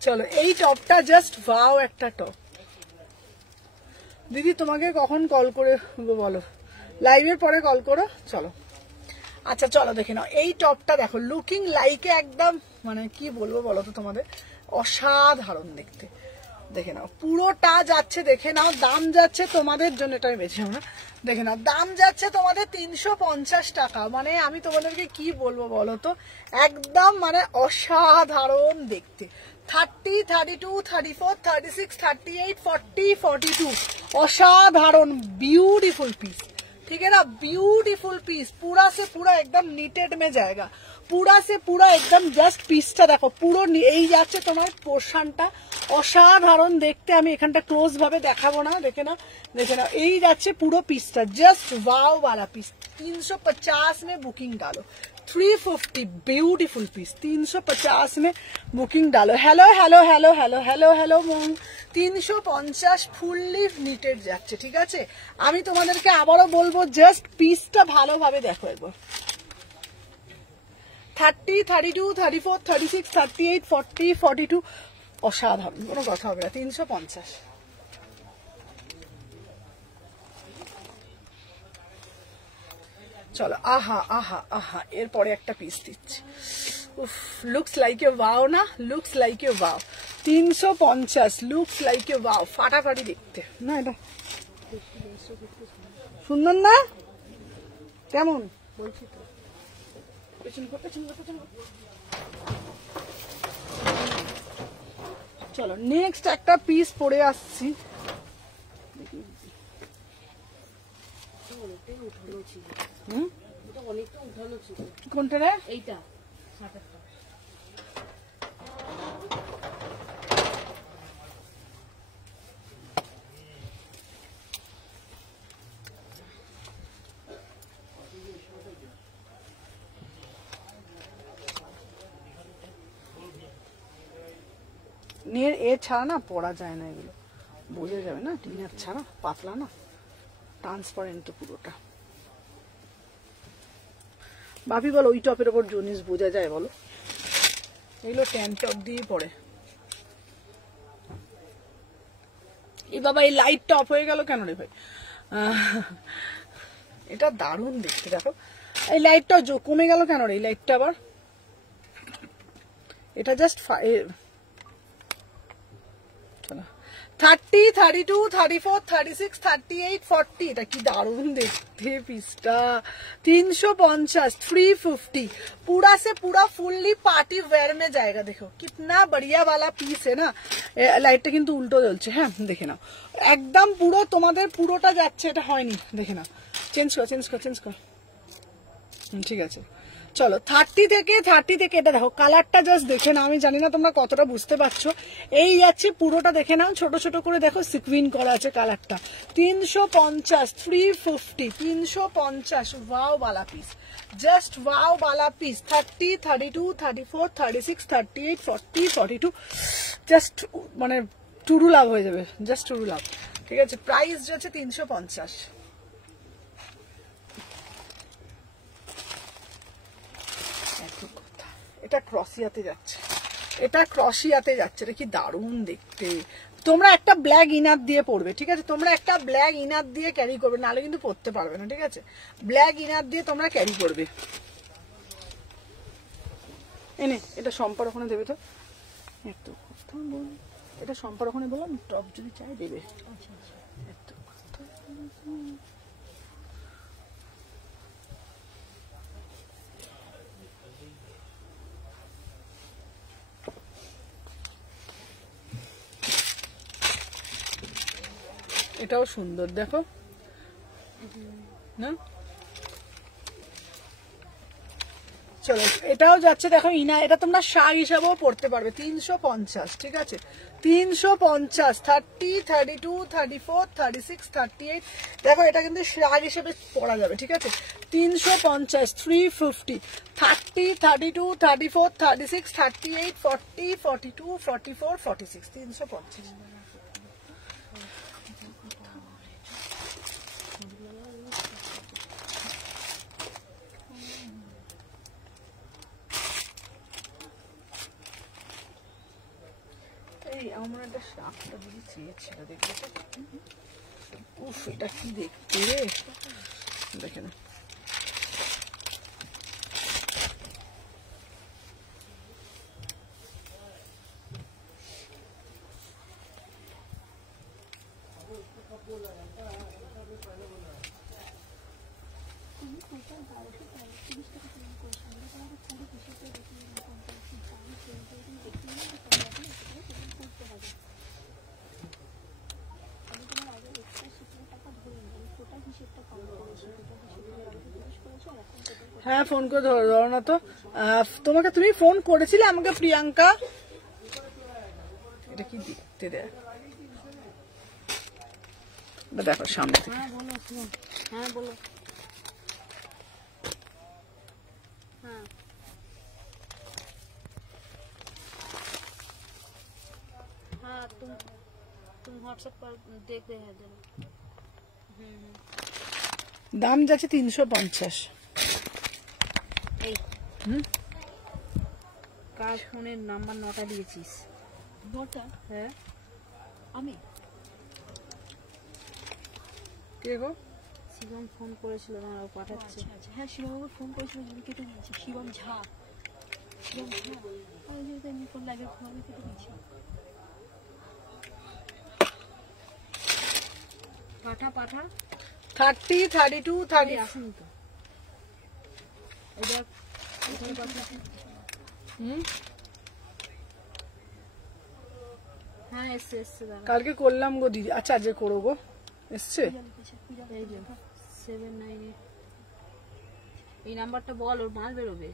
চলো এই টপটা জাস্ট ওয়াও একটা টপ। দিদি তোমাকে কখন কল করে বলো, লাইভের পরে কল করো, চলো। আচ্ছা চলো দেখে নাও এই টপটা, দেখো লুকিং লাইকে একদম মানে কি বলবো বলো তো তোমাদের, অসাধারণ দেখতে, দেখে নাও পুরোটা যাচ্ছে, দেখে নাও দাম যাচ্ছে তোমাদের জন্য, এটা আমি বেছে না, দেখে নাও দাম যাচ্ছে তোমাদের 350 টাকা। মানে আমি তোমাদেরকে কি বলবো বলো তো, একদম মানে অসাধারণ দেখতে। 30, 32, 34, 36, 38, 40, 42 অসাধারণ বিউटीफुल पीस, ठीक है ना, ब्यूटीफुल पीस, पूरा से पूरा एकदम नीटेड में जाएगा, पूरा से पूरा एकदम জাস্ট পিসটা দেখো পুরো এই যাচ্ছে তোমার পোর্শনটা অসাধারণ দেখতে। আমি এখানটা ক্লোজ ভাবে দেখাবো না, দেখে না, দেখে না, এই যাচ্ছে পুরো পিসটা, জাস্ট वाव वाला पीस। 350 में बुकिंग डालो, 350 ब्यूटीफुल पीस, 350 में बुकिंग डालो। Hello hello hello hello hello hello मोम, 350 ফুললি নিটেড যাচ্ছে, ঠিক আছে। আমি তোমাদেরকে আবারও বলবো জাস্ট পিসটা ভালোভাবে দেখো একবার। 30, 32, 34, 36, 38, 40, 42 অসাধারণ, কোনো কথা হবে না। 350। চলো, আহা আহা আহা, এরপরে একটা পিস দিচ্ছি। উফ, লুকস লাইক এ ওয়াও না, looks like a wow. 350, looks like a wow, ফাটাফাটি দেখতে না, এটা সুন্দর না, কেমন বলছি তো। চলো নেক্সট একটা পিস পরে আসছি। অনেকটাই উঠানো ছিল, এটা অনেকটা উঠানো ছিল। কোনটা রে? এইটা 60টা। এ ছাড়া না পরা যায় না, এগুলো বোঝা যাবে না, টিনার ছাড়া পাতলা না, ট্রান্সপারেন্ট তো পুরোটা। ভাবি বলো ওই টপের ওপর জিনিস বোঝা যায় বলো? এগুলো ট্যান টপ দিয়ে পরে। এই বাবা এই লাইটটা অফ হয়ে গেল কেন রে ভাই? এটা দারুণ দেখতে, দেখো এই লাইটটা কমে গেল কেন রে? এই লাইটটা আবার এটা জাস্ট 30, 32, 34, 36, 38, 40 এটা কি দারুণ দেখতে পিসটা। 350, 350 पूरा से पूरा फुल्ली पार्टी वेयर में जाएगा। देखो कितना बढ़िया वाला पीस है ना। লাইটটা কিন্তু উল্টো জ্বলছে, হ্যাঁ দেখে নাও, একদম পুরো তোমাদের পুরোটা যাচ্ছে, এটা হয়নি, দেখে নাও। চেঞ্জ কর চেঞ্জ কর চেঞ্জ কর, ঠিক আছে। চলো 30 থেকে এটা দেখো, কালারটা জাস্ট দেখে নাও, আমি জানি না তোমরা কতটা বুঝতে পারছো। এই যাচ্ছে পুরোটা, দেখে নাও, ছোট ছোট করে দেখো সিকুইন করা আছে কালারটা। 350, 350, 350 ওয়াও वाला পিস, জাস্ট ওয়াও वाला পিস। 30, 32, 34, 36, 38, 40, 42 জাস্ট মানে টুরু লাভ হয়ে যাবে, জাস্ট টুরু লাভ, ঠিক আছে। প্রাইস যাচ্ছে 350। এটা ক্রসিয়াতে যাচ্ছে, এটা ক্রসিয়াতে যাচ্ছে, এটা কি দারুণ দেখতে। তোমরা একটা ব্ল্যাক ইনার দিয়ে পরবে, ঠিক আছে, তোমরা একটা ব্ল্যাক ইনার দিয়ে ক্যারি করবে, নাহলে কিন্তু পরতে পারবে না, ঠিক আছে। ব্ল্যাক ইনার দিয়ে তোমরা ক্যারি করবে। এনে এটা সম্পার ওখানে দেবে তো, এত কথা বল, এটা সম্পার ওখানে বললাম টপ যদি চাই দেবে। আচ্ছা আচ্ছা, এত কথা এটাও সুন্দর দেখো না। চলো এটাও যাচ্ছে দেখো ইনা, এটা তোমরা শাড়ি হিসাবেও পরতে পারবে। 350, ঠিক আছে, 350, 30, 32, 34, 36, 38 দেখো, এটা কিন্তু শাড়ি হিসেবে পরা যাবে, ঠিক আছে। 350, 350, 30, 32, 34, 36, 38, 40, 42, 44, 46 350। আমার একটা শাকটা যদি চেয়েছিল, দেখবে উফ এটা কি দেখতে রে, দেখে না। হ্যাঁ ফোন করে ধরো না তো। তোমাকে তুমি ফোন করেছিলে আমাকে প্রিয়াঙ্কা, এটা কি দেখতে দেয় দেখো সামনে থেকে। হ্যাঁ বলো শুনুন, হ্যাঁ বলো। हाँ हाँ तुम व्हाट्सएप पर देख रहे हैं जरा। দাম যাচ্ছে 350। এই কার ফোনের নাম্বার 9টা দিয়েছিস? 9টা? হ্যাঁ আমি কে গো? শিবম ফোন করেছিল, আমার পাঠাচ্ছে। আচ্ছা আচ্ছা, হ্যাঁ শিবমকে ফোন করেছিল, আমি কেটে দিয়েছি। শিবম ঝা, শিবম ঝা, আমি যেহেতু এমনি ফোন লাইভে ফোন আমি কেটে দিয়েছি। পাঠা পাঠা 30, 32, 30। আসেনি তো এটা এখানে পাঠাচ্ছি। হ্যাঁ এসছে এসছে দাঁড়া। কালকে করলাম গো দিদি। আচ্ছা আজকে করো গো, এসছে। এই যে 798 এই নাম্বারটা বল, ওর মাল বেরোবে।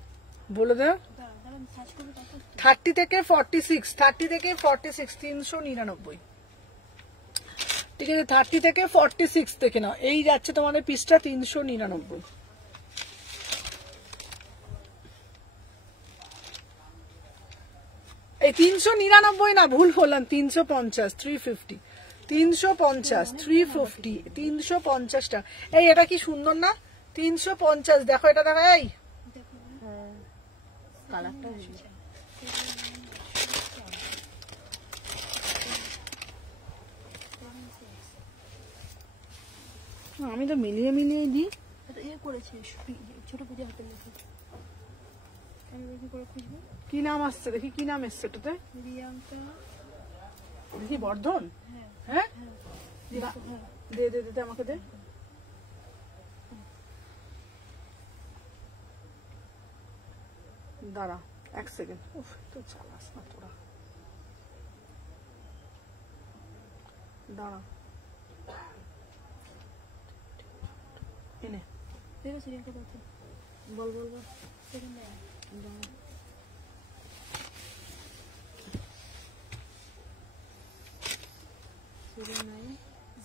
বলে দাও। দাঁড়ান সার্চ করে তারপর 30 থেকে 46, 30 থেকে 46, 399। ঠিক আছে, 30 থেকে 46 থেকে নাও। এই যাচ্ছে তোমাদের পিসটা 399। এই 399 না, ভুল বললাম, 350, 350, 350, 350, 350 টা। এই এটা কি সুন্দর না? 350 দেখো, এটা দেখো। এই হ্যাঁ কালারটা হয়েছে। আমি তো মিলিয়ে মিলিয়ে দিই। এটা এ করেছে ছোট পূজা হাতের লেখা। আমি দেখি করে খুঁজবো কি নাম আসছে দেখি, কি নাম এসছে এটাতে প্রিয়াঙ্কা। দেখি বর্ধন। হ্যাঁ হ্যাঁ হ্যাঁ দে দে দে, আমাকে দে। দাঁড়া 1 সেকেন্ড। উফ তো চালাস না তোরা, দাঁড়া। এনে দেখো প্রিয়াঙ্কা কথা বল বল বল। সেকেন্ড দাঁড়া।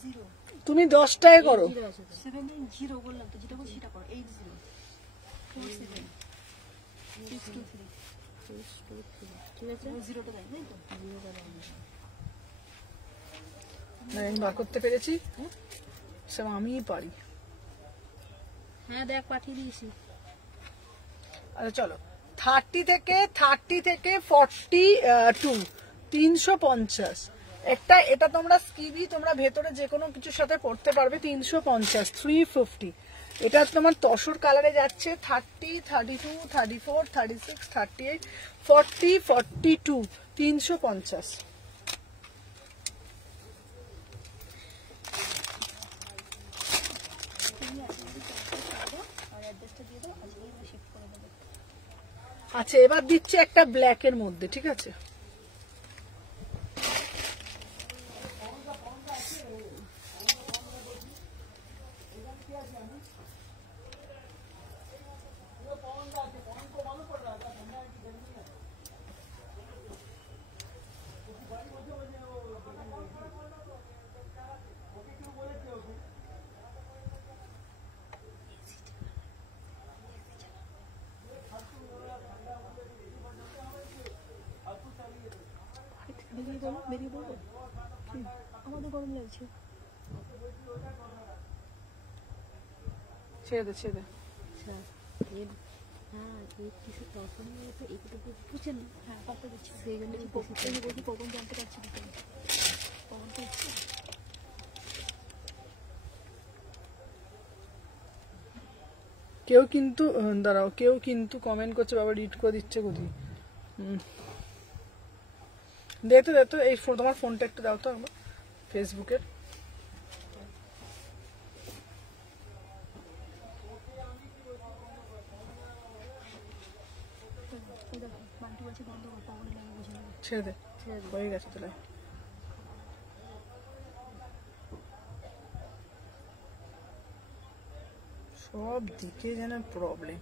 জিরো তুমি 10টায় করো। 790 বললাম তো, যেটা বলছি সেটা করো। 80 47 623 ঠিক আছে, জিরোটা দেয় তাই তো? না আমি বার করতে পেরেছি, সব আমিই পারি। হ্যাঁ দেখ পাঠিয়ে দিয়েছি। আচ্ছা চলো, 30 থেকে 42, 350 একটা। এটা তোমরা স্কিবি, তোমরা ভেতরে যে কোনো কিছুর সাথে পড়তে পারবে। 350, 350। এটা তোমার তসর কালারে যাচ্ছে। 30, 32, 34, 36, 38, 40, 42, 350। আচ্ছা এবার দিচ্ছে একটা ব্ল্যাকের মধ্যে, ঠিক আছে? বেরিয়ে বলবো আমাদের গরম লাগছে। ছেড়ে দে ছেড়ে দে। আচ্ছা হ্যাঁ এই কিছু তখন তো এইটা বুঝছে না। হ্যাঁ পাতা দিচ্ছি, সেই জন্য বলছি কখন জানতে পারছি কখন তো ইচ্ছে। কেউ কিন্তু দাঁড়াও, কেউ কিন্তু কমেন্ট করছে, বাবা রিড করে দিচ্ছে কোথায়। দেখতে দেখতো এই তোমার ফোনটা একটু দাও তো ফেসবুকের। বলছে বন্ধ করতে বলে আমি বুঝে নেবো। ছেড়ে দে, হয়ে গেছে তোলা। সব দিকে যেন প্রবলেম।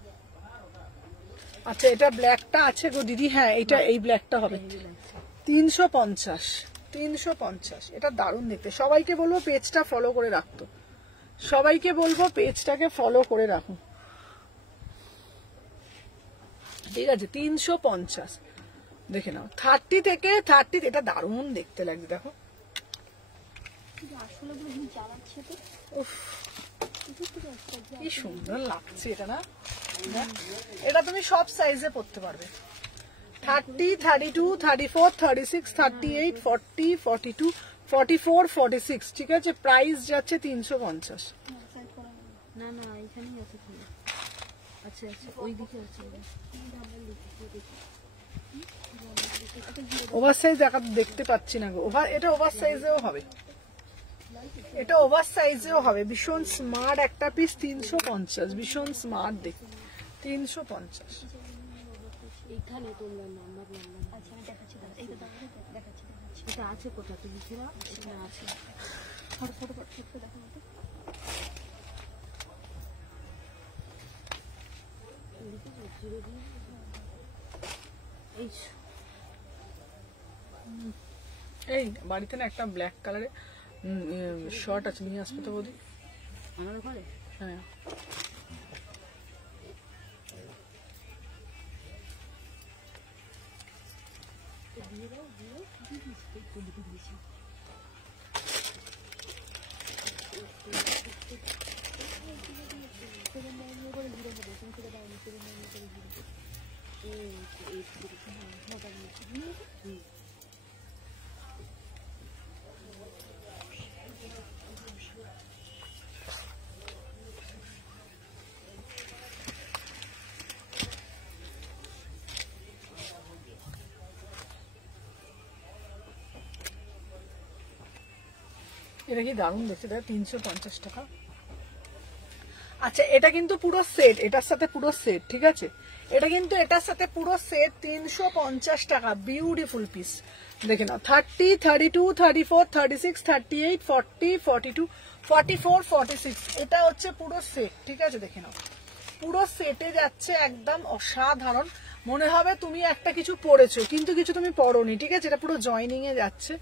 আচ্ছা এটা ব্ল্যাকটা আছে গো দিদি, হ্যাঁ এটা এই ব্ল্যাকটা হবে 350, 350। এটা দারুণ দেখতে। সবাইকে বলবো পেজটা ফলো করে রাখতো, সবাইকে বলবো পেজটাকে ফলো করে রাখুন, ঠিক আছে। 350 দেখে নাও। 30 থেকে 30, এটা দারুণ দেখতে লাগছে দেখো। কিন্তু আসলে ওগুলো জ্বালাচ্ছে তো। উফ কি সুন্দর লাগছে এটা না। এটা তুমি সব সাইজে পরতে পারবে। 30, 32, 34, 36, 38, 40, 42, 44, 46, ঠিক আছে। প্রাইস যাচ্ছে 350। না না এখানেই আছে খোলা। আচ্ছা আচ্ছা ওই দিকে আছে। ওভার সাইজ দেখতে পাচ্ছি না গো। এটা ওভার সাইজেও হবে, এটা ওভার সাইজেও হবে। ভীষণ স্মার্ট একটা পিস, 350, ভীষণ স্মার্ট দেখতে, 350। এইখানে তোমরা নাম্বার আচ্ছা আমি দেখাচ্ছি, এইটা দেখাচ্ছি। এটা আছে কোথা তুমি ছেড়া? এটা আছে ফটো দেখো মতো। এই বাড়িতে না একটা ব্ল্যাক কালারের শর্ট আছে, নিয়ে আসবে তো বৌদি। আমার ঘরে হ্যাঁ এটা কি দারুণ দেখতে, 350 টাকা। আচ্ছা এটা কিন্তু পুরো সেট, এটার সাথে পুরো সেট, ঠিক আছে। এটা কিন্তু এটার সাথে পুরো সেট 350 টাকা। বিউটিফুল পিস দেখে নাও। 30, 32, 34, 36, 38, 40, 42, 44, 46, এটা হচ্ছে পুরো সেট, ঠিক আছে। দেখে নাও পুরো সেটে যাচ্ছে, একদম অসাধারণ। মনে হবে তুমি একটা কিছু পরেছো কিন্তু কিছু তুমি পরোনি, ঠিক আছে। এটা পুরো জয়নিং এ যাচ্ছে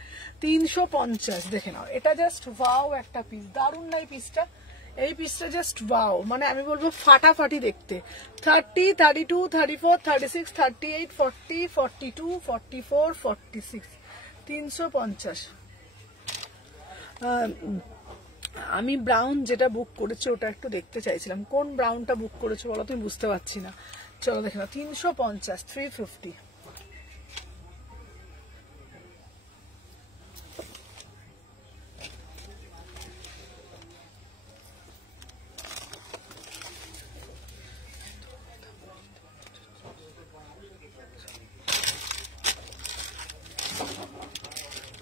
350। দেখে নাও এটা জাস্ট ওয়াও একটা পিস, দারুণ নাই পিসটা। এই পিসটা জাস্ট ওয়াও, মানে আমি বলবো ফাটাফাটি দেখতে। 30, 32, 34, 36, 38, 40, 42, 44, 46, 350। আমি ব্রাউন যেটা বুক করেছি ওটা একটু দেখতে চাইছিলাম, কোন ব্রাউনটা বুক করেছো বলো, তুমি বুঝতে পারছি না। চলো দেখে নাও 350, 350।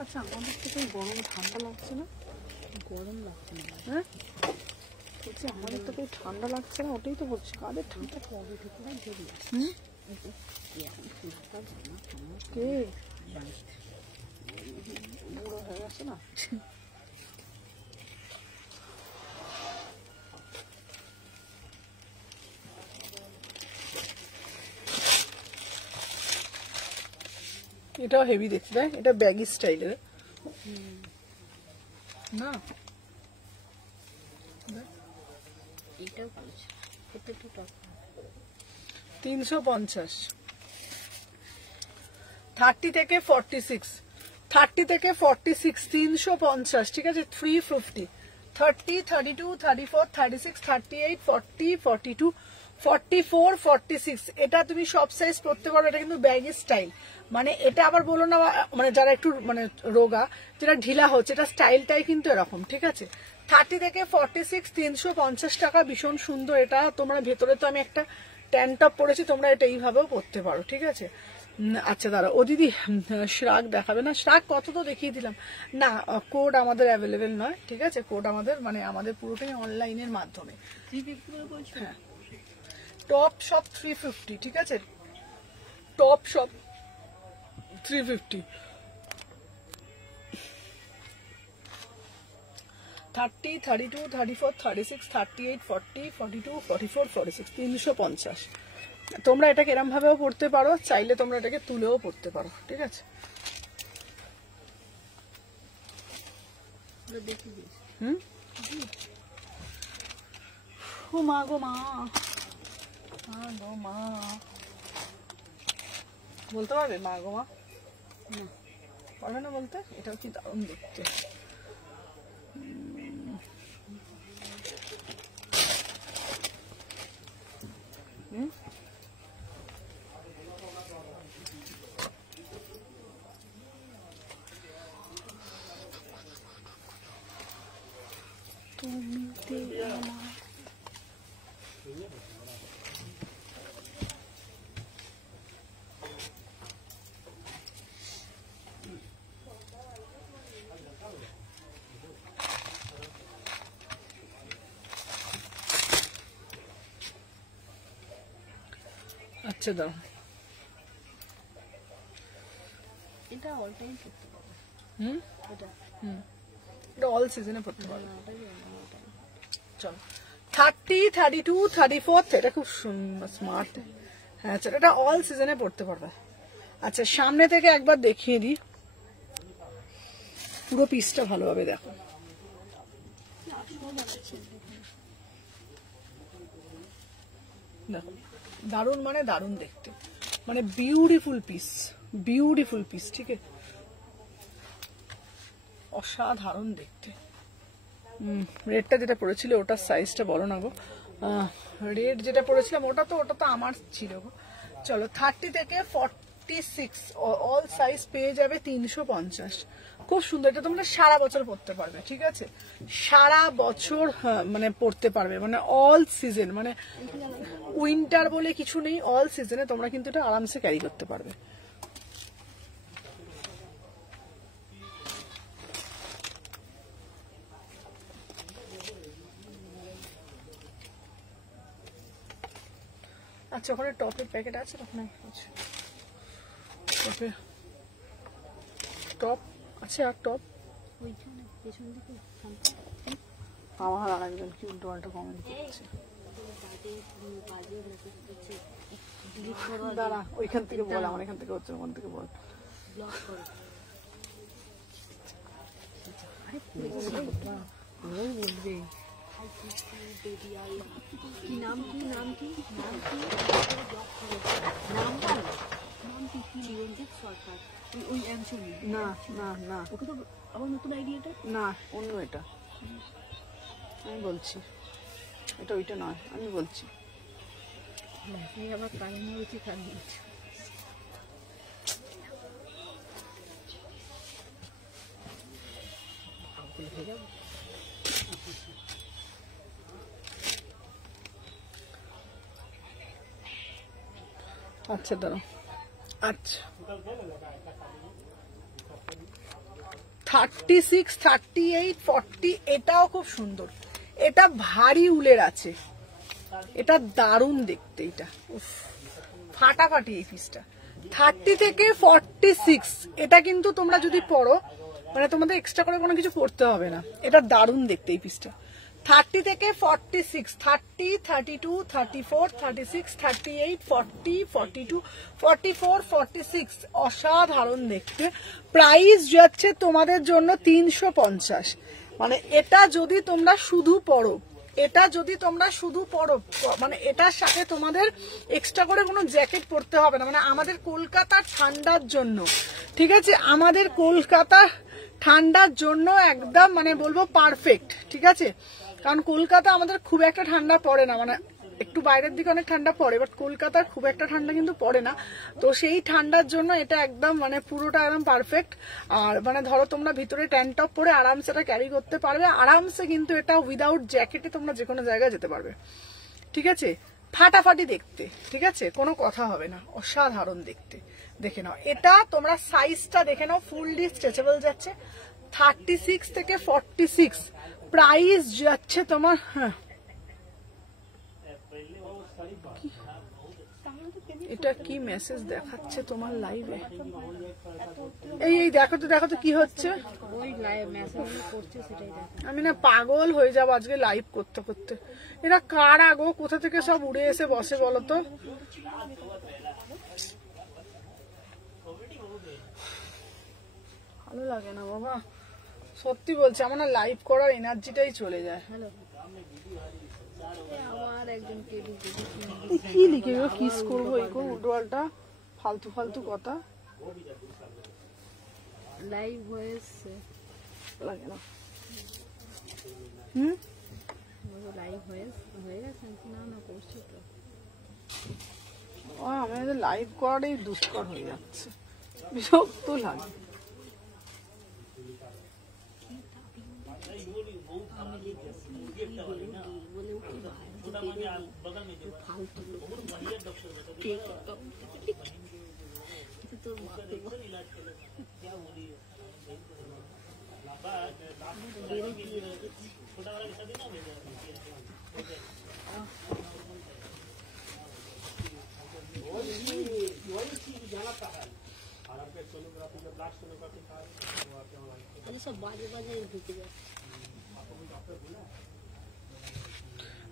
আচ্ছা আমাদের থেকে গরম ঠান্ডা লাগছে না? গরম লাগছে না। হ্যাঁ বলছি আমাদের তো ঠান্ডা লাগছে না, ওটাই তো বলছি। কাদের ঠান্ডা কবে থেকে দেরি আছে। কে বুড়ো হয়ে গেছে না? এটাও হেভি দেখতে, তাই এটা ব্যাগি স্টাইলের না। এটাও করেছে প্রত্যেকটা টপ 350। 30 থেকে 46, 30 থেকে 46, 350, ঠিক আছে। 350, 30, 32, 34, 36, 38, 40, 42, 44, 46, এটা তুমি সব সাইজ পড়তে পারো। এটা কিন্তু ব্যাগি স্টাইল, মানে এটা আবার বলো না মানে যারা একটু মানে রোগা, যেটা ঢিলা হচ্ছে, এটা স্টাইলটাই কিন্তু এরকম, ঠিক আছে। 30 থেকে 46, 350 টাকা, ভীষণ সুন্দর। এটা তোমরা ভেতরে তো আমি একটা ট্যান টপ পরেছি, তোমরা এটা এইভাবেও পরতে পারো, ঠিক আছে। আচ্ছা দাঁড়া, ও দিদি শ্রাগ দেখাবে না? শ্রাগ কত তো দেখিয়ে দিলাম না। কোড আমাদের অ্যাভেলেবেল নয়, ঠিক আছে। কোড আমাদের মানে আমাদের পুরোটাই অনলাইনের মাধ্যমে। হ্যাঁ টপ সব 350, ঠিক আছে। টপ সব 350 30, 32, 34, 36, 38, 40, 42, 44, 46 350। তোমরা এটাকে এরম ভাবেও পড়তে পারো, চাইলে তোমরা এটাকে তুলেও পড়তে পারো, ঠিক আছে। ও মা গো মা, মা বলতে পারবে মা গো মা? পারবে না বলতে? এটাও কি দারুণ দেখতে। আচ্ছা দাও, এটা অল টাইম করতে পারবো। এটা অল সিজনে পড়তে পারবে। চলো 30, 32, 34 এটা খুব স্মার্ট। হ্যাঁ চলো, এটা অল সিজনে পড়তে পারবে। আচ্ছা সামনে থেকে একবার দেখিয়ে দিই, পুরো পিসটা ভালোভাবে দেখো। দেখো দারুণ, মানে দারুণ দেখতে, মানে বিউটিফুল পিস, বিউটিফুল পিস, ঠিক আছে, অসাধারণ দেখতে। রেডটা যেটা পড়েছিল ওটার সাইজটা বলো না গো, রেড যেটা পড়েছিলাম ওটা তো আমার ছিল গো। চলো 30 থেকে 46 অল সাইজ পেয়ে যাবে 350। খুব সুন্দর, এটা তোমরা সারা বছর পড়তে পারবে, ঠিক আছে, সারা বছর মানে পড়তে পারবে, মানে অল সিজন, মানে উইন্টার বলে কিছু নেই, অল সিজনে তোমরা কিন্তু এটা আরামসে ক্যারি করতে পারবে। আচ্ছা ওখানে টপের প্যাকেট আছে, ওখানে আছে টপে, টপ আছে আর টপ ওইখানে পেছন দিকে আমার আর একজন কি উল্টো পাল্টা কমেন্ট করছে। দাঁড়া ওইখান থেকে বল, আমার এখান থেকে হচ্ছে, ওখান থেকে বল। ব্লক করো। বলবে কি নাম, কি নাম, কি নাম, কি ব্লক করো, নাম বল, নাম কি চিরঞ্জিত সরকার। ওই অ্যাকচুয়ালি না না না, ওকে তো আবার নতুন আইডিয়াটা না অন্য, এটা আমি বলছি, এটা ওইটা নয়, আমি বলছি। তুই আবার কানে মরেছি খালি আচ্ছা দাঁড়াও, আচ্ছা 36, 38, 40 এটাও খুব সুন্দর, এটা ভারী উলের আছে, এটা দারুণ দেখতে, এটা ফাটাফাটি এই পিসটা। 30 থেকে 46 এটা কিন্তু তোমরা যদি পড়ো, মানে তোমাদের এক্সট্রা করে কোনো কিছু পড়তে হবে না, এটা দারুণ দেখতে এই পিসটা। 30 থেকে 46, 30, 32, 34, 36, 38, 40, 42, 44, 46 অসাধারণ দেখতে। প্রাইস যাচ্ছে তোমাদের জন্য 350। মানে এটা যদি তোমরা শুধু পড়ো, এটা যদি তোমরা শুধু পড়ো, মানে এটার সাথে তোমাদের এক্সট্রা করে কোনো জ্যাকেট পরতে হবে না। মানে আমাদের কলকাতার ঠান্ডার জন্য, ঠিক আছে, আমাদের কলকাতা ঠান্ডার জন্য একদম মানে বলবো পারফেক্ট, ঠিক আছে। কারণ কলকাতা আমাদের খুব একটা ঠান্ডা পড়ে না, মানে একটু বাইরের দিকে অনেক ঠান্ডা পড়ে, বাট কলকাতার খুব একটা ঠান্ডা কিন্তু পড়ে না। তো সেই ঠান্ডার জন্য এটা একদম মানে পুরোটা একদম পারফেক্ট। আর মানে ধরো তোমরা ভিতরে ট্যাঙ্ক টপ পরে আরামসে এটা ক্যারি করতে পারবে আরামসে, কিন্তু এটা উইদাউট জ্যাকেটে তোমরা যে কোনো জায়গায় যেতে পারবে, ঠিক আছে। ফাটাফাটি দেখতে, ঠিক আছে, কোনো কথা হবে না, অসাধারণ দেখতে। দেখে নাও, এটা তোমরা সাইজটা দেখে নাও, ফুললি স্ট্রেচেবল যাচ্ছে। 36 থেকে 46 প্রাইস যাচ্ছে তোমার, হ্যাঁ এটা কি মেসেজ দেখাচ্ছে তোমার লাইভে? এই এই দেখো তো দেখো তো কি হচ্ছে। ওই লাইভ মেসেজ করছে সেটাই দেখো। আমি না পাগল হয়ে যাবো আজকে লাইভ করতে করতে। এরা কারা গো, কোথা থেকে সব উড়ে এসে বসে বলো তো? ভালো লাগে না বাবা, সত্যি বলছি, আমার না লাইভ করার এনার্জিটাই চলে যায়। হ্যালো, আমার একজন টেবিল কি লিখে কিস করবো এই কোন উল্টোপাল্টা ফালতু ফালতু কথা লাইভ হয়েছে, লাগে না। লাইভ হয়ে গেছে না? না করছো তো? আমাদের লাইভ করাটাই দুষ্কর হয়ে যাচ্ছে, বিরক্ত লাগে। সব বাজে বাজে ঢুকে যায়।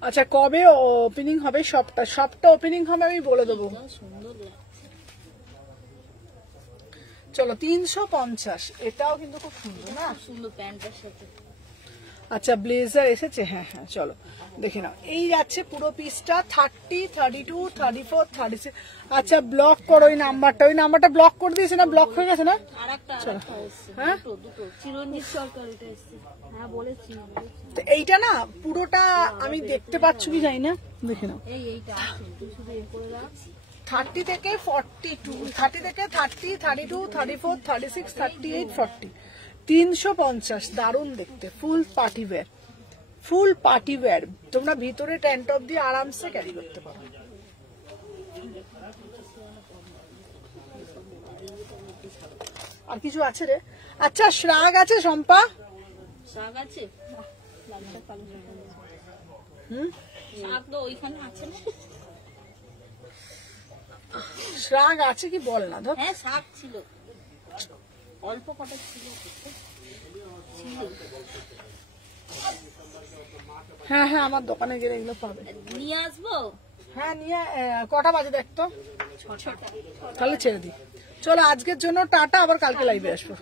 আচ্ছা, কবে ওপেনিং হবে? সবটা ওপেনিং হবে, আমি বলে দেবো। সুন্দর লাগছে। চলো 350, এটাও কিন্তু খুব সুন্দর না? সুন্দর প্যান্টের সাথে। আচ্ছা, ব্লেজার এসেছে। হ্যাঁ হ্যাঁ, চলো দেখে নাও। এই যাচ্ছে পুরো পিসটা 30, 32, 34, 36। আচ্ছা, ব্লক করো ওই নাম্বারটা। ওই নাম্বারটা ব্লক করে দিয়েছে না? ব্লক হয়ে গেছে না? আরেকটা এসেছে। হ্যাঁ, দুটো চিরঞ্জিত সরকার এটা এসেছে। হ্যাঁ বলেছি। তো এইটা না পুরোটা আমি দেখতে পাচ্ছ কি জানি না, দেখে নাও। এইটা আছে, তুই শুধু এ করে রাখ। 30 থেকে 42, 30 থেকে 30, 32, 34, 36, 38, 40, 350। দারুণ দেখতে, ফুল পার্টি ওয়্যার, ফুল পার্টি ওয়্যার। তোমরা ভিতরে ট্যান্ট টপ দিয়ে আরামসে ক্যারি করতে পারো। আর কিছু আছে রে? আচ্ছা, শ্রাগ আছে শম্পা? শাক আছে, হুম, শাক তো ওইখানে আছে না? শ্রাগ আছে কি বল না? ধর, হ্যাঁ শাক ছিল, অল্প কটা ছিল। হ্যাঁ হ্যাঁ, আমার দোকানে গেলে এগুলো পাবে। নিয়ে আসবো? হ্যাঁ, নিয়ে কটা বাজে দেখতো, 6টা। তাহলে ছেড়ে দিই। চলো আজকের জন্য টাটা, আবার কালকে লাইভে আসবো।